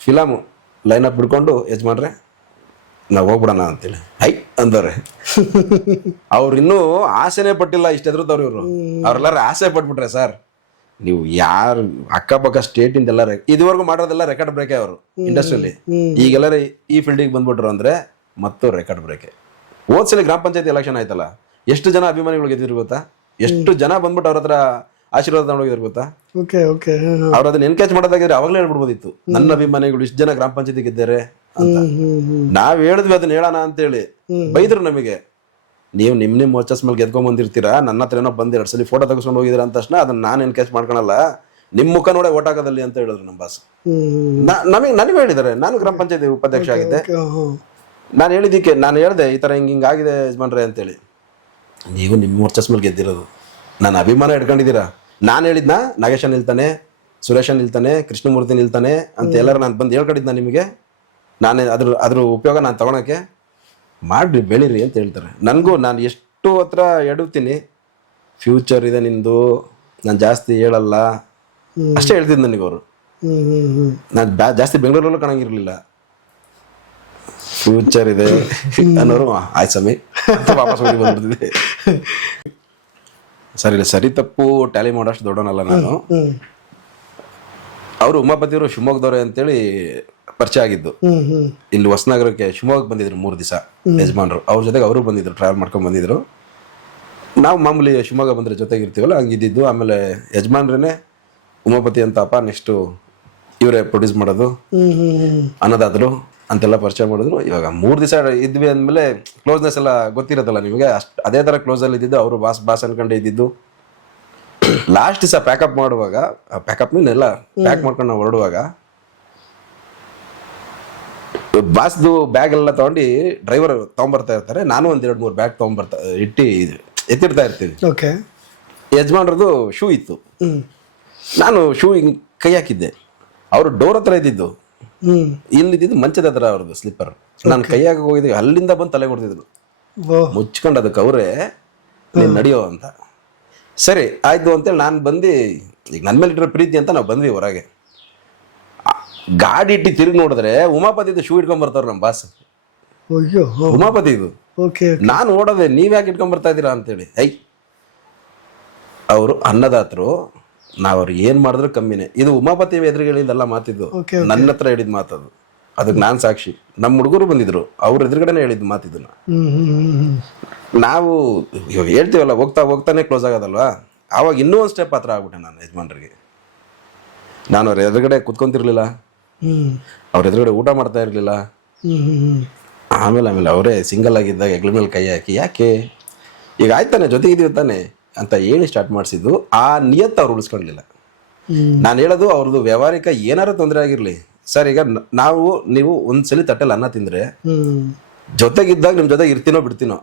ಫಿಲಮು ಲೈನಪ್ ಬಿಡ್ಕೊಂಡು ಯಜಮಾನ್ರೆ ನಾವು ಹೋಗ್ಬಿಡೋಣ ಅಂತೇಳಿ ಐ ಅಂದವ್ರೆ. ಅವ್ರು ಇನ್ನೂ ಆಸೆನೇ ಪಟ್ಟಿಲ್ಲ, ಇಷ್ಟು ಎದುರುತ್ತವ್ರು ಇವರು. ಅವ್ರೆಲ್ಲರೂ ಆಸೆ ಪಟ್ಬಿಟ್ರೆ ಸರ್, ನೀವು ಯಾರು ಅಕ್ಕಪಕ್ಕ ಸ್ಟೇಟಿಂದ ಎಲ್ಲ ಇದುವರೆಗೂ ಮಾಡೋದೆಲ್ಲ ರೆಕಾರ್ಡ್ ಬ್ರೇಕೆ ಅವರು ಇಂಡಸ್ಟ್ರಿಯಲ್ಲಿ. ಈಗೆಲ್ಲರೂ ಈ ಫೀಲ್ಡಿಗೆ ಬಂದ್ಬಿಟ್ರು ಅಂದರೆ ಮತ್ತು ರೆಕಾರ್ಡ್ ಬ್ರೇಕೆ. ಹೋದ್ಸಲಿ ಗ್ರಾಮ ಪಂಚಾಯತಿ ಎಲೆಕ್ಷನ್ ಆಯ್ತಲ್ಲ, ಎಷ್ಟು ಜನ ಅಭಿಮಾನಿಗಳು ಗೆದ್ದಿದ್ರು ಗೊತ್ತಾ? ಎಷ್ಟು ಜನ ಬಂದ್ಬಿಟ್ಟು ಅವ್ರ ಹತ್ರ ಆಶೀರ್ವಾದ ತಗೊಂಡೋಗಿದ್ರು ಗೊತ್ತಾ? ಅವ್ರು ಅದನ್ನ ಎನ್ಕೇಜ್ ಮಾಡೋದಾಗಿದ್ರೆ ಅವಾಗಲೇ ಹೇಳ್ಬಿಡ್ಬೋದಿತ್ತು, ನನ್ನ ಅಭಿಮಾನಿಗಳು ಇಷ್ಟು ಜನ ಗ್ರಾಮ ಪಂಚಾಯತಿ ಗೆದ್ದಾರೆ ಅಂತ. ನಾವ್ ಹೇಳಿದ್ವಿ ಅದನ್ನ ಹೇಳೋಣ ಅಂತೇಳಿ, ಬೈದ್ರು ನಮಗೆ. ನೀವು ನಿಮ್ಮ ವರ್ಚಸ್ ಮೇಲೆ ಗೆದ್ಕೊಂಡ್ ಬಂದಿರ್ತೀರಾ, ನನ್ನ ಹತ್ರ ಏನೋ ಬಂದು 2 ಸಲ ಫೋಟೋ ತೆಗೆಸ್ಕೊಂಡು ಹೋಗಿದ್ದೀರಾ ಅಂತ ತಕ್ಷಣ ಅದನ್ನ ನಾನು ಎನ್ಕೇಜ್ ಮಾಡ್ಕೊಳಲ್ಲ, ನಿಮ್ಮ ಮುಖ ನೋಡೇ ಓಟ್ ಹಾಕೋದಲ್ಲಿ ಅಂತ ಹೇಳಿದ್ರು ನಮ್ಮ ಬಾಸ್. ನನಗೆ ಹೇಳಿದ್ದಾರೆ, ನಾನು ಗ್ರಾಮ ಪಂಚಾಯತಿ ಉಪಾಧ್ಯಕ್ಷ ಆಗಿದ್ದೆ. ನಾನು ಹೇಳಿದ್ದಕ್ಕೆ ನಾನು ಹೇಳಿದೆ, ಈ ಥರ ಹಿಂಗಾಗಿದೆ ಯಜಮಾನ್ರೆ ಅಂತೇಳಿ. ನೀವು ನಿಮ್ಮ ವರ್ಚಸ್ ಮೇಲೆ ಗೆದ್ದಿರೋದು, ನಾನು ಅಭಿಮಾನ ಇಟ್ಕೊಂಡಿದ್ದೀರಾ. ನಾನು ಹೇಳಿದ್ನ ನಾಗೇಶ ನಿಲ್ತಾನೆ, ಸುರೇಶ ನಿಲ್ತಾನೆ, ಕೃಷ್ಣಮೂರ್ತಿ ನಿಲ್ತಾನೆ ಅಂತ ಎಲ್ಲರೂ ನಾನು ಬಂದು ಹೇಳ್ಕೊಂಡಿದ್ನ ನಿಮಗೆ. ನಾನು ಅದ್ರ ಉಪಯೋಗ ನಾನು ತಗೊಳಕ್ಕೆ ಮಾಡ್ರಿ, ಬೆಳೀರಿ ಅಂತ ಹೇಳ್ತಾರೆ. ನನಗೂ ನಾನು ಎಷ್ಟು ಹತ್ರ ಎಡುತ್ತೀನಿ, ಫ್ಯೂಚರ್ ಇದೆ ನಿಂದು, ನಾನು ಜಾಸ್ತಿ ಹೇಳಲ್ಲ ಅಷ್ಟೇ ಹೇಳ್ತಿದ್ದು ನನಗೆ ಅವರು. ನಾನು ಜಾಸ್ತಿ ಬೆಂಗಳೂರಲ್ಲೂ ಕಾಣಂಗಿರ್ಲಿಲ್ಲ. ಫ್ಯೂಚರ್ ಇದೆ ಅನ್ನೋರು ಆಯ್ತು ಸಮಯ ವಾಪಸ್ ಹೋಗಿ ಬಂದ್ಬಿಡ್ತಿದ್ದೆ. ಸರಿ ತಪ್ಪು ಟ್ಯಾಲಿ ಮಾಡೋಷ್ಟು ದೊಡ್ಡವನಲ್ಲ ನಾನು. ಅವರು ಉಮಾಪತಿಯವರು ಶಿವಮೊಗ್ಗದವ್ರೆ ಅಂತೇಳಿ ಪರಿಚಯ ಆಗಿದ್ದು. ಇಲ್ಲಿ ಹೊಸನಗರಕ್ಕೆ ಶಿವಮೊಗ್ಗಕ್ಕೆ ಬಂದಿದ್ರು 3 ದಿವಸ ಯಜಮಾನ್ರು. ಅವ್ರ ಜೊತೆಗೆ ಅವರು ಬಂದಿದ್ರು, ಟ್ರಾವೆಲ್ ಮಾಡ್ಕೊಂಡು ಬಂದಿದ್ರು. ನಾವು ಮಾಮೂಲಿ ಶಿವಮೊಗ್ಗ ಬಂದರೆ ಜೊತೆಗೆ ಇರ್ತೀವಲ್ಲ, ಹಂಗಿದ್ದು. ಆಮೇಲೆ ಯಜಮಾನ್ರೇ ಉಮಾಪತಿ ಅಂತಪ್ಪ, ನೆಕ್ಸ್ಟು ಇವರೇ ಪ್ರೊಡ್ಯೂಸ್ ಮಾಡೋದು ಅನ್ನೋದಾದ್ರು ಅಂತೆಲ್ಲ ಪರಿಚಯ ಮಾಡಿದ್ರು. ಇವಾಗ 3 ದಿವಸ ಇದ್ವಿ ಅಂದಮೇಲೆ ಕ್ಲೋಸ್ನೆಸ್ ಎಲ್ಲ ಗೊತ್ತಿರುತ್ತಲ್ಲ ನಿಮಗೆ. ಅದೇ ಥರ ಕ್ಲೋಸಲ್ಲಿ ಇದ್ದಿದ್ದು, ಅವರು ಬಾಸ್ ಅನ್ಕೊಂಡೆ ಇದ್ದಿದ್ದು. ಲಾಸ್ಟ್ ದಿವಸ ಪ್ಯಾಕಪ್ ಮಾಡುವಾಗ, ಪ್ಯಾಕಪ್ನೆಲ್ಲ ಪ್ಯಾಕ್ ಮಾಡ್ಕೊಂಡು ನಾವು ಹೊರಡುವಾಗ, ಬಾಸ್ದು ಬ್ಯಾಗ್ ಎಲ್ಲ ತಗೊಂಡು ಡ್ರೈವರ್ ತೊಗೊಂಬರ್ತಾ ಇರ್ತಾರೆ. ನಾನು 1-2-3 ಬ್ಯಾಗ್ ಎತ್ತಿಡ್ತಾ ಇರ್ತೀವಿ. ಯಜಮಾನ್ರದ್ದು ಶೂ ಇತ್ತು, ನಾನು ಶೂ ಹಿಂಗೆ ಕೈ ಹಾಕಿದ್ದೆ. ಅವರು ಡೋರ್ ಹತ್ರ ಇದ್ದಿದ್ದು, ಇಲ್ಲಿದ್ದು ಮಂಚದ ಹತ್ರ ಅವ್ರದ್ದು ಸ್ಲಿಪ್ಪರ್. ನಾನು ಕೈ ಹಾಕಿ ಹೋಗಿದ್ದೆ, ಅಲ್ಲಿಂದ ಬಂದು ತಲೆ ಕೊಡ್ತಿದ್ರು, ಮುಚ್ಕೊಂಡು ಅದಕ್ಕೆ ಅವರೇ ನೀನು ನಡಿಯೋ ಅಂತ. ಸರಿ ಆಯ್ತು ಅಂತೇಳಿ ನಾನು ಬಂದು, ಈಗ ನನ್ನ ಮೇಲೆ ಇಟ್ಟಿರೋ ಪ್ರೀತಿ ಅಂತ ನಾವು ಬಂದ್ವಿ ಹೊರಗೆ. ಗಾಡಿ ಇಟ್ಟು ತಿರುಗಿ ನೋಡಿದ್ರೆ ಉಮಾಪತಿದು ಶೂ ಇಟ್ಕೊಂಡ್ ಬರ್ತಾರ ನಮ್ಮ ಬಾಸ್. ಉಮಾಪತಿ ಇದು. ನಾನು ಓಡೋದೆ, ನೀವ್ ಯಾಕೆ ಇಟ್ಕೊಂಡ್ ಬರ್ತಾ ಇದ್ದೀರಾ ಅಂತೇಳಿ. ಅವರು ಅನ್ನದಾತರು, ನಾವ್ ಅವ್ರು ಏನ್ ಮಾಡಿದ್ರು ಕಮ್ಮಿನೇ. ಇದು ಉಮಾಪತಿ ಎದುರಿಗೆ ಹೇಳಿದಲ್ಲ ಮಾತಿದ್ದು, Okay, ನನ್ನ ಹತ್ರ ಹೇಳಿದ್ ಮಾತದು. ಅದಕ್ಕೆ ನಾನ್ ಸಾಕ್ಷಿ. ನಮ್ಮ ಹುಡುಗರು ಬಂದಿದ್ರು, ಅವ್ರ ಎದುರುಗಡೆನೆ ಹೇಳಿದ್ ಮಾತಿದ್ದನ್ನ. ನಾವು ಇವಾಗ ಹೇಳ್ತೀವಲ್ಲ, ಹೋಗ್ತಾನೆ ಕ್ಲೋಸ್ ಆಗೋದಲ್ವಾ, ಆವಾಗ ಇನ್ನೂ ಒಂದು ಸ್ಟೆಪ್ ಹತ್ರ ಆಗ್ಬಿಟ್ಟೆ ನಾನು ಯಜಮಾನ್ರಿಗೆ. ನಾನು ಅವ್ರ ಎದುರುಗಡೆ ಕುತ್ಕೊಂತಿರ್ಲಿಲ್ಲ, ಅವ್ರ ಎದುರುಗಡೆ ಊಟ ಮಾಡ್ತಾ ಇರ್ಲಿಲ್ಲ. ಆಮೇಲೆ ಅವರೇ ಸಿಂಗಲ್ ಆಗಿದ್ದಾಗ ಹೆಗ್ಲ ಮೇಲೆ ಕೈ ಹಾಕಿ, ಯಾಕೆ ಈಗ ಆಯ್ತಾನೆ ಜೊತೆಗಿದೀವಿ ತಾನೆ ಅಂತ ಹೇಳಿ ಸ್ಟಾರ್ಟ್ ಮಾಡಿಸಿದ್ದು. ಆ ನಿಯತ್ತು ಅವ್ರು ಉಳಿಸ್ಕೊಳ್ಲಿಲ್ಲ. ನಾನು ಹೇಳೋದು ಅವ್ರದ್ದು ವ್ಯವಹಾರಿಕ ಏನಾರು ತೊಂದರೆ ಆಗಿರ್ಲಿ ಸರ್, ಈಗ ನೀವು ಒಂದ್ಸಲಿ ತಟ್ಟೆಲಿ ಅನ್ನ ತಿಂದ್ರೆ ಜೊತೆಗಿದ್ದಾಗ ನಿಮ್ ಜೊತೆಗೆ ಇರ್ತೀನೋ ಬಿಡ್ತೀನೋ,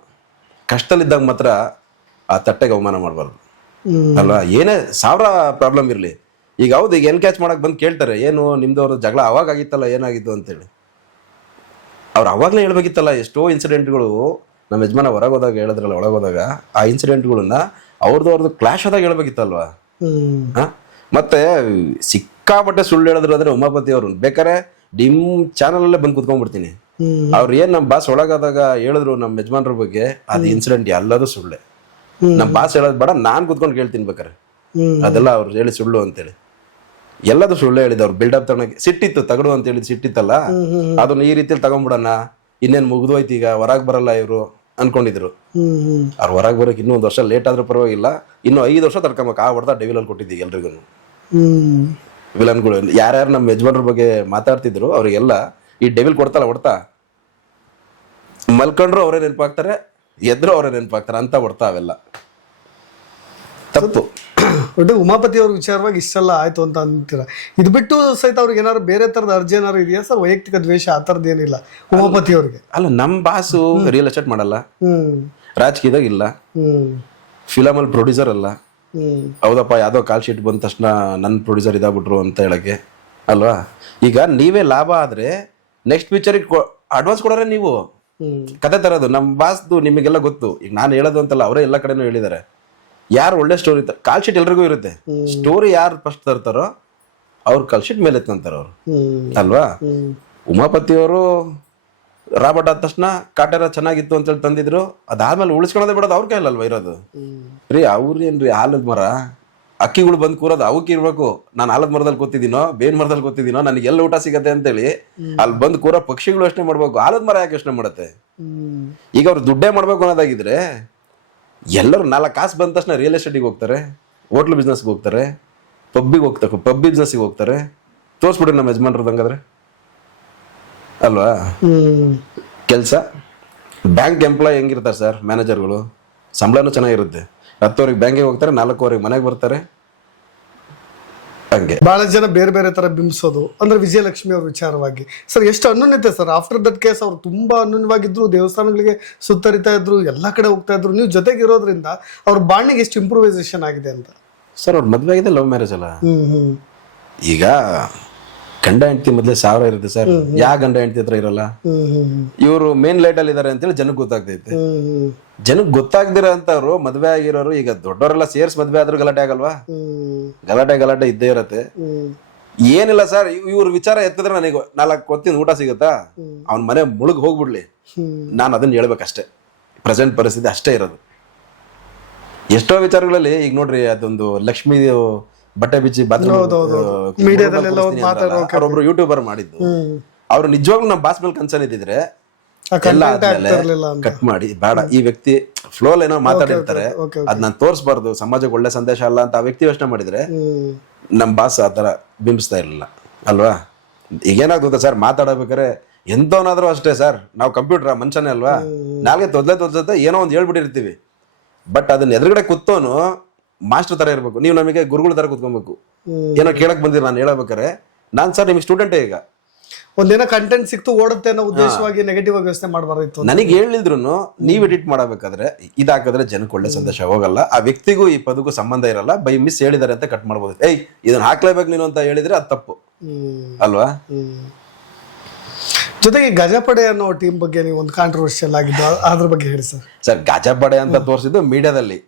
ಕಷ್ಟದಲ್ಲಿದ್ದಾಗ ಮಾತ್ರ ಆ ತಟ್ಟೆಗೆ ಅವಮಾನ ಮಾಡಬಾರ್ದು ಅಲ್ವಾ. ಏನೇ 1000 ಪ್ರಾಬ್ಲಮ್ ಇರ್ಲಿ, ಈಗ ಹೌದು, ಈಗ ಎನ್ ಕ್ಯಾಚ್ ಮಾಡಕ್ ಬಂದು ಕೇಳ್ತಾರೆ, ಏನು ನಿಮ್ದು ಅವ್ರ ಜಗಳ ಅವಾಗ ಆಗಿತ್ತಲ್ಲ, ಏನಾಗಿತ್ತು ಅಂತೇಳಿ. ಅವ್ರು ಅವಾಗಲೇ ಹೇಳ್ಬೇಕಿತ್ತಲ್ಲ. ಎಷ್ಟೋ ಇನ್ಸಿಡೆಂಟ್ಗಳು ನಮ್ಮ ಯಜಮಾನ ಹೊರಗೋದಾಗ ಹೇಳಿದ್ರಲ್ಲ, ಒಳಗೋದಾಗ ಆ ಇನ್ಸಿಡೆಂಟ್ಗಳನ್ನ ಅವ್ರದ್ದು ಕ್ಲಾಶ್ ಆದಾಗ ಹೇಳ್ಬೇಕಿತ್ತಲ್ವಾ. ಮತ್ತೆ ಸಿಕ್ಕಾಪಟ್ಟೆ ಸುಳ್ಳು ಹೇಳಿದ್ರು ಅಂದ್ರೆ ಉಮಾಪತಿ ಅವ್ರು, ಬೇಕಾರೆ ನಿಮ್ ಚಾನಲ್ ಅಲ್ಲೇ ಬಂದು ಕುತ್ಕೊಂಡ್ಬಿಡ್ತೀನಿ. ಅವ್ರು ಏನ್ ನಮ್ಮ ಬಾಸ್ ಒಳಗಾದಾಗ ಹೇಳಿದ್ರು ನಮ್ಮ ಯಜಮಾನ್ರ ಬಗ್ಗೆ, ಅದು ಇನ್ಸಿಡೆಂಟ್ ಎಲ್ಲದೂ ಸುಳ್ಳೆ. ನಮ್ಮ ಬಾಸ್ ಹೇಳೋದ್ ಬೇಡ, ನಾನ್ ಕುತ್ಕೊಂಡು ಕೇಳ್ತೀನಿ ಬೇಕಾರೆ, ಅದೆಲ್ಲ ಅವ್ರು ಹೇಳಿ ಸುಳ್ಳು ಅಂತೇಳಿ ಎಲ್ಲದೂ ಸುಳ್ಳು ಹೇಳಿದವ್ರು. ಬಿಲ್ಡಪ್ ತಗೊಳಕ್ಕೆ ಸಿಟ್ಟಿತ್ತು, ತಗಡು ಅಂತ ಹೇಳಿದ್ ಸಿಟ್ಟಿತ್ತಲ್ಲ, ಅದನ್ನ ಈ ರೀತಿಯಲ್ಲಿ ತಗೊಂಡ್ಬಿಡಣ, ಇನ್ನೇನ್ ಮುಗಿದೋಯ್ತು, ಈಗ ಹೊರಗ್ ಬರಲ್ಲ ಇವ್ರು ಅನ್ಕೊಂಡಿದ್ರು. ಅವ್ರು ಹೊರಗೆ ಬರೋಕೆ ಇನ್ನೂ 1 ವರ್ಷ ಲೇಟ್ ಆದ್ರೂ ಪರವಾಗಿಲ್ಲ, ಇನ್ನು 5 ವರ್ಷ ತಡ್ಕೊಬೇಕು. ಆ ಹೊಡೆದ ಡೆವಿಲಲ್ಲಿ ಕೊಟ್ಟಿದ್ದೀವಿ ಎಲ್ರಿಗೂ. ವಿಲನ್ಗಳು ಯಾರ್ಯಾರು ನಮ್ಮ ಯಜಮಾನ್ರ ಬಗ್ಗೆ ಮಾತಾಡ್ತಿದ್ರು ಅವರಿಗೆಲ್ಲ ಈ ಡೆವಿಲ್ ಕೊಡ್ತಲ್ಲ ಹೊಡ್ತಾ, ಮಲ್ಕೊಂಡ್ರು ಅವರೇ ನೆನಪಾಗ್ತಾರೆ, ಎದ್ರು ಅವರೇ ನೆನಪಾಗ್ತಾರೆ ಅಂತ ಹೊಡ್ತಾ. ಅವೆಲ್ಲ ತಪ್ಪು. ಒಟ್ಟು ಉಮಾಪತಿ ಅವ್ರ ವಿಚಾರವಾಗಿ ಇಷ್ಟೆಲ್ಲ ಆಯ್ತು ಅಂತ ಅಂತೀರ. ಇದು ಬಿಟ್ಟು ಸಹಿತ ಅವ್ರಿಗೆ ಏನಾದ್ರು ಬೇರೆ ತರದ ಅರ್ಜಿ ಏನಾದ್ರು ಇದೆಯಾ ಸರ್? ವೈಯಕ್ತಿಕ ದ್ವೇಷ ಆ ಥರದ್ದು ಏನಿಲ್ಲ ಉಮಾಪತಿ ಅವ್ರಿಗೆ? ಅಲ್ಲ, ನಮ್ಮ ಬಾಸು ರಿಯಲ್ ಎಸ್ಟೇಟ್ ಮಾಡಲ್ಲ, ರಾಜಕೀಯದಾಗ ಇಲ್ಲ, ಫಿಲಮ್ ಅಲ್ಲಿ ಪ್ರೊಡ್ಯೂಸರ್ ಅಲ್ಲ. ಹೌದಪ್ಪ, ಯಾವ್ದೋ ಕಾಲ್ ಶೀಟ್ ಬಂದ ತಕ್ಷಣ ನನ್ನ ಪ್ರೊಡ್ಯೂಸರ್ ಇದಾಗ್ಬಿಟ್ರು ಅಂತ ಹೇಳಕ್ಕೆ ಅಲ್ವಾ. ಈಗ ನೀವೇ ಲಾಭ ಆದ್ರೆ ನೆಕ್ಸ್ಟ್ ಪಿಕ್ಚರಿಗೆ ಅಡ್ವಾನ್ಸ್ ಕೊಡೋರೆ ನೀವು. ಕತೆ ತರೋದು ನಮ್ಮ ಬಾಸ್ದು ನಿಮಗೆಲ್ಲ ಗೊತ್ತು. ಈಗ ನಾನು ಹೇಳೋದು ಅಂತಲ್ಲ, ಅವರೇ ಎಲ್ಲ ಕಡೆನೂ ಹೇಳಿದ್ದಾರೆ. ಯಾರು ಒಳ್ಳೆ ಸ್ಟೋರಿ ಕಾಲ್ ಶೀಟ್ ಎಲ್ರಿಗೂ ಇರುತ್ತೆ. ಸ್ಟೋರಿ ಯಾರು ಫಸ್ಟ್ ತರ್ತಾರೋ ಅವ್ರು ಕಾಲ್ ಶೀಟ್ ಮೇಲೆ ಎತ್ತಂತಾರ ಅವ್ರು ಅಲ್ವಾ. ಉಮಾಪತಿ ಅವರು ರಾಬರ್ಟ್ ಆದ ತಕ್ಷಣ ಕಾಟೇರ ಚೆನ್ನಾಗಿತ್ತು ಅಂತೇಳಿ ತಂದಿದ್ರು. ಅದಾದ್ಮೇಲೆ ಉಳಿಸ್ಕೊಳ್ಳೋದೇ ಬಿಡೋದು ಅವ್ರ ಕೈಯಲ್ಲಲ್ವಾ ಇರೋದು. ರೀ ಅವ್ರೇನ್ರಿ, ಆಲದ ಮರ ಅಕ್ಕಿಗಳು ಬಂದು ಕೂರೋದು ಅವಕ್ಕೆ ಇರ್ಬೇಕು. ನಾನು ಆಲದ ಮರದಲ್ಲಿ ಕೂತಿದ್ದೀನೋ ಬೇನ್ ಮರದಲ್ಲಿ ಕೂತಿದ್ದೀನೋ, ನನಗೆ ಎಲ್ಲ ಊಟ ಸಿಗತ್ತೆ ಅಂತೇಳಿ ಅಲ್ಲಿ ಬಂದು ಕೂರೋ ಪಕ್ಷಿಗಳು ಯೋಚನೆ ಮಾಡ್ಬೇಕು. ಆಲದ ಮರ ಯಾಕೆ ಯೋಚನೆ ಮಾಡುತ್ತೆ? ಈಗ ಅವ್ರು ದುಡ್ಡೇ ಮಾಡ್ಬೇಕು ಅನ್ನೋದಾಗಿದ್ರೆ ಎಲ್ಲರೂ 4 ಕಾಸು ಬಂದ ತಕ್ಷಣ ರಿಯಲ್ ಎಸ್ಟೇಟಿಗೆ ಹೋಗ್ತಾರೆ, ಹೋಟ್ಲ್ ಬಿಸ್ನೆಸ್ಗೆ ಹೋಗ್ತಾರೆ, ಪಬ್ಬಿಗೆ ಹೋಗ್ತಾರೆ, ಪಬ್ ಬಿಸ್ನೆಸ್ಗೆ ಹೋಗ್ತಾರೆ. ತೋರಿಸ್ಬಿಡ್ರಿ ನಮ್ಮ ಯಜಮಾನ್ರದ್ದು ಹಂಗಾದ್ರೆ ಅಲ್ವಾ. ಕೆಲಸ ಬ್ಯಾಂಕ್ ಎಂಪ್ಲಾಯ್ ಹೆಂಗಿರ್ತಾರೆ ಸರ್, ಮ್ಯಾನೇಜರ್ಗಳು ಸಂಬಳನೂ ಚೆನ್ನಾಗಿರುತ್ತೆ. 10 ಬ್ಯಾಂಕಿಗೆ ಹೋಗ್ತಾರೆ, 4 ಮನೆಗೆ ಬರ್ತಾರೆ. ಹಂಗೆ ಬಹಳ ಜನ ಬೇರೆ ಬೇರೆ ತರ ಬಿಂಬಿಸೋದು ಅಂದ್ರೆ ವಿಜಯಲಕ್ಷ್ಮಿ ಅವ್ರ ವಿಚಾರವಾಗಿ ಸರ್ ಎಷ್ಟು ಅನ್ಯೋನ್ಯತೆ ಸರ್. ಆಫ್ಟರ್ ದಟ್ ಕೇಸ್ ಅವ್ರು ತುಂಬಾ ಅನ್ಯೋನ್ಯವಾಗಿದ್ರು, ದೇವಸ್ಥಾನಗಳಿಗೆ ಸುತ್ತರಿತಾ ಇದ್ರು, ಎಲ್ಲಾ ಕಡೆ ಹೋಗ್ತಾ ಇದ್ರು. ನೀವು ಜೊತೆಗೆ ಇರೋದ್ರಿಂದ ಅವ್ರ ಬಾಂಡಿಗೆ ಎಷ್ಟು ಇಂಪ್ರೂವೈಸೇಷನ್ ಆಗಿದೆ ಅಂತ ಸರ್. ಅವ್ರ ಮದ್ವೆ ಆಗಿದೆ, ಲವ್ ಮ್ಯಾರೇಜ್ ಅಲ್ಲ. ಈಗ ಗಂಡ ಹೆಂಡತಿ ಮೊದ್ಲೇ 1000 ಇರುತ್ತೆ ಸರ್. ಯಾ ಗಂಡ ಹೆಂಡತಿ ಹತ್ರ ಇರಲ್ಲ. ಇವರು ಮೇನ್ ಲೈಟ್ ಅಲ್ಲಿ ಇದಾರೆ ಅಂತೇಳಿ ಜನಕ್ಕೆ ಗೊತ್ತಾಗ್ತೈತೆ. ಜನಕ್ಕೆ ಗೊತ್ತಾಗ್ದಿರ ಅಂತವ್ರು ಮದ್ವೆ ಆಗಿರೋರು ಈಗ ದೊಡ್ಡವರೆಲ್ಲ ಸೇರ್ಸ್ ಮದ್ವೆ ಆದ್ರೂ ಗಲಾಟೆ ಆಗಲ್ವಾ? ಗಲಾಟೆ ಇದ್ದೇ ಇರತ್ತೆ. ಏನಿಲ್ಲ ಸರ್, ಇವ್ರ ವಿಚಾರ ಎತ್ತಿದ್ರೆ ನನಗೆ 4 ಹೊತ್ತಿನ ಊಟ ಸಿಗುತ್ತಾ, ಅವ್ನ ಮನೆ ಮುಳುಗ್ ಹೋಗ್ಬಿಡ್ಲಿ, ನಾನು ಅದನ್ನ ಹೇಳ್ಬೇಕಷ್ಟೇ. ಪ್ರೆಸೆಂಟ್ ಪರಿಸ್ಥಿತಿ ಅಷ್ಟೇ ಇರೋದು. ಎಷ್ಟೋ ವಿಚಾರಗಳಲ್ಲಿ ಈಗ ನೋಡ್ರಿ, ಅದೊಂದು ಲಕ್ಷ್ಮೀ ಬಟ್ಟೆ ಬಿಚ್ಚಿ ಒಬ್ರು ಯೂಟ್ಯೂಬರ್ ಮಾಡಿದ್ದು. ಅವ್ರು ನಿಜವಾಗ್ಲೂ ನಮ್ಮ ಬಾಸ್ ಮೇಲೆ ಕನ್ಸರ್ನ್ ಇದ್ದಿದ್ರೆ ಎಲ್ಲ ಕಟ್ ಮಾಡಿ, ಬೇಡ ಈ ವ್ಯಕ್ತಿ ಫ್ಲೋಲ್ ಏನೋ ಮಾತಾಡಿರ್ತಾರೆ, ಅದ್ ನಾನು ತೋರಿಸಬಾರ್ದು, ಸಮಾಜಕ್ಕೆ ಒಳ್ಳೆ ಸಂದೇಶ ಅಲ್ಲ ಅಂತ ಆ ವ್ಯಕ್ತಿ ಯೋಚನೆ ಮಾಡಿದ್ರೆ ನಮ್ ಬಾಸ್ ಆತರ ಬಿಂಬಿಸ್ತಾ ಇರ್ಲಿಲ್ಲ ಅಲ್ವಾ. ಈಗೇನಾಗ್ತದೆ ಸರ್, ಮಾತಾಡಬೇಕಾರೆ ಎಂತವನಾದ್ರೂ ಅಷ್ಟೇ ಸರ್, ನಾವು ಕಂಪ್ಯೂಟರ್ ಮನುಷ್ಯನೇ ಅಲ್ವಾ, ನಾಲ್ಗೆ ತೊದ್ಲೆ ಏನೋ ಒಂದು ಹೇಳ್ಬಿಟ್ಟಿರ್ತೀವಿ. ಬಟ್ ಅದನ್ನ ಎದುರುಗಡೆ ಕೂತೋನು ಮಾಸ್ಟರ್ ತರ ಇರ್ಬೇಕು. ನೀವು ನಮಗೆ ಗುರುಗಳ ತರ ಕೂತ್ಕೊಬೇಕು. ಏನೋ ಕೇಳಕ್ ಬಂದಿರ, ನಾನು ಹೇಳಬೇಕಾರೆ ನಾನ್ ಸರ್ ನಿಮ್ಗೆ ಸ್ಟೂಡೆಂಟೇ. ಈಗ ಒಂದೇನೋ ಕಂಟೆಂಟ್ ಸಿಕ್ತು ಓಡುತ್ತೆ ಅನ್ನೋ ಉದ್ದೇಶವಾಗಿ ನೆಗೆಟಿವ್ ಆಗಿ ಯೋಚನೆ ಮಾಡಬಾರ್ದಿತ್ತು. ನನಗೆ ಹೇಳಿದ್ರು ನೀವ್ ಎಡಿಟ್ ಮಾಡಬೇಕಾದ್ರೆ ಇದಾಕಿದ್ರೆ ಜನಕ್ಕೆ ಒಳ್ಳೆ ಸಂದೇಶ ಹೋಗಲ್ಲ, ಆ ವ್ಯಕ್ತಿಗೂ ಈ ಪದಕ್ಕೂ ಸಂಬಂಧ ಇರಲ್ಲ, ಬೈ ಮಿಸ್ ಹೇಳಿದಾರೆ ಅಂತ ಕಟ್ ಮಾಡ್ಬೋದು. ಏಯ್ ಇದನ್ನ ಹಾಕ್ಲೇಬೇಕು ನೀನು ಅಂತ ಹೇಳಿದ್ರೆ ಅದು ತಪ್ಪು ಅಲ್ವಾ. ಜೊತೆಗೆ ಗಜಪಡೆ ಅನ್ನೋ ಟೀಮ್ ಬಗ್ಗೆ ನೀವು ಒಂದು ಕಾಂಟ್ರವರ್ಷಿಯಲ್ ಆಗಿದ್ದು, ಅದ್ರ ಬಗ್ಗೆ ಹೇಳಿ ಸರ್. ಸರ್, ಗಜಪಡೆ ಅಂತ ತೋರಿಸಿದ್ದು ಮೀಡಿಯಾದಲ್ಲಿ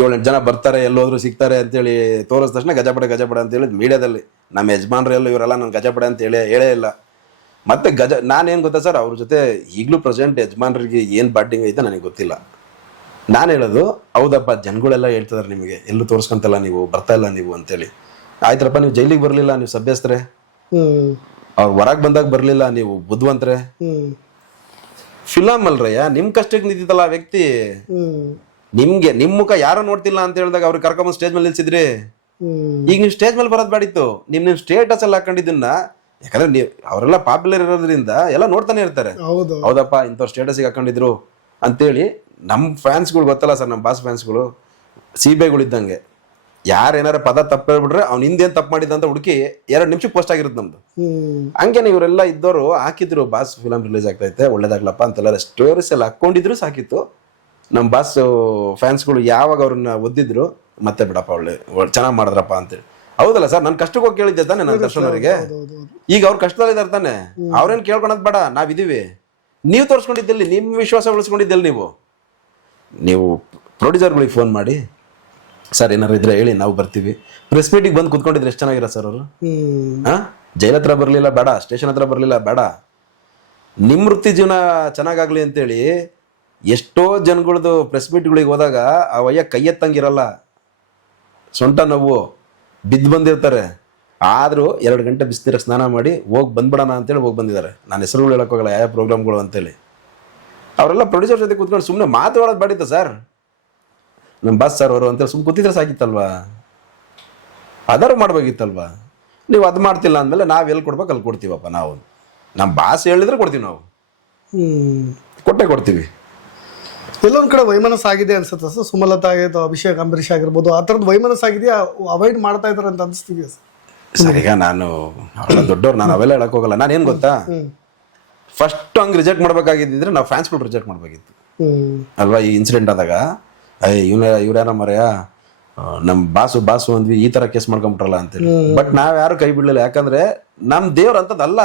7-8 ಜನ ಬರ್ತಾರೆ, ಎಲ್ಲೋದ್ರು ಸಿಗ್ತಾರೆ ಅಂತೇಳಿ ತೋರಿಸಿದ ತಕ್ಷಣ ಗಜಪಡೆ ಅಂತ ಹೇಳಿದ್ ಮೀಡಿಯಾದಲ್ಲಿ. ನಮ್ಮ ಯಜಮಾನ್ರು ಎಲ್ಲ ಇವರೆಲ್ಲ ನನ್ ಗಜಪಡೆ ಅಂತ ಹೇಳೇ ಇಲ್ಲ. ಮತ್ತೆ ನಾನೇನ್ ಗೊತ್ತಾ ಸರ್, ಅವ್ರ ಜೊತೆ ಈಗಲೂ ಪ್ರೆಸೆಂಟ್ ಯಜಮಾನ್ರಿಗೆ ಏನ್ ಬಾಂಡಿಂಗ್ ಐತೆ ನನಗೆ ಗೊತ್ತಿಲ್ಲ. ನಾನು ಹೇಳೋದು ಹೌದಪ್ಪ ಜನಗಳೆಲ್ಲ ಹೇಳ್ತಿದಾರೆ ನಿಮಗೆ ಎಲ್ಲೂ ತೋರಿಸ್ಕೊಂತಲ್ಲ ನೀವು ಬರ್ತಾ ಇಲ್ಲ ನೀವು ಅಂತೇಳಿ. ಆಯ್ತರಪ್ಪ ನೀವು ಜೈಲಿಗೆ ಬರಲಿಲ್ಲ ನೀವು ಸಭ್ಯಸ್ತ್ರೆ, ಅವ್ರು ಹೊರಗೆ ಬಂದಾಗ ಬರಲಿಲ್ಲ ನೀವು ಬುದ್ಧಿವಂತ್ರೆ. ಫಿಲಮ್ ಅಲ್ರಯ್ಯ, ನಿಮ್ ಕಷ್ಟಕ್ಕೆ ನಿಂತಿತ್ತಲ್ಲ ಆ ವ್ಯಕ್ತಿ. ನಿಮ್ಗೆ ನಿಮ್ ಮುಖ ಯಾರೋ ನೋಡ್ತಿಲ್ಲ ಅಂತ ಹೇಳಿದಾಗ ಅವ್ರಿಗೆ ಕರ್ಕೊಂಬಂದು ಸ್ಟೇಜ್ ಮೇಲೆ ನಿಲ್ಸಿದ್ರಿ. ಈಗ ನೀವು ಸ್ಟೇಜ್ ಮೇಲೆ ಬರೋದ್ ಬಾಡಿತ್ತು, ನಿಮ್ ಸ್ಟೇಟಸ್ ಎಲ್ಲ ಹಾಕೊಂಡಿದ್ದನ್ನ. ಯಾಕಂದ್ರೆ ನೀವು ಅವರೆಲ್ಲ ಪಾಪ್ಯುಲರ್ ಇರೋದ್ರಿಂದ ಎಲ್ಲ ನೋಡ್ತಾನೆ ಇರ್ತಾರೆ. ಹೌದಪ್ಪ ಇಂಥವ್ರು ಸ್ಟೇಟಸ್ಗೆ ಹಾಕೊಂಡಿದ್ರು ಅಂತೇಳಿ. ನಮ್ಮ ಫ್ಯಾನ್ಸ್ಗಳು ಗೊತ್ತಲ್ಲ ಸರ್, ನಮ್ಮ ಬಾಸ್ ಫ್ಯಾನ್ಸ್ಗಳು ಸಿಬಿಐಗಳು ಇದ್ದಂಗೆ. ಯಾರೇನಾರ ಪದ ತಪ್ಪು ಹೇಳ್ಬಿಟ್ರೆ ಅವ್ನು ಹಿಂದೇನ್ ತಪ್ಪು ಮಾಡಿದ್ದ ಅಂತ ಹುಡುಕಿ 2 ನಿಮಿಷಕ್ಕೆ ಪೋಸ್ಟ್ ಆಗಿರುತ್ತೆ ನಮ್ದು. ಹಂಗೇನೆ ಇವರೆಲ್ಲ ಇದ್ದವರು ಹಾಕಿದ್ರು, ಬಾಸ್ ಫಿಲಮ್ ರಿಲೀಸ್ ಆಗ್ತೈತೆ ಒಳ್ಳೇದಾಗ್ಲಪ್ಪ ಅಂತೆಲ್ಲ ಸ್ಟೋರೀಸ್ ಎಲ್ಲ ಹಾಕೊಂಡಿದ್ರು ಸಾಕಿತ್ತು. ನಮ್ಮ ಬಾಸ್ ಫ್ಯಾನ್ಸ್ಗಳು ಯಾವಾಗ ಅವ್ರನ್ನ ಒದ್ದಿದ್ರು ಮತ್ತೆ ಬಿಡಪ್ಪ ಒಳ್ಳೆ ಚೆನ್ನಾಗಿ ಮಾಡಿದ್ರಪ್ಪ ಅಂತೇಳಿ. ಹೌದಲ್ಲ ಸರ್, ನಾನು ಕಷ್ಟಕ್ಕೆ ಹೋಗಿ ಕೇಳಿದ್ದೆ ತಾನೆ ನನ್ನ ದರ್ಶನ್ ಅವರಿಗೆ. ಈಗ ಅವ್ರು ಕಷ್ಟದಲ್ಲಿದ್ದಾರೆ ತಾನೆ, ಅವ್ರೇನ್ ಕೇಳ್ಕೊಳದ್ ಬೇಡ, ನಾವಿದೀವಿ. ನೀವು ತೋರಿಸ್ಕೊಂಡಿದ್ದಲ್ಲಿ, ನಿಮ್ಮ ವಿಶ್ವಾಸ ಉಳಿಸ್ಕೊಂಡಿದ್ದಲ್ಲಿ ನೀವು ಪ್ರೊಡ್ಯೂಸರ್ಗಳಿಗೆ ಫೋನ್ ಮಾಡಿ ಸರ್ ಏನಾರು ಇದ್ರೆ ಹೇಳಿ ನಾವು ಬರ್ತೀವಿ. ಪ್ರೆಸ್ ಮೀಟಿಗೆ ಬಂದು ಕುತ್ಕೊಂಡಿದ್ರೆ ಎಷ್ಟು ಚೆನ್ನಾಗಿರೋ ಸರ್ ಅವರು. ಜೈಲ್ ಹತ್ರ ಬರಲಿಲ್ಲ ಬೇಡ, ಸ್ಟೇಷನ್ ಹತ್ರ ಬರಲಿಲ್ಲ ಬೇಡ, ನಿಮ್ಮ ವೃತ್ತಿ ಜೀವನ ಚೆನ್ನಾಗಾಗ್ಲಿ ಅಂತೇಳಿ ಎಷ್ಟೋ ಜನಗಳದ್ದು ಪ್ರೆಸ್ ಮೀಟ್ಗಳಿಗೆ ಹೋದಾಗ ಅವಯ್ಯ ಕೈ ಎತ್ತಂಗಿರಲ್ಲ, ಸೊಂಟ ನೋವು ಬಿದ್ದು ಬಂದಿರ್ತಾರೆ. ಆದರೂ 2 ಗಂಟೆ ಬಿಸಿನೀರಿಗೆ ಸ್ನಾನ ಮಾಡಿ ಹೋಗಿ ಬಂದ್ಬಿಡೋಣ ಅಂತೇಳಿ ಹೋಗಿ ಬಂದಿದ್ದಾರೆ. ನಾನು ಹೆಸರುಗಳು ಹೇಳೋಕ್ಕೋಗಲ್ಲ ಯಾವ ಪ್ರೋಗ್ರಾಮ್ಗಳು ಅಂತೇಳಿ. ಅವರೆಲ್ಲ ಪ್ರೊಡ್ಯೂಸರ್ ಜೊತೆ ಕೂತ್ಕೊಂಡು ಸುಮ್ಮನೆ ಮಾತಾಡೋದು ಬಾಡಿತ್ತು ಸರ್. ನಮ್ಮ ಬಾಸ್ ಸರ್ ಅವರು ಅಂತೇಳಿ ಸುಮ್ಮನೆ ಕೂತಿದ್ರೆ ಸಾಕಿತ್ತಲ್ವಾ, ಅದಾರು ಮಾಡ್ಬೇಕಿತ್ತಲ್ವಾ. ನೀವು ಅದು ಮಾಡ್ತಿಲ್ಲ ಅಂದಮೇಲೆ ನಾವು ಎಲ್ಲಿ ಕೊಡ್ಬೇಕು ಅಲ್ಲಿ ಕೊಡ್ತೀವಪ್ಪ. ನಾವು ನಮ್ಮ ಬಾಸ್ ಹೇಳಿದ್ರೆ ಕೊಡ್ತೀವಿ, ನಾವು ಕೊಟ್ಟೆ ಕೊಡ್ತೀವಿ. ಎಲ್ಲೊಂದ್ ಕಡೆ ವೈಮನಸ್ ಆಗಿದೆ ಅನ್ಸುತ್ತೆ ಸರ್. ಸುಮಲತಾ ಆಗಿತ್ತು, ಅಭಿಷೇಕ್ ಅಂಬರೀಷ್ ಆಗಿರ್ಬೋದು, ಆ ಥರದ್ದು ವೈಮನಸ್ ಆಗಿದೆಯಾ, ಅವಾಯ್ಡ್ ಮಾಡ್ತಾ ಇದಾರೆ ಅಂತ ಅನಿಸ್ತಿದೆಯಾ ಸರ್? ಈಗ ನಾನು ಅವಳ ದೊಡ್ಡವ್ರು, ನಾನು ಅವೆಲ್ಲ ಹೇಳಕ್ ಹೋಗಲ್ಲ. ನಾನು ಏನು ಗೊತ್ತಾ, ಫಸ್ಟ್ ಹಂಗೆ ರಿಜೆಕ್ಟ್ ಮಾಡ್ಬೇಕಾಗಿದ್ದಿದ್ರೆ ನಾವು ಫ್ಯಾನ್ಸ್ಗಳು ರಿಜೆಕ್ಟ್ ಮಾಡ್ಬೇಕಿತ್ತು ಅಲ್ವಾ. ಈ ಇನ್ಸಿಡೆಂಟ್ ಆದಾಗ ಇವ್ರ್ಯಾರ ಮರೆಯ ನಮ್ಮ ಬಾಸು ಅಂದ್ವಿ, ಈ ತರ ಕೇಸ್ ಮಾಡ್ಕೊಂಬಿಟ್ರಲ್ಲ ಅಂತೇಳಿ. ಬಟ್ ನಾವ್ ಯಾರು ಕೈ ಬಿಡ್ಲಿಲ್ಲ, ಯಾಕಂದ್ರೆ ನಮ್ ದೇವ್ರ ಅಂತದಲ್ಲ,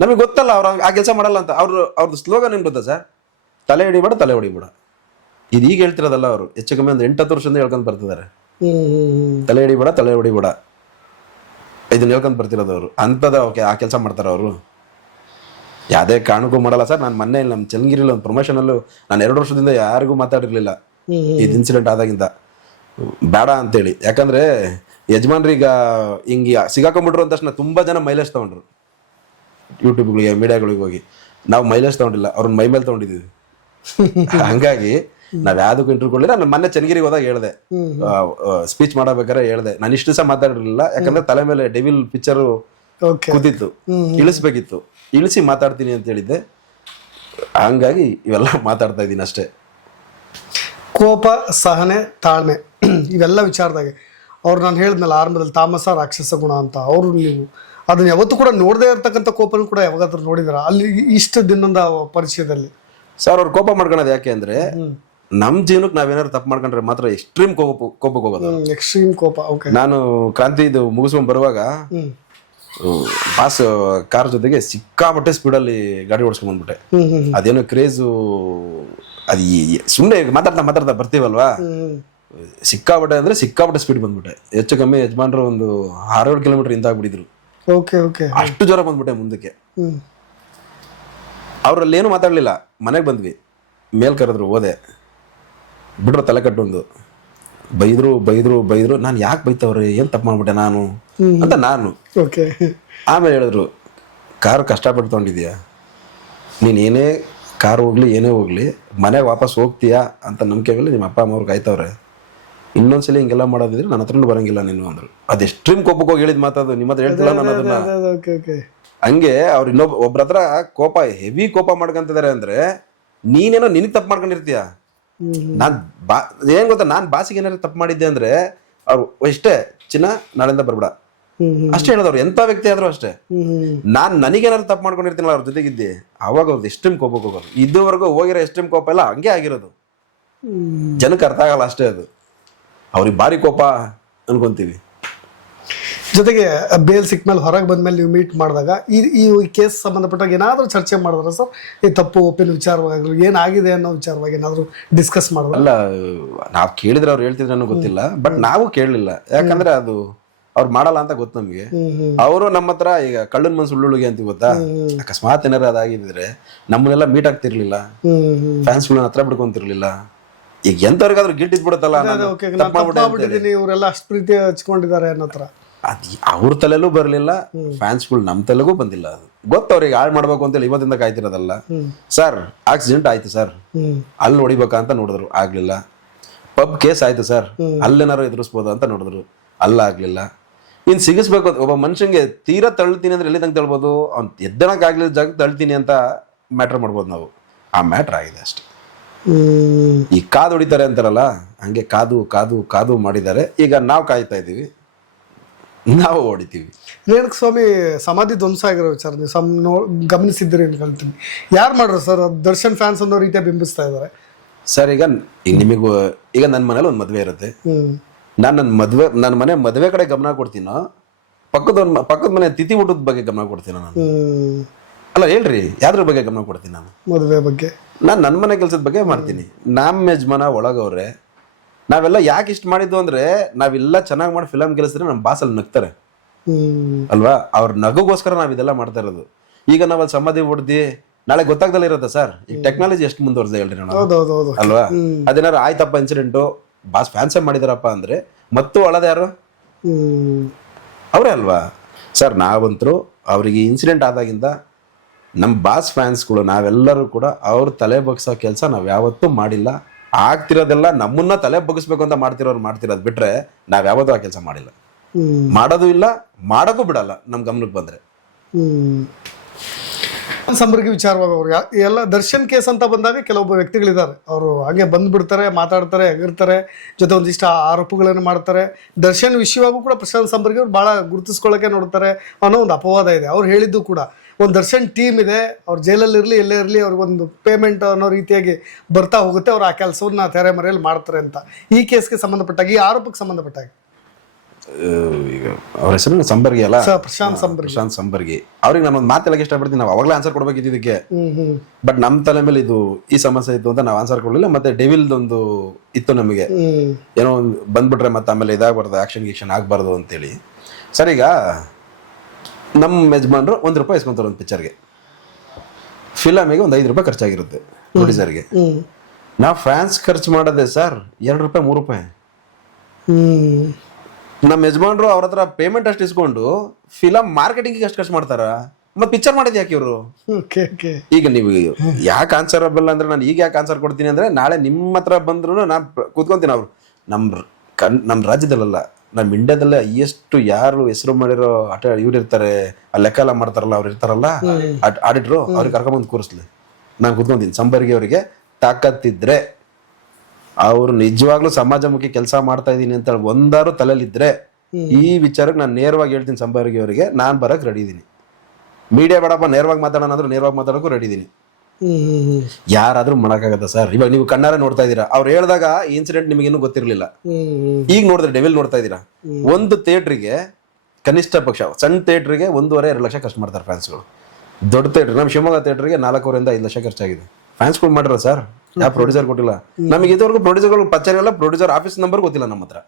ನಮಗೆ ಗೊತ್ತಲ್ಲ ಅವ್ರ ಆ ಕೆಲಸ ಮಾಡಲ್ಲ ಅಂತ. ಅವ್ರದ್ದು ಸ್ಲೋಗನ್ ಏನ್ ಗೊತ್ತಾ ಸರ್? ತಲೆ ಹಿಡಿಬೇಡ, ತಲೆ ಹೊಡಿಬೇಡ. ಇದು ಈಗ ಹೇಳ್ತಿರೋದಲ್ಲ, ಅವರು ಹೆಚ್ಚು ಕಮ್ಮಿ ಒಂದು 8-10 ವರ್ಷದಿಂದ ಹೇಳ್ಕೊಂಡ್ ಬರ್ತಿದ್ದಾರೆ. ತಲೆ ಹಿಡಿಬೇಡ, ತಲೆ ಹೊಡಿಬೇಡ, ಇದನ್ನ ಹೇಳ್ಕೊಂಡ್ ಬರ್ತಿರೋದು ಅವರು. ಅಂತದ ಓಕೆ ಆ ಕೆಲಸ ಮಾಡ್ತಾರ ಅವರು. ಯಾವುದೇ ಕಾರಣಕ್ಕೂ ಮಾಡಲ್ಲ ಸರ್. ನಾನು ಮೊನ್ನೆ ನಮ್ಮ ಚನ್ನಗಿರಿಲಿ ಒಂದು ಪ್ರಮೋಷನಲ್ಲೂ ನಾನು 2 ವರ್ಷದಿಂದ ಯಾರಿಗೂ ಮಾತಾಡಿರ್ಲಿಲ್ಲ ಇದು ಇನ್ಸಿಡೆಂಟ್ ಆದಾಗಿಂದ, ಬೇಡ ಅಂತೇಳಿ. ಯಾಕಂದ್ರೆ ಯಜಮಾನ್ರೀಗ ಹಿಂಗೆ ಸಿಗಾಕೊಂಡ್ಬಿಟ್ರು ಅಂದ ತಕ್ಷಣ ತುಂಬಾ ಜನ ಮೈಲೇಜ್ ತಗೊಂಡ್ರು ಯೂಟ್ಯೂಬ್ಗಳಿಗೆ, ಮೀಡಿಯಾಗಳಿಗೆ ಹೋಗಿ. ನಾವು ಮೈಲೇಜ್ ತಗೊಂಡಿಲ್ಲ, ಅವ್ರನ್ನ ಮೈ ಮೇಲೆ ತಗೊಂಡಿದ್ದೀವಿ. ಹಂಗಾಗಿ ನಾವ್ ಯಾವ್ದಕ್ಕೂ ಇಂಟರ್ವ್ಯೂ ಕೊಡ್ಲಿಲ್ಲ. ನಾನು ಮೊನ್ನೆ ಚನ್ನಗಿರಿಗೆ ಹೋದಾಗ ಹೇಳ್ದೆ, ಸ್ಪೀಚ್ ಮಾಡಬೇಕಾದ್ರೆ ಹೇಳ್ದೆ, ನಾನು ಇಷ್ಟು ದಿವಸ ಮಾತಾಡಿರ್ಲಿಲ್ಲ. ಯಾಕಂದ್ರೆ ತಲೆ ಮೇಲೆ ಡೆವಿಲ್ ಪಿಕ್ಚರ್ ಕೂತಿತ್ತು, ಇಳಿಸ್ಬೇಕಿತ್ತು, ಇಳಿಸಿ ಮಾತಾಡ್ತೀನಿ ಅಂತ ಹೇಳಿದ್ದೆ. ಹಂಗಾಗಿ ಇವೆಲ್ಲ ಮಾತಾಡ್ತಾ ಇದ್ದೀನಿ ಅಷ್ಟೇ. ಕೋಪ, ಸಹನೆ, ತಾಳ್ಮೆ ಇವೆಲ್ಲ ವಿಚಾರದಾಗೆ ಅವ್ರು ನಾನು ಹೇಳಿದ್ನಲ್ಲ ಆರಂಭದಲ್ಲಿ ತಾಮಸ ರಾಕ್ಷಸ ಗುಣ ಅಂತ. ಅವರು ನೀವು ಅದನ್ನ ಯಾವತ್ತೂ ಕೂಡ ನೋಡದೇ ಇರ್ತಕ್ಕಂಥ ಕೋಪನೂ ಕೂಡ ಯಾವಾಗಾದ್ರೂ ನೋಡಿದಾರ ಅಲ್ಲಿ ಇಷ್ಟು ದಿನದ ಪರಿಚಯದಲ್ಲಿ? ಸರ್ ಅವ್ರು ಕೋಪ ಮಾಡ್ಕೊಳೋದು ಯಾಕೆ ಅಂದ್ರೆ, ನಮ್ ಜೀವನಕ್ಕೆ ನಾವೇನಾದ್ರು ತಪ್ಪು ಮಾಡ್ಕೊಂಡ್ರೆ ಮಾತ್ರ ಎಕ್ಸ್ಟ್ರೀಮ್ ಕೋಪಕ್ಕೆ ಹೋಗೋದು. ಎಕ್ಸ್ಟ್ರೀಮ್ ಕೋಪ. ನಾನು ಕ್ರಾಂತಿ ಇದು ಮುಗಿಸ್ಕೊಂಡ್ ಬರುವಾಗ ಬಾಸ್ ಕಾರ್ ಜೊತೆಗೆ ಸಿಕ್ಕಾಪಟ್ಟೆ ಸ್ಪೀಡಲ್ಲಿ ಗಾಡಿ ಓಡಿಸ್ಕೊಂಡ್ ಬಂದ್ಬಿಟ್ಟೆ. ಅದೇನೋ ಕ್ರೇಜು, ಅದು ಸುಮ್ಮನೆ ಮಾತಾಡ್ತಾ ಬರ್ತೀವಲ್ವಾ, ಸಿಕ್ಕಾಪಟ್ಟೆ ಅಂದ್ರೆ ಸಿಕ್ಕಾಪಟ್ಟೆ ಸ್ಪೀಡ್ ಬಂದ್ಬಿಟ್ಟೆ. ಹೆಚ್ಚು ಕಮ್ಮಿ ಯಜಮಾನ್ರು ಒಂದು 6-7 ಕಿಲೋಮೀಟರ್ ಹಿಂದಾಗ್ಬಿಟ್ಟಿದ್ರು. ಅಷ್ಟು ಜ್ವರ ಬಂದ್ಬಿಟ್ಟೆ ಮುಂದಕ್ಕೆ. ಅವ್ರಲ್ಲಿ ಏನು ಮಾತಾಡ್ಲಿಲ್ಲ, ಮನೆಗೆ ಬಂದ್ವಿ, ಮೇಲ್ ಕರೆದ್ರು, ಹೋದೆ, ಬಿಡ್ರು ತಲೆ ಕಟ್ಟೊಂದು, ಬೈದ್ರು. ನಾನು ಯಾಕೆ ಬೈತವ್ರಿ, ಏನ್ ತಪ್ಪು ಮಾಡ್ಬಿಟ್ಟೆ ನಾನು ಅಂತ ನಾನು. ಆಮೇಲೆ ಹೇಳಿದ್ರು, ಕಾರು ಕಷ್ಟಪಟ್ಟು ತಗೊಂಡಿದ್ಯಾ, ನೀನ್ ಏನೇ ಕಾರ್ ಹೋಗ್ಲಿ ಏನೇ ಹೋಗ್ಲಿ ಮನೆಗೆ ವಾಪಸ್ ಹೋಗ್ತೀಯಾ ಅಂತ ನಂಬಿಕೆ ಮೇಲೆ ನಿಮ್ಮ ಅಪ್ಪ ಅಮ್ಮವ್ರು ಕಾಯ್ತವ್ರೆ. ಇನ್ನೊಂದ್ಸಲಿ ಹಿಂಗೆಲ್ಲ ಮಾಡೋದಿದ್ರೆ ನನ್ನ ಹತ್ರನೂ ಬರಂಗಿಲ್ಲ ನೀನು ಅಂದ್ರು. ಅದು ಎಕ್ಸ್ಟ್ರೀಮ್ ಕೋಪಕ್ಕೆ ಹೋಗಿ ಹೇಳಿದ್ ಮಾತದು, ನಿಮ್ಮ ಹತ್ರ ಹೇಳ್ತಿಲ್ಲ ನಾನು ಅದನ್ನ. ಹಂಗೆ ಅವ್ರು ಒಬ್ರ ಹತ್ರ ಕೋಪ, ಹೆವಿ ಕೋಪ ಮಾಡ್ಕೊಂತಿದಾರೆ ಅಂದ್ರೆ ನೀನೇನೋ ನಿನಗೆ ತಪ್ಪು ಮಾಡ್ಕೊಂಡಿರ್ತೀಯ. ನಾನ್ ಏನ್ ಗೊತ್ತಾ, ನಾನ್ ಬಾಸಿಗೆ ಏನಾರು ತಪ್ಪು ಮಾಡಿದ್ದೆ ಅಂದ್ರೆ ಅವ್ರು ಇಷ್ಟೇ, ಚಿನ್ನ ನಾಳೆಯಿಂದ ಬರ್ಬೇಡ ಅಷ್ಟೇ ಹೇಳೋದವ್ರು, ಎಂತ ವ್ಯಕ್ತಿ ಆದ್ರೂ ಅಷ್ಟೇ. ನಾನ್ ನನಗೇನಾದ್ರು ತಪ್ಪು ಮಾಡ್ಕೊಂಡಿರ್ತೀನಲ್ಲ ಅವ್ರ ಜೊತೆಗಿದ್ದೆ, ಅವಾಗ ಅವ್ರದ್ದು ಎಕ್ಸ್ಟ್ರೀಮ್ ಕೋಪಕ್ಕೆ ಹೋಗೋದು. ಇದುವರೆಗೂ ಹೋಗಿರೋ ಎಕ್ಸ್ಟ್ರೀಮ್ ಕೋಪ ಎಲ್ಲ ಹಂಗೆ ಆಗಿರೋದು, ಜನಕ್ಕೆ ಅರ್ಥ ಆಗಲ್ಲ ಅಷ್ಟೇ. ಅದು ಅವ್ರಿಗೆ ಭಾರಿ ಕೋಪ ಅನ್ಕೊಂತೀವಿ. ಜೊತೆಗೆ ಬೇಲ್ ಸಿಕ್ಕ ಮೇಲೆ ಹೊರಗೆ ಬಂದ್ಮೇಲೆ ನೀವು ಮೀಟ್ ಮಾಡಿದಾಗ ಈ ಕೇಸ್ ಸಂಬಂಧಪಟ್ಟಾಗ ಏನಾದರೂ ಚರ್ಚೆ ಮಾಡಿದ್ರ ಸರ್? ಈ ತಪ್ಪು ಒಪ್ಪಿನ ವಿಚಾರವಾಗಿ ಏನಾಗಿದೆ ಅನ್ನೋ ವಿಚಾರವಾಗಿ ಏನಾದರೂ ಡಿಸ್ಕಸ್ ಮಾಡಿದ್ರ? ಅಲ್ಲ, ನಾವು ಕೇಳಿದ್ರೆ ಅವ್ರು ಹೇಳ್ತಿದ್ರೆ ಗೊತ್ತಿಲ್ಲ, ಬಟ್ ನಾವು ಕೇಳಲಿಲ್ಲ. ಯಾಕಂದ್ರೆ ಅದು ಅವ್ರು ಮಾಡಲ್ಲ ಅಂತ ಗೊತ್ತು ನಮ್ಗೆ. ಅವರು ನಮ್ಮ ಹತ್ರ ಈಗ ಕಳ್ಳನ್ ಮನ್ಸು ಉಳ್ಳುಳಿಗೆ ಅಂತ ಗೊತ್ತಾ, ಅಕಸ್ಮಾತ್ ಏನಾರ ಅದಾಗಿದ್ರೆ ನಮ್ಮನ್ನೆಲ್ಲ ಮೀಟ್ ಆಗ್ತಿರ್ಲಿಲ್ಲ, ಫ್ಯಾನ್ಸ್ಗಳನ್ನ ಹತ್ರ ಬಿಡ್ಕೊಂತಿರ್ಲಿಲ್ಲ. ಈಗ ಎಂತವ್ರಿಗಾದ್ರೂ ಗಿಟ್ ಇದ್ಬಿಡುತ್ತಲ್ಲ, ಇವರೆಲ್ಲ ಅಷ್ಟು ಪ್ರೀತಿ ಹಚ್ಕೊಂಡಿದ್ದಾರೆ ಅನ್ನೋ ತರ ಅವ್ರ ತಲೆಲ್ಲೂ ಬರ್ಲಿಲ್ಲ, ಫ್ಯಾನ್ಸ್ಗಳು ನಮ್ ತಲೆಗೂ ಬಂದಿಲ್ಲ. ಅದು ಗೊತ್ತು ಅವ್ರಿಗೆ ಹಾಳು ಮಾಡ್ಬೇಕು ಅಂತೇಳಿ ಇವತ್ತಿಂದ ಕಾಯ್ತಿರೋದಲ್ಲ. ಸರ್ ಆಕ್ಸಿಡೆಂಟ್ ಆಯ್ತು ಸರ್, ಅಲ್ಲಿ ಹೊಡಿಬೇಕಂತ ನೋಡಿದ್ರು, ಆಗ್ಲಿಲ್ಲ. ಪಬ್ ಕೇಸ್ ಆಯ್ತು ಸರ್, ಅಲ್ಲೇನಾರು ಎದುರಿಸ್ಬೋದು ಅಂತ ನೋಡಿದ್ರು, ಅಲ್ಲಾಗ್ಲಿಲ್ಲ. ಇನ್ ಸಿಗಿಸ್ಬೇಕು ಒಬ್ಬ ಮನುಷ್ಯಂಗೆ ತೀರಾ ತಳ್ತೀನಿ ಅಂದ್ರೆ ಎಲ್ಲಿ ತನಕ ತಳ್ಬೋದು, ಅವ್ನು ಎದ್ದಣಕ್ ಆಗ್ಲಿಲ್ಲ ಜಾಗ ತಳ್ತೀನಿ ಅಂತ ಮ್ಯಾಟ್ರ್ ಮಾಡ್ಬೋದು ನಾವು. ಆ ಮ್ಯಾಟ್ರ್ ಆಗಿದೆ ಅಷ್ಟೇ. ಈ ಕಾದು ಹೊಡಿತಾರೆ ಅಂತಾರಲ್ಲ, ಹಂಗೆ ಕಾದು ಕಾದು ಕಾದು ಮಾಡಿದ್ದಾರೆ. ಈಗ ನಾವು ಕಾಯ್ತಾ ಇದೀವಿ, ನಾವು ಹೊಡಿತೀವಿ. ರೇಣುಕ ಸ್ವಾಮಿ ಸಮಾಧಿ ಧ್ವಂಸ ಆಗಿರೋ ವಿಚಾರ ನೀವು ಗಮನಿಸಿದ್ದೀರಿ ಅನ್ಕೊಳ್ತೀನಿ. ಯಾರು ಮಾಡ್ರು ಸರ್? ದರ್ಶನ್ ಫ್ಯಾನ್ಸ್ ಅನ್ನೋ ರೀತಿಯ ಬಿಂಬಿಸ್ತಾ ಇದ್ದಾರೆ ಸರ್. ಈಗ ನಿಮಗೂ ಈಗ ನನ್ನ ಮನೇಲಿ ಒಂದು ಮದುವೆ ಇರುತ್ತೆ, ನಾನು ನನ್ನ ಮನೆ ಮದುವೆ ಕಡೆ ಗಮನ ಕೊಡ್ತೀನೋ, ಪಕ್ಕದ ಮನೆ ತಿಥಿ ಊಟದ ಬಗ್ಗೆ ಗಮನ ಕೊಡ್ತೀನೋ ನಾನು? ಅಲ್ಲ ಹೇಳ್ರಿ, ಯಾವ್ದ್ರ ಬಗ್ಗೆ ಗಮನ ಕೊಡ್ತೀನಿ ನಾನು? ಮದುವೆ ಬಗ್ಗೆ. ನಾನು ನನ್ನ ಮನೆ ಕೆಲಸದ ಬಗ್ಗೆ ಮಾಡ್ತೀನಿ. ನಮ್ಮ ಯಜಮಾನ ಒಳಗವ್ರೆ, ನಾವೆಲ್ಲ ಯಾಕೆ ಇಷ್ಟ ಮಾಡಿದ್ದು ಅಂದ್ರೆ ನಾವೆಲ್ಲ ಚೆನ್ನಾಗಿ ಮಾಡಿ ಫಿಲಮ್ ಗೆಲ್ಲಿಸಿದ್ರೆ ನಮ್ಮ ಬಾಸಲ್ಲಿ ನಗ್ತಾರೆ ಅಲ್ವಾ, ಅವ್ರ ನಗುಗೋಸ್ಕರ ನಾವ್ ಇದೆಲ್ಲ ಮಾಡ್ತಾ ಇರೋದು. ಈಗ ನಾವಲ್ಲಿ ಸಮಾಧಿ ಹೊಡ್ದಿ ನಾಳೆ ಗೊತ್ತಾಗ್ದಲ್ಲ ಇರುತ್ತೆ ಸರ್. ಈ ಟೆಕ್ನಾಲಜಿ ಎಷ್ಟು ಮುಂದುವರೆದ ಹೇಳ್ರಿ ನಾನು, ಅಲ್ವಾ? ಅದೇನಾರು ಆಯ್ತಪ್ಪ ಇನ್ಸಿಡೆಂಟು, ಬಾಸ್ ಫ್ಯಾನ್ಸೇ ಮಾಡಿದಾರಪ್ಪ ಅಂದ್ರೆ ಮತ್ತು ಅಳದ ಯಾರು? ಅವರೇ ಅಲ್ವಾ ಸರ್. ನಾವಂತರೂ ಅವ್ರಿಗೆ ಇನ್ಸಿಡೆಂಟ್ ಆದಾಗಿಂದ ನಮ್ಮ ಬಾಸ್ ಫ್ಯಾನ್ಸ್ಗಳು ನಾವೆಲ್ಲರೂ ಕೂಡ ಅವ್ರ ತಲೆ ಬಗ್ಸೋ ಕೆಲಸ ನಾವ್ ಯಾವತ್ತೂ ಮಾಡಿಲ್ಲ. ಆಗ್ತಿರೋದೆಲ್ಲ ನಮ್ಮನ್ನ ತಲೆ ಬಗ್ಗಿಸ್ಬೇಕು ಅಂತ ಮಾಡ್ತಿರೋದು ಬಿಟ್ರೆ ನಾವ್ ಯಾವತ್ತೂ ಆ ಕೆಲಸ ಮಾಡಿಲ್ಲ, ಮಾಡೋದು ಇಲ್ಲ, ಮಾಡೋಕ್ಕೂ ಬಿಡಲ್ಲ ನಮ್ ಗಮನಕ್ಕೆ ಬಂದ್ರೆ. ಸಂಬರ್ಗಿ ವಿಚಾರವಾಗಿ ಅವ್ರು ಎಲ್ಲ ದರ್ಶನ್ ಕೇಸ್ ಅಂತ ಬಂದಾಗ ಕೆಲವೊಬ್ಬ ವ್ಯಕ್ತಿಗಳಿದ್ದಾರೆ, ಅವರು ಹಾಗೆ ಬಂದ್ಬಿಡ್ತಾರೆ, ಮಾತಾಡ್ತಾರೆ, ಹೆಗರ್ತಾರೆ, ಜೊತೆ ಒಂದಿಷ್ಟು ಆರೋಪಗಳನ್ನು ಮಾಡ್ತಾರೆ. ದರ್ಶನ್ ವಿಷಯವಾಗೂ ಕೂಡ ಪ್ರಶಾಂತ್ ಸಂಬರ್ಗಿ ಅವ್ರು ಭಾಳ ಗುರುತಿಸ್ಕೊಳ್ಳೋಕೆ ನೋಡ್ತಾರೆ ಅನ್ನೋ ಒಂದು ಅಪವಾದ ಇದೆ. ಅವ್ರು ಹೇಳಿದ್ದು ಕೂಡ ಒಂದು ದರ್ಶನ್ ಟೀಮ್ ಇದೆ, ಅವ್ರು ಜೈಲಲ್ಲಿ ಇರಲಿ ಎಲ್ಲೇ ಇರಲಿ ಅವ್ರಿಗೊಂದು ಪೇಮೆಂಟ್ ಅನ್ನೋ ರೀತಿಯಾಗಿ ಬರ್ತಾ ಹೋಗುತ್ತೆ, ಅವ್ರು ಆ ಕೆಲಸವನ್ನ ತೆರೆ ಮರೆಯಲ್ಲಿ ಮಾಡ್ತಾರೆ ಅಂತ. ಈ ಕೇಸ್ಗೆ ಸಂಬಂಧಪಟ್ಟಾಗ, ಈ ಆರೋಪಕ್ಕೆ ಸಂಬಂಧಪಟ್ಟಾಗ ಈಗ ಅವ್ರ ಹೆಸರು ಸಂಬರ್ಗಿ ಅಲ್ಲ, ಪ್ರಶಾಂತ್ ಸಂಬರ್ಗಿ. ಅವ್ರಿಗೆ ನಾನು ಒಂದು ಮಾತೆಲ್ಲ ಇಷ್ಟಪಡ್ತೀನಿ, ನಾವು ಅವಾಗಲೇ ಆನ್ಸರ್ ಕೊಡ್ಬೇಕಿತ್ತು ಇದಕ್ಕೆ. ಬಟ್ ನಮ್ಮ ತಲೆ ಮೇಲೆ ಇದು ಈ ಸಮಸ್ಯೆ ಇತ್ತು ಅಂತ ನಾವು ಆನ್ಸರ್ ಕೊಡ್ಲಿಲ್ಲ. ಮತ್ತೆ ಡೆವಿಲ್ದೊಂದು ಇತ್ತು ನಮಗೆ, ಏನೋ ಬಂದ್ಬಿಟ್ರೆ ಮತ್ತೆ ಆಮೇಲೆ ಇದಾಗಬಾರ್ದು, ಆಕ್ಷನ್ ಆಗ್ಬಾರ್ದು ಅಂತೇಳಿ. ಸರ್ ಈಗ ನಮ್ಮ ಯಜಮಾನ್ರು ₹1 ಇಸ್ಕೊಂತಾರೆ ಒಂದು ಪಿಕ್ಚರ್ಗೆ, ಫಿಲಮಿಗೆ ಒಂದು ₹5 ಖರ್ಚಾಗಿರುತ್ತೆ ಪ್ರೊಡ್ಯೂಸರ್ಗೆ. ನಾವು ಫ್ಯಾನ್ಸ್ ಖರ್ಚು ಮಾಡೋದೇ ಸರ್ ₹2 ₹3. ನಮ್ಮ ಯಜಮಾನ್ರು ಅವ್ರ ಹತ್ರ ಪೇಮೆಂಟ್ ಅಷ್ಟು ಇಸ್ಕೊಂಡು ಫಿಲಮ್ ಮಾರ್ಕೆಟಿಂಗ್ ಅಷ್ಟು ಖರ್ಚು ಮಾಡ್ತಾರ, ಮತ್ತೆ ಪಿಕ್ಚರ್ ಮಾಡಿದ್ ಯಾಕೆ ಇವರು? ಈಗ ನೀವು ಯಾಕೆ ಆನ್ಸರಬಲ್ ಅಂದ್ರೆ, ನಾನು ಈಗ ಯಾಕೆ ಆನ್ಸರ್ ಕೊಡ್ತೀನಿ ಅಂದ್ರೆ, ನಾಳೆ ನಿಮ್ಮ ಹತ್ರ ಬಂದ್ರು ನಾನು ಕೂತ್ಕೊಂತೀನಿ. ಅವ್ರು ನಮ್ಮ ರಾಜ್ಯದಲ್ಲ, ನಮ್ಮ ಇಂಡಿಯಾದಲ್ಲೇ ಹೈಯೆಸ್ಟ್ ಯಾರು ಹೆಸರು ಮಾಡಿರೋ ಇವ್ರು ಇರ್ತಾರೆ, ಆ ಲೆಕ್ಕ ಎಲ್ಲ ಮಾಡ್ತಾರಲ್ಲ, ಅವ್ರು ಇರ್ತಾರಲ್ಲ ಆಡಿಟ್ರು, ಅವ್ರಿಗೆ ಕರ್ಕೊಂಬಂದು ಕೂರಿಸ್ಲಿ. ನಾನು ಕೂತ್ಕೊಂತೀನಿ. ಸಂಬರ್ಗಿ ಅವರಿಗೆ ತಾಕತ್ತಿದ್ರೆ, ಅವ್ರು ನಿಜವಾಗ್ಲೂ ಸಮಾಜಮುಖಿ ಕೆಲಸ ಮಾಡ್ತಾ ಇದೀನಿ ಅಂತ ಹೇಳಿ ಒಂದಾರು ತಲೆಯಲ್ಲಿದ್ರೆ ಈ ವಿಚಾರಕ್ಕೆ ನಾನು ನೇರವಾಗಿ ಹೇಳ್ತೀನಿ. ಸಂಬರ್ಗಿ ಅವರಿಗೆ ನಾನು ಬರಕ್ ರೆಡಿ ಇದೀನಿ. ಮೀಡಿಯಾ ಬೇಡಪ್ಪ, ನೇರವಾಗಿ ಮಾತಾಡೋಣ ಅಂದ್ರೆ ನೇರವಾಗಿ ಮಾತಾಡೋಕ್ಕೂ ರೆಡಿ ಇದೀನಿ. ಯಾರಾದ್ರೂ ಮಾಡಕ್ಕಾಗತ್ತ ಸರ್? ಇವಾಗ ನೀವು ಕಣ್ಣಾರೆ ನೋಡ್ತಾ ಇದೀರಾ, ಅವ್ರು ಹೇಳಿದಾಗ ಇನ್ಸಿಡೆಂಟ್ ನಿಮಗೇನು ಗೊತ್ತಿರ್ಲಿಲ್ಲ, ಈಗ ನೋಡಿದ್ರೆ ಡೆವಿಲ್ ನೋಡ್ತಾ ಇದೀರಾ. ಒಂದು ಥಿಯೇಟ್ರಿಗೆ ಕನಿಷ್ಠ ಪಕ್ಷ ಸಣ್ಣ ಥಿಯೇಟ್ರಿಗೆ 1.5-2 ಲಕ್ಷ ಖರ್ಚು ಮಾಡ್ತಾರೆ ಫ್ಯಾನ್ಸ್ಗಳು. ದೊಡ್ಡ ಥಿಯೇಟ್ರ್ ನಮ್ಮ ಶಿವಮೊಗ್ಗ ಥಿಯೇಟ್ರಿಗೆ 4.5 5 ಲಕ್ಷ ಖರ್ಚಾಗಿದೆ. ಫ್ಯಾನ್ಸ್ಗಳು ಮಾಡಿರೋ ಸರ್, ಯಾವ ಪ್ರೊಡ್ಯೂಸರ್ ಕೊಟ್ಟಿಲ್ಲ ನಮಗೆ. ಇದುವರೆಗೂ ಪ್ರೊಡ್ಯೂಸರ್ಗಳು ಪಚ್ಚರಿಲ್ಲ, ಪ್ರೊಡ್ಯೂಸರ್ ಆಫೀಸ್ ನಂಬರ್ ಗೊತ್ತಿಲ್ಲ ನಮ್ಮ ಹತ್ರ.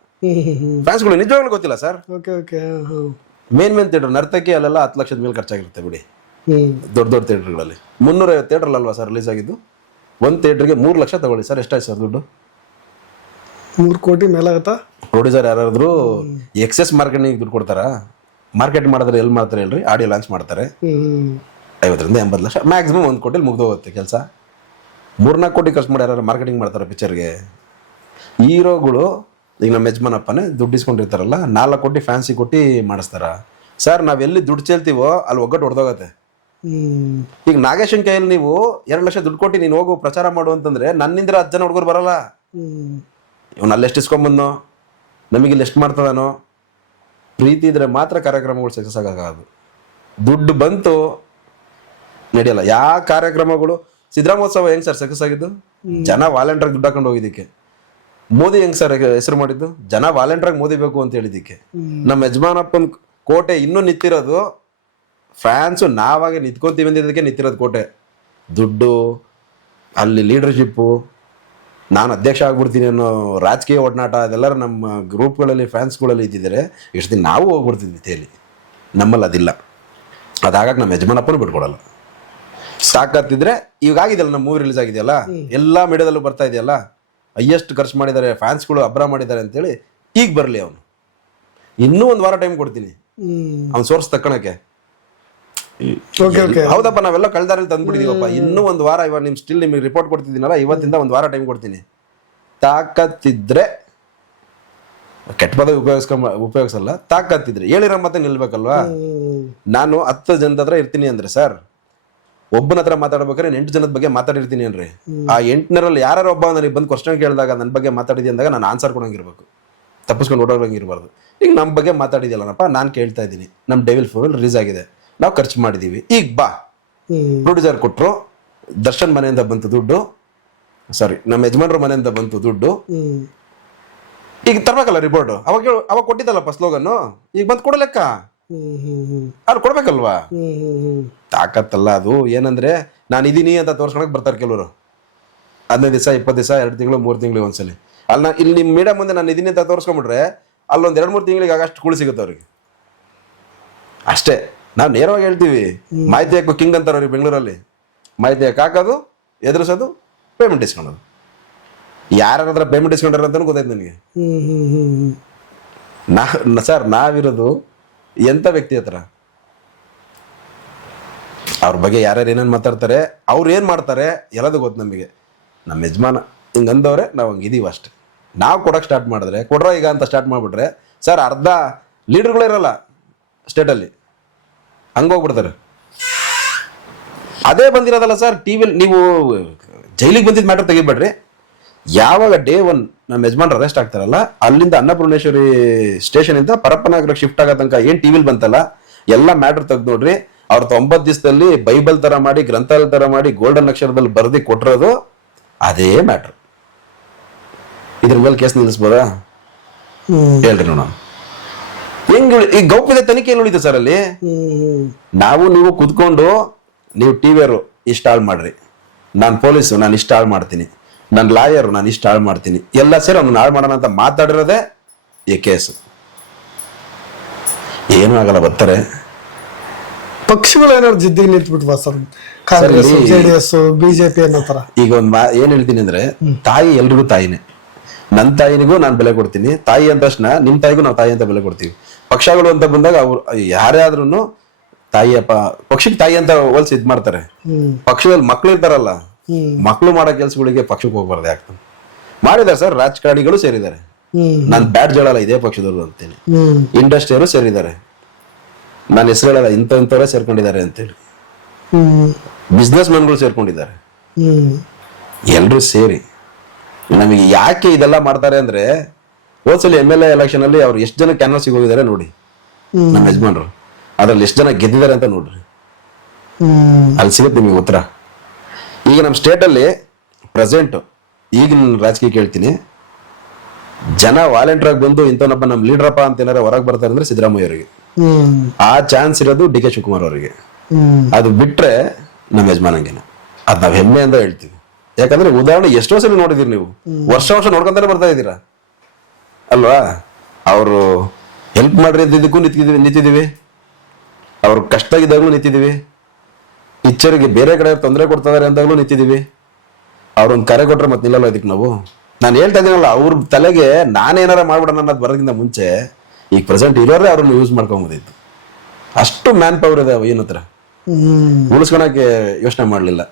ಫ್ಯಾನ್ಸ್ಗಳು ನಿಜವಾಗ್ಲೂ ಗೊತ್ತಿಲ್ಲ ಸರ್. ಮೇನ್ ಥಿಯೇಟರ್ ನರ್ತಕಿ ಅಲ್ಲೆಲ್ಲ 10 ಲಕ್ಷದ ಮೇಲೆ ಖರ್ಚಾಗಿರುತ್ತೆ ಬಿಡಿ. ದೊಡ್ಡ ಥಿಯೇಟರ್ಗಳಲ್ಲಿ 350 ಥಿಯೇಟರ್ ಅಲ್ವಾ ಸರ್ ರಿಲೀಸ್ ಆಗಿದ್ದು. ಒಂದು ಥಿಯೇಟರ್ಗೆ 3 ಲಕ್ಷ ತಗೊಳ್ಳಿ ಸರ್, ಎಷ್ಟಾಯ್ತು ಸರ್ ದುಡ್ಡು? 3 ಕೋಟಿ ಮೇಲಾಗತ್ತಾ? ಪ್ರೊಡ್ಯೂಸರ್ ಯಾರಾದ್ರೂ ಎಕ್ಸೆಸ್ ಮಾರ್ಕೆಟಿಂಗ್ ದುಡ್ಡು ಕೊಡ್ತಾರ? ಮಾರ್ಕೆಟ್ ಮಾಡಿದ್ರೆ ಎಲ್ಲಿ ಮಾಡ್ತಾರೆ ಹೇಳ್ರಿ? ಆಡಿಯೋ ಲಾಂಚ್ ಮಾಡ್ತಾರೆ, 50 80 ಲಕ್ಷ ಮ್ಯಾಕ್ಸಿಮಮ್ 1 ಕೋಟಿಲಿ ಮುಗ್ದೋಗುತ್ತೆ ಕೆಲಸ. 3-4 ಕೋಟಿ ಖರ್ಚು ಮಾಡಿ ಯಾರು ಮಾರ್ಕೆಟಿಂಗ್ ಮಾಡ್ತಾರೆ ಪಿಕ್ಚರ್ಗೆ? ಹೀರೋಗಳು ಈಗ ನಮ್ಮ ಯಜಮಾನಪ್ಪನೇ ದುಡ್ಡು ಇಸ್ಕೊಂಡಿರ್ತಾರಲ್ಲ, 4 ಕೋಟಿ ಫ್ಯಾನ್ಸಿ ಕೊಟ್ಟು ಮಾಡಿಸ್ತಾರ ಸರ್. ನಾವೆಲ್ಲಿ ದುಡ್ಡು ಚೆಲ್ತೀವೋ ಅಲ್ಲಿ ಒಗ್ಗಟ್ಟು ಹೊಡೆದೋಗತ್ತೆ. ಈಗ ನಾಗೇಶನ್ ಕೈಯಲ್ಲಿ ನೀವು 2 ಲಕ್ಷ ದುಡ್ಡು ಕೊಟ್ಟು ನೀನು ಹೋಗು ಪ್ರಚಾರ ಮಾಡು ಅಂತಂದ್ರೆ ನನ್ನಿಂದ 10 ಜನ ಹುಡುಗರು ಬರಲ್ಲ. ಇವನು ಅಲ್ಲೆಷ್ಟು ಇಸ್ಕೊಂಬಂದೋ, ನಮಗಿಲ್ಲಿ ಎಷ್ಟು ಮಾಡ್ತದಾನೋ. ಪ್ರೀತಿ ಇದ್ರೆ ಮಾತ್ರ ಕಾರ್ಯಕ್ರಮಗಳು ಸಕ್ಸಸ್ ಆಗೋದು. ದುಡ್ಡು ಬಂತು ನಡೆಯಲ್ಲ. ಯಾವ ಕಾರ್ಯಕ್ರಮಗಳು, ಸಿದ್ದರಾಮೋತ್ಸವ ಹೆಂಗ್ ಸರ್ ಸಕ್ಸಸ್ ಆಗಿದ್ದು? ಜನ ವಾಲಂಟಿಯರ್ ದುಡ್ಡು ಹಾಕೊಂಡು ಹೋಗಿದ್ದಕ್ಕೆ. ಮೋದಿ ಹೆಂಗ್ ಸರ್ ಹೆಸರು ಮಾಡಿದ್ದು? ಜನ ವಾಲಂಟಿಯರ್ ಮೋದಿ ಬೇಕು ಅಂತ ಹೇಳಿದ್ದಕ್ಕೆ. ನಮ್ಮ ಯಜಮಾನಪ್ಪನ ಕೋಟೆ ಇನ್ನೂ ನಿಂತಿರೋದು ಫ್ಯಾನ್ಸು ನಾವಾಗೆ ನಿಂತ್ಕೊಂತೀವಿ ಅಂದಿದ್ದಕ್ಕೆ ನಿಂತಿರೋದು ಕೋಟೆ. ದುಡ್ಡು, ಅಲ್ಲಿ ಲೀಡರ್ಶಿಪ್ಪು, ನಾನು ಅಧ್ಯಕ್ಷ ಆಗ್ಬಿಡ್ತೀನಿ ಅನ್ನೋ ರಾಜಕೀಯ ಒಡನಾಟ ಅದೆಲ್ಲರೂ ನಮ್ಮ ಗ್ರೂಪ್ಗಳಲ್ಲಿ ಫ್ಯಾನ್ಸ್ಗಳಲ್ಲಿ ಇದ್ದಿದ್ದಾರೆ ಎಷ್ಟು ದಿನ ನಾವು ಹೋಗ್ಬಿಡ್ತಿದ್ವಿ ತೇಲಿ. ನಮ್ಮಲ್ಲಿ ಅದಿಲ್ಲ. ಅದಾಗಕ್ಕೆ ನಮ್ಮ ಯಜಮಾನಪ್ಪನೂ ಬಿಟ್ಕೊಡಲ್ಲ. ಸಾಕತ್ತಿದ್ರೆ ಇವಾಗಾಗಿದೆಯಲ್ಲ, ನಮ್ಮ ಮೂವಿ ರಿಲೀಸ್ ಆಗಿದೆಯಲ್ಲ, ಎಲ್ಲ ಮೀಡಿಯಾದಲ್ಲೂ ಬರ್ತಾ ಇದೆಯಲ್ಲ, ಹೈಯೆಸ್ಟ್ ಖರ್ಚು ಮಾಡಿದ್ದಾರೆ, ಫ್ಯಾನ್ಸ್ಗಳು ಅಬ್ರ ಮಾಡಿದ್ದಾರೆ ಅಂತೇಳಿ ಈಗ ಬರಲಿ ಅವನು. ಇನ್ನೂ ಒಂದು ವಾರ ಟೈಮ್ ಕೊಡ್ತೀನಿ ಅವ್ನು ಸೋರ್ಸ್ ತಕ್ಕಣಕ್ಕೆ. ಹೌದಪ್ಪ, ನಾವೆಲ್ಲ ಕಳ್ದಾರಲ್ಲಿ ತಂದ್ಬಿಟ್ಟಿದೀವಪ್ಪ, ಇನ್ನೂ ಒಂದು ವಾರ, ಇವಾಗ ನಿಮ್ಗೆ ರಿಪೋರ್ಟ್ ಕೊಡ್ತಿದ್ದೀನಲ್ಲ, ಇವತ್ತಿಂದ ಒಂದು ವಾರ ಟೈಮ್ ಕೊಡ್ತೀನಿ. ತಾಕತ್ತಿದ್ರೆ, ಕೆಟ್ಟ ಪದ ಉಪಯೋಗಿಸಲ್ಲ, ತಾಕತ್ತಿದ್ರೆ ಹೇಳಿರೋ ಮತ್ತೆ ನಿಲ್ಬೇಕಲ್ವಾ. ನಾನು 10 ಜನದ ಹತ್ರ ಇರ್ತೀನಿ ಅಂದ್ರೆ ಸರ್, ಒಬ್ಬನ ಹತ್ರ ಮಾತಾಡ್ಬೇಕಾದ್ರೆ 8 ಜನದ ಬಗ್ಗೆ ಮಾತಾಡಿರ್ತೀನಿ ಅನ್ರಿ. ಆ 8ರಲ್ಲಿ ಯಾರು ಒಬ್ಬ ನನಗೆ ಬಂದು ಕ್ವಶನ್ ಕೇಳಿದಾಗ ನನ್ನ ಬಗ್ಗೆ ಮಾತಾಡಿದಿ ಅಂದಾಗ ನಾನು ಆನ್ಸರ್ ಕೊಡಂಗಿರ್ಬೇಕು, ತಪ್ಪಿಸ್ಕೊಂಡು ಓಡೋಂಗಿರ್ಬಾರ್ದು. ಈಗ ನಮ್ಮ ಬಗ್ಗೆ ಮಾತಾಡಿದ್ಯಲ್ಲನಪ್ಪ, ನಾನು ಕೇಳ್ತಾ ಇದ್ದೀನಿ, ನಮ್ಮ ಡೆವಿಲ್ ಫೋರ್ ರಿಲೀಸ್ ಆಗಿದೆ, ನಾವು ಖರ್ಚು ಮಾಡಿದೀವಿ, ಈಗ ಬಾ. ಪ್ರೊಡ್ಯೂಸರ್ ಕೊಟ್ಟರು, ದರ್ಶನ್ ಮನೆಯಿಂದ ಬಂತು ದುಡ್ಡು, ಸಾರಿ ನಮ್ಮ ಯಜಮಾನ್ರ ಮನೆಯಿಂದ ಬಂತು ದುಡ್ಡು, ಈಗ ತರ್ಬೇಕಲ್ಲ ರಿಪೋರ್ಟ್. ಅವಾಗ ಕೊಟ್ಟಿದ್ದಲ್ಲಪ್ಪ ಸ್ಲೋಗನ್ನು, ಈಗ ಬಂದು ಕೊಡಲೆಕ್ಕ ಅವ್ರು ಕೊಡ್ಬೇಕಲ್ವಾ. ತಾಕತ್ತಲ್ಲ ಅದು. ಏನಂದ್ರೆ ನಾನು ಇದೀನಿ ಅಂತ ತೋರ್ಸ್ಕೊಳಕ್ ಬರ್ತಾರೆ ಕೆಲವರು, 15 ದಿವಸ 20 ದಿವಸ 2 ತಿಂಗಳು 3 ತಿಂಗಳು ಒಂದ್ಸಲಿ. ಅಲ್ಲಿ ಇಲ್ಲಿ ನಿಮ್ಮ ಮೀಡಿಯಾ ಮುಂದೆ ನಾನು ಇದೀನಿ ಅಂತ ತೋರಿಸ್ಕೊಂಡ್ಬಿಟ್ರೆ ಅಲ್ಲೊಂದು 2-3 ತಿಂಗಳಿಗೆ ಆಗಷ್ಟು ಕೂಳಿ ಸಿಗುತ್ತೆ ಅವ್ರಿಗೆ ಅಷ್ಟೇ. ನಾವು ನೇರವಾಗಿ ಹೇಳ್ತೀವಿ, ಮಾಹಿತಿ ಹಾಕೋ ಕಿಂಗ್ ಅಂತಾರೆ ಅವ್ರಿಗೆ ಬೆಂಗಳೂರಲ್ಲಿ. ಮಾಹಿತಿ ಹಾಕೋದು, ಎದುರಿಸೋದು, ಪೇಮೆಂಟ್ ಇಸ್ಕೊಳ್ಳೋದು. ಯಾರ ಹತ್ರ ಪೇಮೆಂಟ್ ಇಸ್ಕೊಂಡ್ರ ಅಂತ ಗೊತ್ತಾಯ್ತು ನನಗೆ. ಸರ್ ನಾವಿರೋದು ಎಂಥ ವ್ಯಕ್ತಿ ಹತ್ರ, ಅವ್ರ ಬಗ್ಗೆ ಯಾರ್ಯಾರು ಏನೇನು ಮಾತಾಡ್ತಾರೆ, ಅವ್ರು ಏನು ಮಾಡ್ತಾರೆ ಎಲ್ಲದು ಗೊತ್ತು ನಮಗೆ. ನಮ್ಮ ಯಜಮಾನ ಹಿಂಗೆ ಅಂದವ್ರೆ, ನಾವು ಹಂಗೆ ಇದೀವಿ ಅಷ್ಟೆ. ನಾವು ಕೊಡೋಕೆ ಸ್ಟಾರ್ಟ್ ಮಾಡಿದ್ರೆ, ಕೊಡ್ರೋ ಈಗ ಅಂತ ಸ್ಟಾರ್ಟ್ ಮಾಡಿಬಿಟ್ರೆ ಸರ್, ಅರ್ಧ ಲೀಡರ್ಗಳೇ ಇರಲ್ಲ ಸ್ಟೇಟಲ್ಲಿ, ಹಂಗೋಗ್ಬಿಡ್ತಾರೆ. ಅದೇ ಬಂದಿರೋದಲ್ಲ ಸರ್ ಟಿವಿಲಿ. ನೀವು ಜೈಲಿಗೆ ಬಂದಿದ್ದ ಮ್ಯಾಟರ್ ತೆಗಿಬೇಡ್ರಿ. ಯಾವಾಗ ಡೇ 1 ನಮ್ಮ ಯಜಮಾನ್ರು ಅರೆಸ್ಟ್ ಆಗ್ತಾರಲ್ಲ, ಅಲ್ಲಿಂದ ಅನ್ನಪೂರ್ಣೇಶ್ವರಿ ಸ್ಟೇಷನ್ ಇಂದ ಪರಪ್ಪನಗರಕ್ಕೆ ಶಿಫ್ಟ್ ಆಗೋ ತನಕ ಏನ್ ಟಿವಿಲಿ ಬಂತಲ್ಲ, ಎಲ್ಲ ಮ್ಯಾಟರ್ ತೆಗ್ದು ನೋಡ್ರಿ. ಅವ್ರ 90 ದಿವಸದಲ್ಲಿ ಬೈಬಲ್ ತರ ಮಾಡಿ, ಗ್ರಂಥಾಲಯ ತರ ಮಾಡಿ, ಗೋಲ್ಡನ್ ಅಕ್ಷರದಲ್ಲಿ ಬರ್ದಿ ಕೊಟ್ಟಿರೋದು ಅದೇ ಮ್ಯಾಟ್ರ್. ಇದ್ರ ಮೇಲೆ ಕೇಸ್ ನಿಲ್ಲಿಸ್ಬೋದಾ ಹೇಳ್ರಿ ನೋಡ. ಹೆಂಗ್ ಈ ಗೌಪ್ಯತೆ ತನಿಖೆ ಎಲ್ಲಿ ಉಳಿತು ಸರ್ ಅಲ್ಲಿ? ನಾವು ನೀವು ಕುತ್ಕೊಂಡು, ನೀವು ಟಿವಿಯವರು ಇಷ್ಟ ಹಾಳು ಮಾಡ್ರಿ, ನಾನು ಪೊಲೀಸು ನಾನು ಇಷ್ಟ ಹಾಳು ಮಾಡ್ತೀನಿ, ನನ್ನ ಲಾಯರು ನಾನು ಇಷ್ಟ ಹಾಳು ಮಾಡ್ತೀನಿ, ಎಲ್ಲ ಸೇರಿ ಅವ್ನು ಹಾಳು ಮಾಡೋಣ ಅಂತ ಮಾತಾಡಿರೋದೇ ಈ ಕೇಸು. ಏನೂ ಆಗಲ್ಲ, ಬರ್ತಾರೆ. ಪಕ್ಷಗಳು ಏನಾದ್ರು ಜಿದ್ದಿಗೆ ನಿಂತ್ಬಿಟ್ವಾ ಸರ್? ಕಾಂಗ್ರೆಸ್, ಜೆಡಿಎಸ್, ಬಿಜೆಪಿ ಅನ್ನೋ ತರ. ಈಗ ಒಂದು ಏನ್ ಹೇಳ್ತೀನಿ ಅಂದ್ರೆ, ತಾಯಿ ಎಲ್ರಿಗೂ ತಾಯಿನೇ. ನನ್ನ ತಾಯಿನಿಗೂ ನಾನು ಬೆಲೆ ಕೊಡ್ತೀನಿ, ತಾಯಿ ಅಂದ ತಕ್ಷಣ ನಿಮ್ ತಾಯಿಗೂ ನಾವು ತಾಯಿ ಅಂತ ಬೆಲೆ ಕೊಡ್ತೀವಿ. ಪಕ್ಷಗಳು ಅಂತ ಬಂದಾಗ ಅವ್ರು ಯಾರೇ ಆದ್ರೂ ತಾಯಿಯಪ್ಪ, ಪಕ್ಷಕ್ಕೆ ತಾಯಿ ಅಂತ ಹೋಲ್ಸಿ ಇದ್ ಮಾಡ್ತಾರೆ. ಪಕ್ಷದಲ್ಲಿ ಮಕ್ಳು ಇರ್ತಾರಲ್ಲ, ಮಕ್ಳು ಮಾಡೋ ಕೆಲ್ಸಗಳಿಗೆ ಪಕ್ಷಕ್ಕೆ ಹೋಗ್ಬಾರ್ದು. ಯಾಕೆ ಮಾಡಿದಾರೆ ಸರ್, ರಾಜಕಾರಣಿಗಳು ಸೇರಿದ್ದಾರೆ. ನಾನು ಬ್ಯಾಡ್ ಹೇಳಲ್ಲ ಇದೇ ಪಕ್ಷದವರು ಅಂತೇಳಿ, ಇಂಡಸ್ಟ್ರಿಯವರು ಸೇರಿದ್ದಾರೆ. ನಾನು ಹೆಸರು ಹೇಳಲ್ಲ, ಇಂಥವರೇ ಸೇರ್ಕೊಂಡಿದ್ದಾರೆ ಅಂತೇಳಿ, ಬಿಸ್ನೆಸ್ ಮ್ಯಾನ್ಗಳು ಸೇರ್ಕೊಂಡಿದ್ದಾರೆ. ಎಲ್ರೂ ಸೇರಿ ನಮಗೆ ಯಾಕೆ ಇದೆಲ್ಲ ಮಾಡ್ತಾರೆ ಅಂದ್ರೆ, ಹೋದ್ಸಲಿ MLA ಎಲೆಕ್ಷನ್ ಅಲ್ಲಿ ಅವ್ರು ಎಷ್ಟು ಜನ ಕ್ಯಾನ್ವಾಸಿಗೆ ಹೋಗಿದ್ದಾರೆ ನೋಡಿ ನಮ್ಮ ಯಜಮಾನ್ರು, ಅದ್ರಲ್ಲಿ ಎಷ್ಟು ಜನ ಗೆದ್ದಿದ್ದಾರೆ ಅಂತ ನೋಡ್ರಿ, ಅಲ್ಲಿ ಸಿಗುತ್ತೆ ನಿಮಗೆ ಉತ್ತರ. ಈಗ ನಮ್ಮ ಸ್ಟೇಟ್ ಅಲ್ಲಿ ಪ್ರೆಸೆಂಟ್ ಈಗಿನ ರಾಜಕೀಯ ಕೇಳ್ತೀನಿ, ಜನ ವಾಲಂಟಿಯರ್ ಆಗಿ ಬಂದು ಇಂಥವನೊಬ್ಬ ನಮ್ಮ ಲೀಡರಪ್ಪ ಅಂತ ಏನಾರ ಹೊರಗೆ ಬರ್ತಾರೆ ಅಂದ್ರೆ ಸಿದ್ದರಾಮಯ್ಯ ಅವರಿಗೆ. ಆ ಚಾನ್ಸ್ ಇರೋದು DK ಶಿವಕುಮಾರ್ ಅವರಿಗೆ. ಅದು ಬಿಟ್ರೆ ನಮ್ಮ ಯಜಮಾನಂಗೆನ. ಅದ್ ನಾವ್ ಹೆಮ್ಮೆಯಿಂದ ಹೇಳ್ತೀವಿ. ಯಾಕಂದ್ರೆ ಉದಾಹರಣೆ ಎಷ್ಟೋ ಸಲ ನೋಡಿದಿರಿ ನೀವು, ವರ್ಷ ನೋಡ್ಕೊಂತಾನೆ ಬರ್ತಾ ಇದ್ದೀರಾ ಅಲ್ವಾ. ಅವರು ಹೆಲ್ಪ್ ಮಾಡ್ರಿ ಇದ್ದಿದ್ದಕ್ಕೂ ನಿಂತಿದೀವಿ, ಅವ್ರು ಕಷ್ಟ ಇದ್ದಾಗಲೂ ನಿಂತಿದೀವಿ, ಇಚ್ಚರಿಗೆ ಬೇರೆ ಕಡೆ ತೊಂದರೆ ಕೊಡ್ತಾ ಇದಾರೆ ಅಂದಾಗಲೂ ನಿಂತಿದೀವಿ. ಅವ್ರೊಂದು ಕರೆ ಕೊಟ್ರೆ ಮತ್ತೆ ನಿಲ್ಲಲ್ಲ ಇದಕ್ಕೆ ನಾವು. ನಾನು ಹೇಳ್ತಾ ಇದ್ದೀನಲ್ಲ, ಅವ್ರ ತಲೆಗೆ ನಾನೇನಾರ ಮಾಡ್ಬಿಡೋಣ ಅನ್ನೋದು ಬರೋದಕ್ಕಿಂತ ಮುಂಚೆ ಈಗ ಪ್ರೆಸೆಂಟ್ ಇರೋರೇ ಅವ್ರನ್ನ ಯೂಸ್ ಮಾಡ್ಕೊಂಬೋದಿತ್ತು. ಅಷ್ಟು ಮ್ಯಾನ್ ಪವರ್ ಇದೆ ಏನು ಹತ್ರ. ಉಳಿಸ್ಕೊಳಕ್ಕೆ ಯೋಚನೆ ಮಾಡಲಿಲ್ಲ.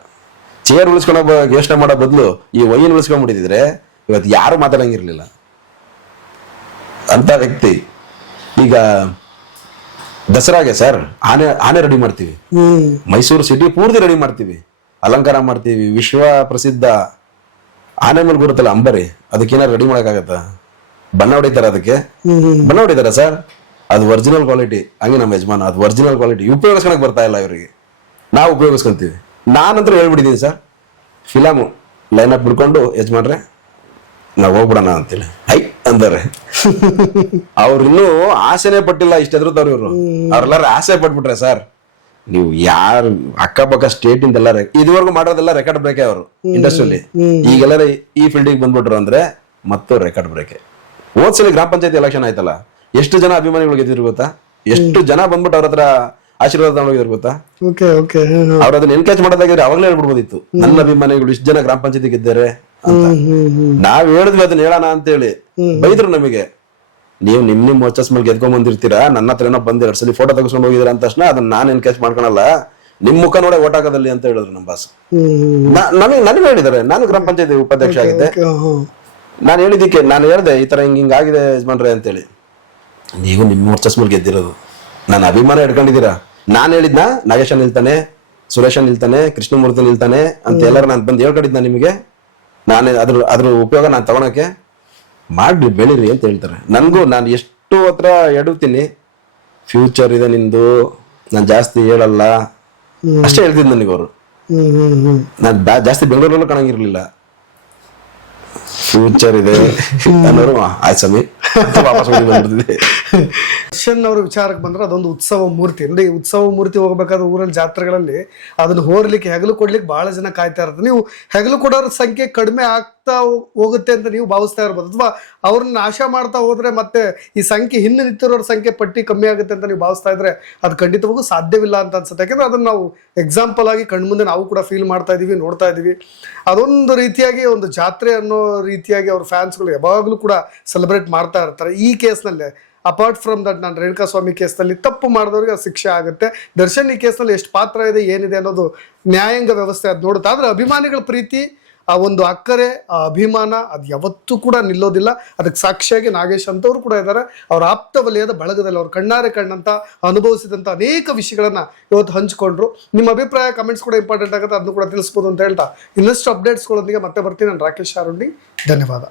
ಚೇರ್ ಉಳಿಸ್ಕೊಳಕ್ ಯೋಚನೆ ಮಾಡೋ ಬದಲು ಈ ವೈನ್ ಉಳಿಸ್ಕೊಂಡ್ಬಿಟ್ಟಿದ್ರೆ ಇವತ್ತು ಯಾರು ಮಾತಾಡಂಗಿರ್ಲಿಲ್ಲ ಅಂತ ವ್ಯಕ್ತಿ. ಈಗ ದಸರಾಗೆ ಸರ್ ಆನೆ ರೆಡಿ ಮಾಡ್ತೀವಿ, ಮೈಸೂರು ಸಿಟಿ ಪೂರ್ತಿ ರೆಡಿ ಮಾಡ್ತೀವಿ, ಅಲಂಕಾರ ಮಾಡ್ತೀವಿ. ವಿಶ್ವ ಪ್ರಸಿದ್ಧ ಆನೆ ಮೇಲೆ ಗುರುತ್ತಲ್ಲ ಅಂಬರಿ, ಅದಕ್ಕೇನಾರು ರೆಡಿ ಮಾಡಕ್ಕಾಗತ್ತ? ಬಣ್ಣ ಹೊಡಿತಾರ, ಅದಕ್ಕೆ ಬಣ್ಣ ಹೊಡಿತಾರ ಸರ್, ಅದು ಒರಿಜಿನಲ್ ಕ್ವಾಲಿಟಿ. ಹಂಗೆ ನಮ್ಮ ಯಜಮಾನ ಅದು ಒರಿಜಿನಲ್ ಕ್ವಾಲಿಟಿ ಉಪಯೋಗಿಸ್ಕೊಳಕ್ ಬರ್ತಾ ಇಲ್ಲ ಇವರಿಗೆ, ನಾವು ಉಪಯೋಗಿಸ್ಕೊಂತೀವಿ. ನಾನಂತೂ ಹೇಳ್ಬಿಟ್ಟಿದ್ದೀನಿ ಸರ್, ಫಿಲಮು ಲೈನ್ ಅಪ್ ಬಿಡ್ಕೊಂಡು ಯಜಮಾನ್ರೆ ನಾವು ಹೋಗ್ಬಿಡೋಣ ಅಂತೇಳಿ ಐ ಅಂತಾರೆ. ಅವ್ರು ಇನ್ನೂ ಆಸೆನೆ ಪಟ್ಟಿಲ್ಲ, ಇಷ್ಟ ಎದುರುತ್ತವ್ರು ಇವರು. ಅವ್ರೆಲ್ಲಾರು ಆಸೆ ಪಟ್ಬಿಟ್ರೆ ಸರ್, ನೀವು ಯಾರು ಅಕ್ಕಪಕ್ಕ ಸ್ಟೇಟ್ ಇಂದೆಲ್ಲ ಇದುವರೆಗೂ ಮಾಡೋದೆಲ್ಲ ರೆಕಾರ್ಡ್ ಬ್ರೇಕೆ ಅವರು ಇಂಡಸ್ಟ್ರಿಯಲ್ಲಿ. ಈಗೆಲ್ಲರ ಈ ಫೀಲ್ಡಿಗೆ ಬಂದ್ಬಿಟ್ರು ಅಂದ್ರೆ ಮತ್ತು ರೆಕಾರ್ಡ್ ಬ್ರೇಕೆ. ಹೋದ್ಸಲಿ ಗ್ರಾಮ ಪಂಚಾಯತಿ ಎಲೆಕ್ಷನ್ ಆಯ್ತಲ್ಲ, ಎಷ್ಟು ಜನ ಅಭಿಮಾನಿಗಳು ಗೆದ್ದಿದ್ರು ಗೊತ್ತಾ? ಎಷ್ಟು ಜನ ಬಂದ್ಬಿಟ್ಟು ಅವ್ರ ಹತ್ರ ಆಶೀರ್ವಾದ ತಗೊಂಡೋಗಿದ್ರು ಗೊತ್ತಾ? ಅವ್ರ ಅದನ್ನ ಎನ್ಕೇಜ್ ಮಾಡೋದಾಗಿದ್ರೆ ಅವಾಗಲೇ ಹೇಳ್ಬಿಡ್ಬೋದಿತ್ತು, ನನ್ನ ಅಭಿಮಾನಿಗಳು ಇಷ್ಟು ಜನ ಗ್ರಾಮ ಪಂಚಾಯತಿ ಗೆದ್ದಾರೆ ಅಂತ. ನಾವ್ ಹೇಳಿದ್ವಿ ಅದನ್ನ ಹೇಳೋಣ ಅಂತ ಹೇಳಿ, ಬೈದ್ರು ನಮಗೆ. ನೀವು ನಿಮ್ ವರ್ಚಸ್ ಮೇಲೆ ಗೆದ್ಕೊಂಡ್ ಬಂದಿರ್ತೀರಾ, ನನ್ನ ಹತ್ರ ಏನೋ ಬಂದ್ 2 ಸಲ ಫೋಟೋ ತೆಗೆಸ್ಕೊಂಡು ಹೋಗಿದ್ದೀರಾ ಅಂತ ತಕ್ಷಣ ಅದನ್ನ ನಾನು ಎನ್ಕೇಜ್ ಮಾಡ್ಕೊಳಲ್ಲ, ನಿಮ್ ಮುಖ ನೋಡೇ ಓಟ್ ಹಾಕೋದಲ್ಲಿ ಅಂತ ಹೇಳಿದ್ರು ನಮ್ಮ ಬಾಸ್. ನನಗೆ ಹೇಳಿದಾರೆ, ನಾನು ಗ್ರಾಮ ಪಂಚಾಯತಿ ಉಪಾಧ್ಯಕ್ಷ ಆಗಿದ್ದೆ. ನಾನು ಹೇಳಿದ್ದಕ್ಕೆ ನಾನು ಹೇಳ್ದೆ ಈ ತರ ಹಿಂಗಾಗಿದೆ ಯಜಮಾನ್ರೆ ಅಂತೇಳಿ. ನೀವು ನಿಮ್ಮ ವರ್ಚಸ್ ಮೇಲೆ ಗೆದ್ದಿರೋದು, ನನ್ನ ಅಭಿಮಾನ ಇಟ್ಕೊಂಡಿದ್ದೀರಾ. ನಾನು ಹೇಳಿದ್ನ ನಾಗೇಶ ನಿಲ್ತಾನೆ, ಸುರೇಶ ನಿಲ್ತಾನೆ, ಕೃಷ್ಣಮೂರ್ತಿ ನಿಲ್ತಾನೆ ಅಂತ ಎಲ್ಲರೂ ನಾನು ಬಂದು ಹೇಳ್ಕೊಂಡಿದ್ನ ನಿಮಗೆ. ನಾನು ಅದ್ರ ಉಪಯೋಗ ನಾನು ತಗೊಳಕ್ಕೆ ಮಾಡ್ರಿ, ಬೆಳೀರಿ ಅಂತ ಹೇಳ್ತಾರೆ. ನನಗೂ ನಾನು ಎಷ್ಟು ಹತ್ರ ಎಡುತ್ತೀನಿ, ಫ್ಯೂಚರ್ ಇದೆ ನಿಂದು, ನಾನು ಜಾಸ್ತಿ ಹೇಳಲ್ಲ ಅಷ್ಟೇ ಹೇಳ್ತಿದ್ ನನಗೆ ಅವರು. ನಾನು ಜಾಸ್ತಿ ಬೆಂಗಳೂರಲ್ಲೂ ಕಾಣಂಗಿರ್ಲಿಲ್ಲ. ಫ್ಯೂಚರ್ ಇದೆ ಅನ್ನೋರು ಆಯ್ತು ಸ್ವಾಮಿ ವಾಪಸ್ ಹೋಗಿ ಬಂದ್ಬಿಡ್ತಿದ್ದೆ. ದರ್ಶನ್ ಅವ್ರ ವಿಚಾರಕ್ಕೆ ಬಂದ್ರೆ ಅದೊಂದು ಉತ್ಸವ ಮೂರ್ತಿ. ಅಂದ್ರೆ ಈ ಉತ್ಸವ ಮೂರ್ತಿ ಹೋಗ್ಬೇಕಾದ್ರೆ ಊರಲ್ಲಿ ಜಾತ್ರೆಗಳಲ್ಲಿ ಅದನ್ನ ಹೋರ್ಲಿಕ್ಕೆ, ಹೆಗಲು ಕೊಡ್ಲಿಕ್ಕೆ ಬಹಳ ಜನ ಕಾಯ್ತಾ ಇರ್ತಾರೆ. ನೀವು ಹೆಗಲು ಕೊಡೋರ ಸಂಖ್ಯೆ ಕಡಿಮೆ ಆಗ್ತಾ ಹೋಗುತ್ತೆ ಅಂತ ನೀವು ಭಾವಿಸ್ತಾ ಇರ್ಬೋದು, ಅಥವಾ ಅವ್ರನ್ನ ನಾಶ ಮಾಡ್ತಾ ಹೋದ್ರೆ ಮತ್ತೆ ಈ ಸಂಖ್ಯೆ ಹಿಂದೆ ನಿಂತಿರೋರ ಸಂಖ್ಯೆ ಪಟ್ಟಿ ಕಮ್ಮಿ ಆಗುತ್ತೆ ಅಂತ ನೀವು ಭಾವಿಸ್ತಾ ಇದ್ರೆ ಅದು ಖಂಡಿತವಾಗೂ ಸಾಧ್ಯವಿಲ್ಲ ಅಂತ ಅನ್ಸುತ್ತೆ. ಯಾಕಂದ್ರೆ ಅದನ್ನ ನಾವು ಎಕ್ಸಾಂಪಲ್ ಆಗಿ ಕಣ್ಮುಂದೆ ನಾವು ಕೂಡ ಫೀಲ್ ಮಾಡ್ತಾ ಇದೀವಿ, ನೋಡ್ತಾ ಇದೀವಿ. ಅದೊಂದು ರೀತಿಯಾಗಿ ಒಂದು ಜಾತ್ರೆ ಅನ್ನೋ ರೀತಿಯಾಗಿ ಅವ್ರ ಫ್ಯಾನ್ಸ್ಗಳು ಯಾವಾಗಲೂ ಕೂಡ ಸೆಲೆಬ್ರೇಟ್ ಮಾಡ್ತಾ ಇರ್ತಾರೆ. ಈ ಕೇಸ್ನಲ್ಲೇ ಅಪಾರ್ಟ್ ಫ್ರಮ್ ದಟ್, ನಾನು ರೇಣುಕಾಸ್ವಾಮಿ ಕೇಸ್ನಲ್ಲಿ ತಪ್ಪು ಮಾಡಿದವ್ರಿಗೆ ಶಿಕ್ಷೆ ಆಗುತ್ತೆ. ದರ್ಶನ್ ಈ ಕೇಸ್ನಲ್ಲಿ ಎಷ್ಟು ಪಾತ್ರ ಇದೆ, ಏನಿದೆ ಅನ್ನೋದು ನ್ಯಾಯಾಂಗ ವ್ಯವಸ್ಥೆ ಅದು ನೋಡುತ್ತೆ. ಆದರೆ ಅಭಿಮಾನಿಗಳ ಪ್ರೀತಿ, ಆ ಒಂದು ಅಕ್ಕರೆ, ಆ ಅಭಿಮಾನ ಅದು ಯಾವತ್ತೂ ಕೂಡ ನಿಲ್ಲೋದಿಲ್ಲ. ಅದಕ್ಕೆ ಸಾಕ್ಷಿಯಾಗಿ ನಾಗೇಶ್ ಅಂತವ್ರು ಕೂಡ ಇದ್ದಾರೆ. ಅವ್ರ ಆಪ್ತ ವಲಯದ ಬಳಗದಲ್ಲಿ ಅವ್ರು ಕಣ್ಣಾರೆ ಕಂಡಂತ, ಅನುಭವಿಸಿದಂಥ ಅನೇಕ ವಿಷಯಗಳನ್ನ ಇವತ್ತು ಹಂಚ್ಕೊಂಡ್ರು. ನಿಮ್ಮ ಅಭಿಪ್ರಾಯ ಕಮೆಂಟ್ಸ್ ಕೂಡ ಇಂಪಾರ್ಟೆಂಟ್ ಆಗುತ್ತೆ, ಅದನ್ನು ಕೂಡ ತಿಳಿಸ್ಬೋದು ಅಂತ ಹೇಳ್ತಾ ಇನ್ನಷ್ಟು ಅಪ್ಡೇಟ್ಸ್ಗಳೊಂದಿಗೆ ಮತ್ತೆ ಬರ್ತೀನಿ. ನಾನು ರಾಕೇಶ್ ಆರುಂಡಿ, ಧನ್ಯವಾದ.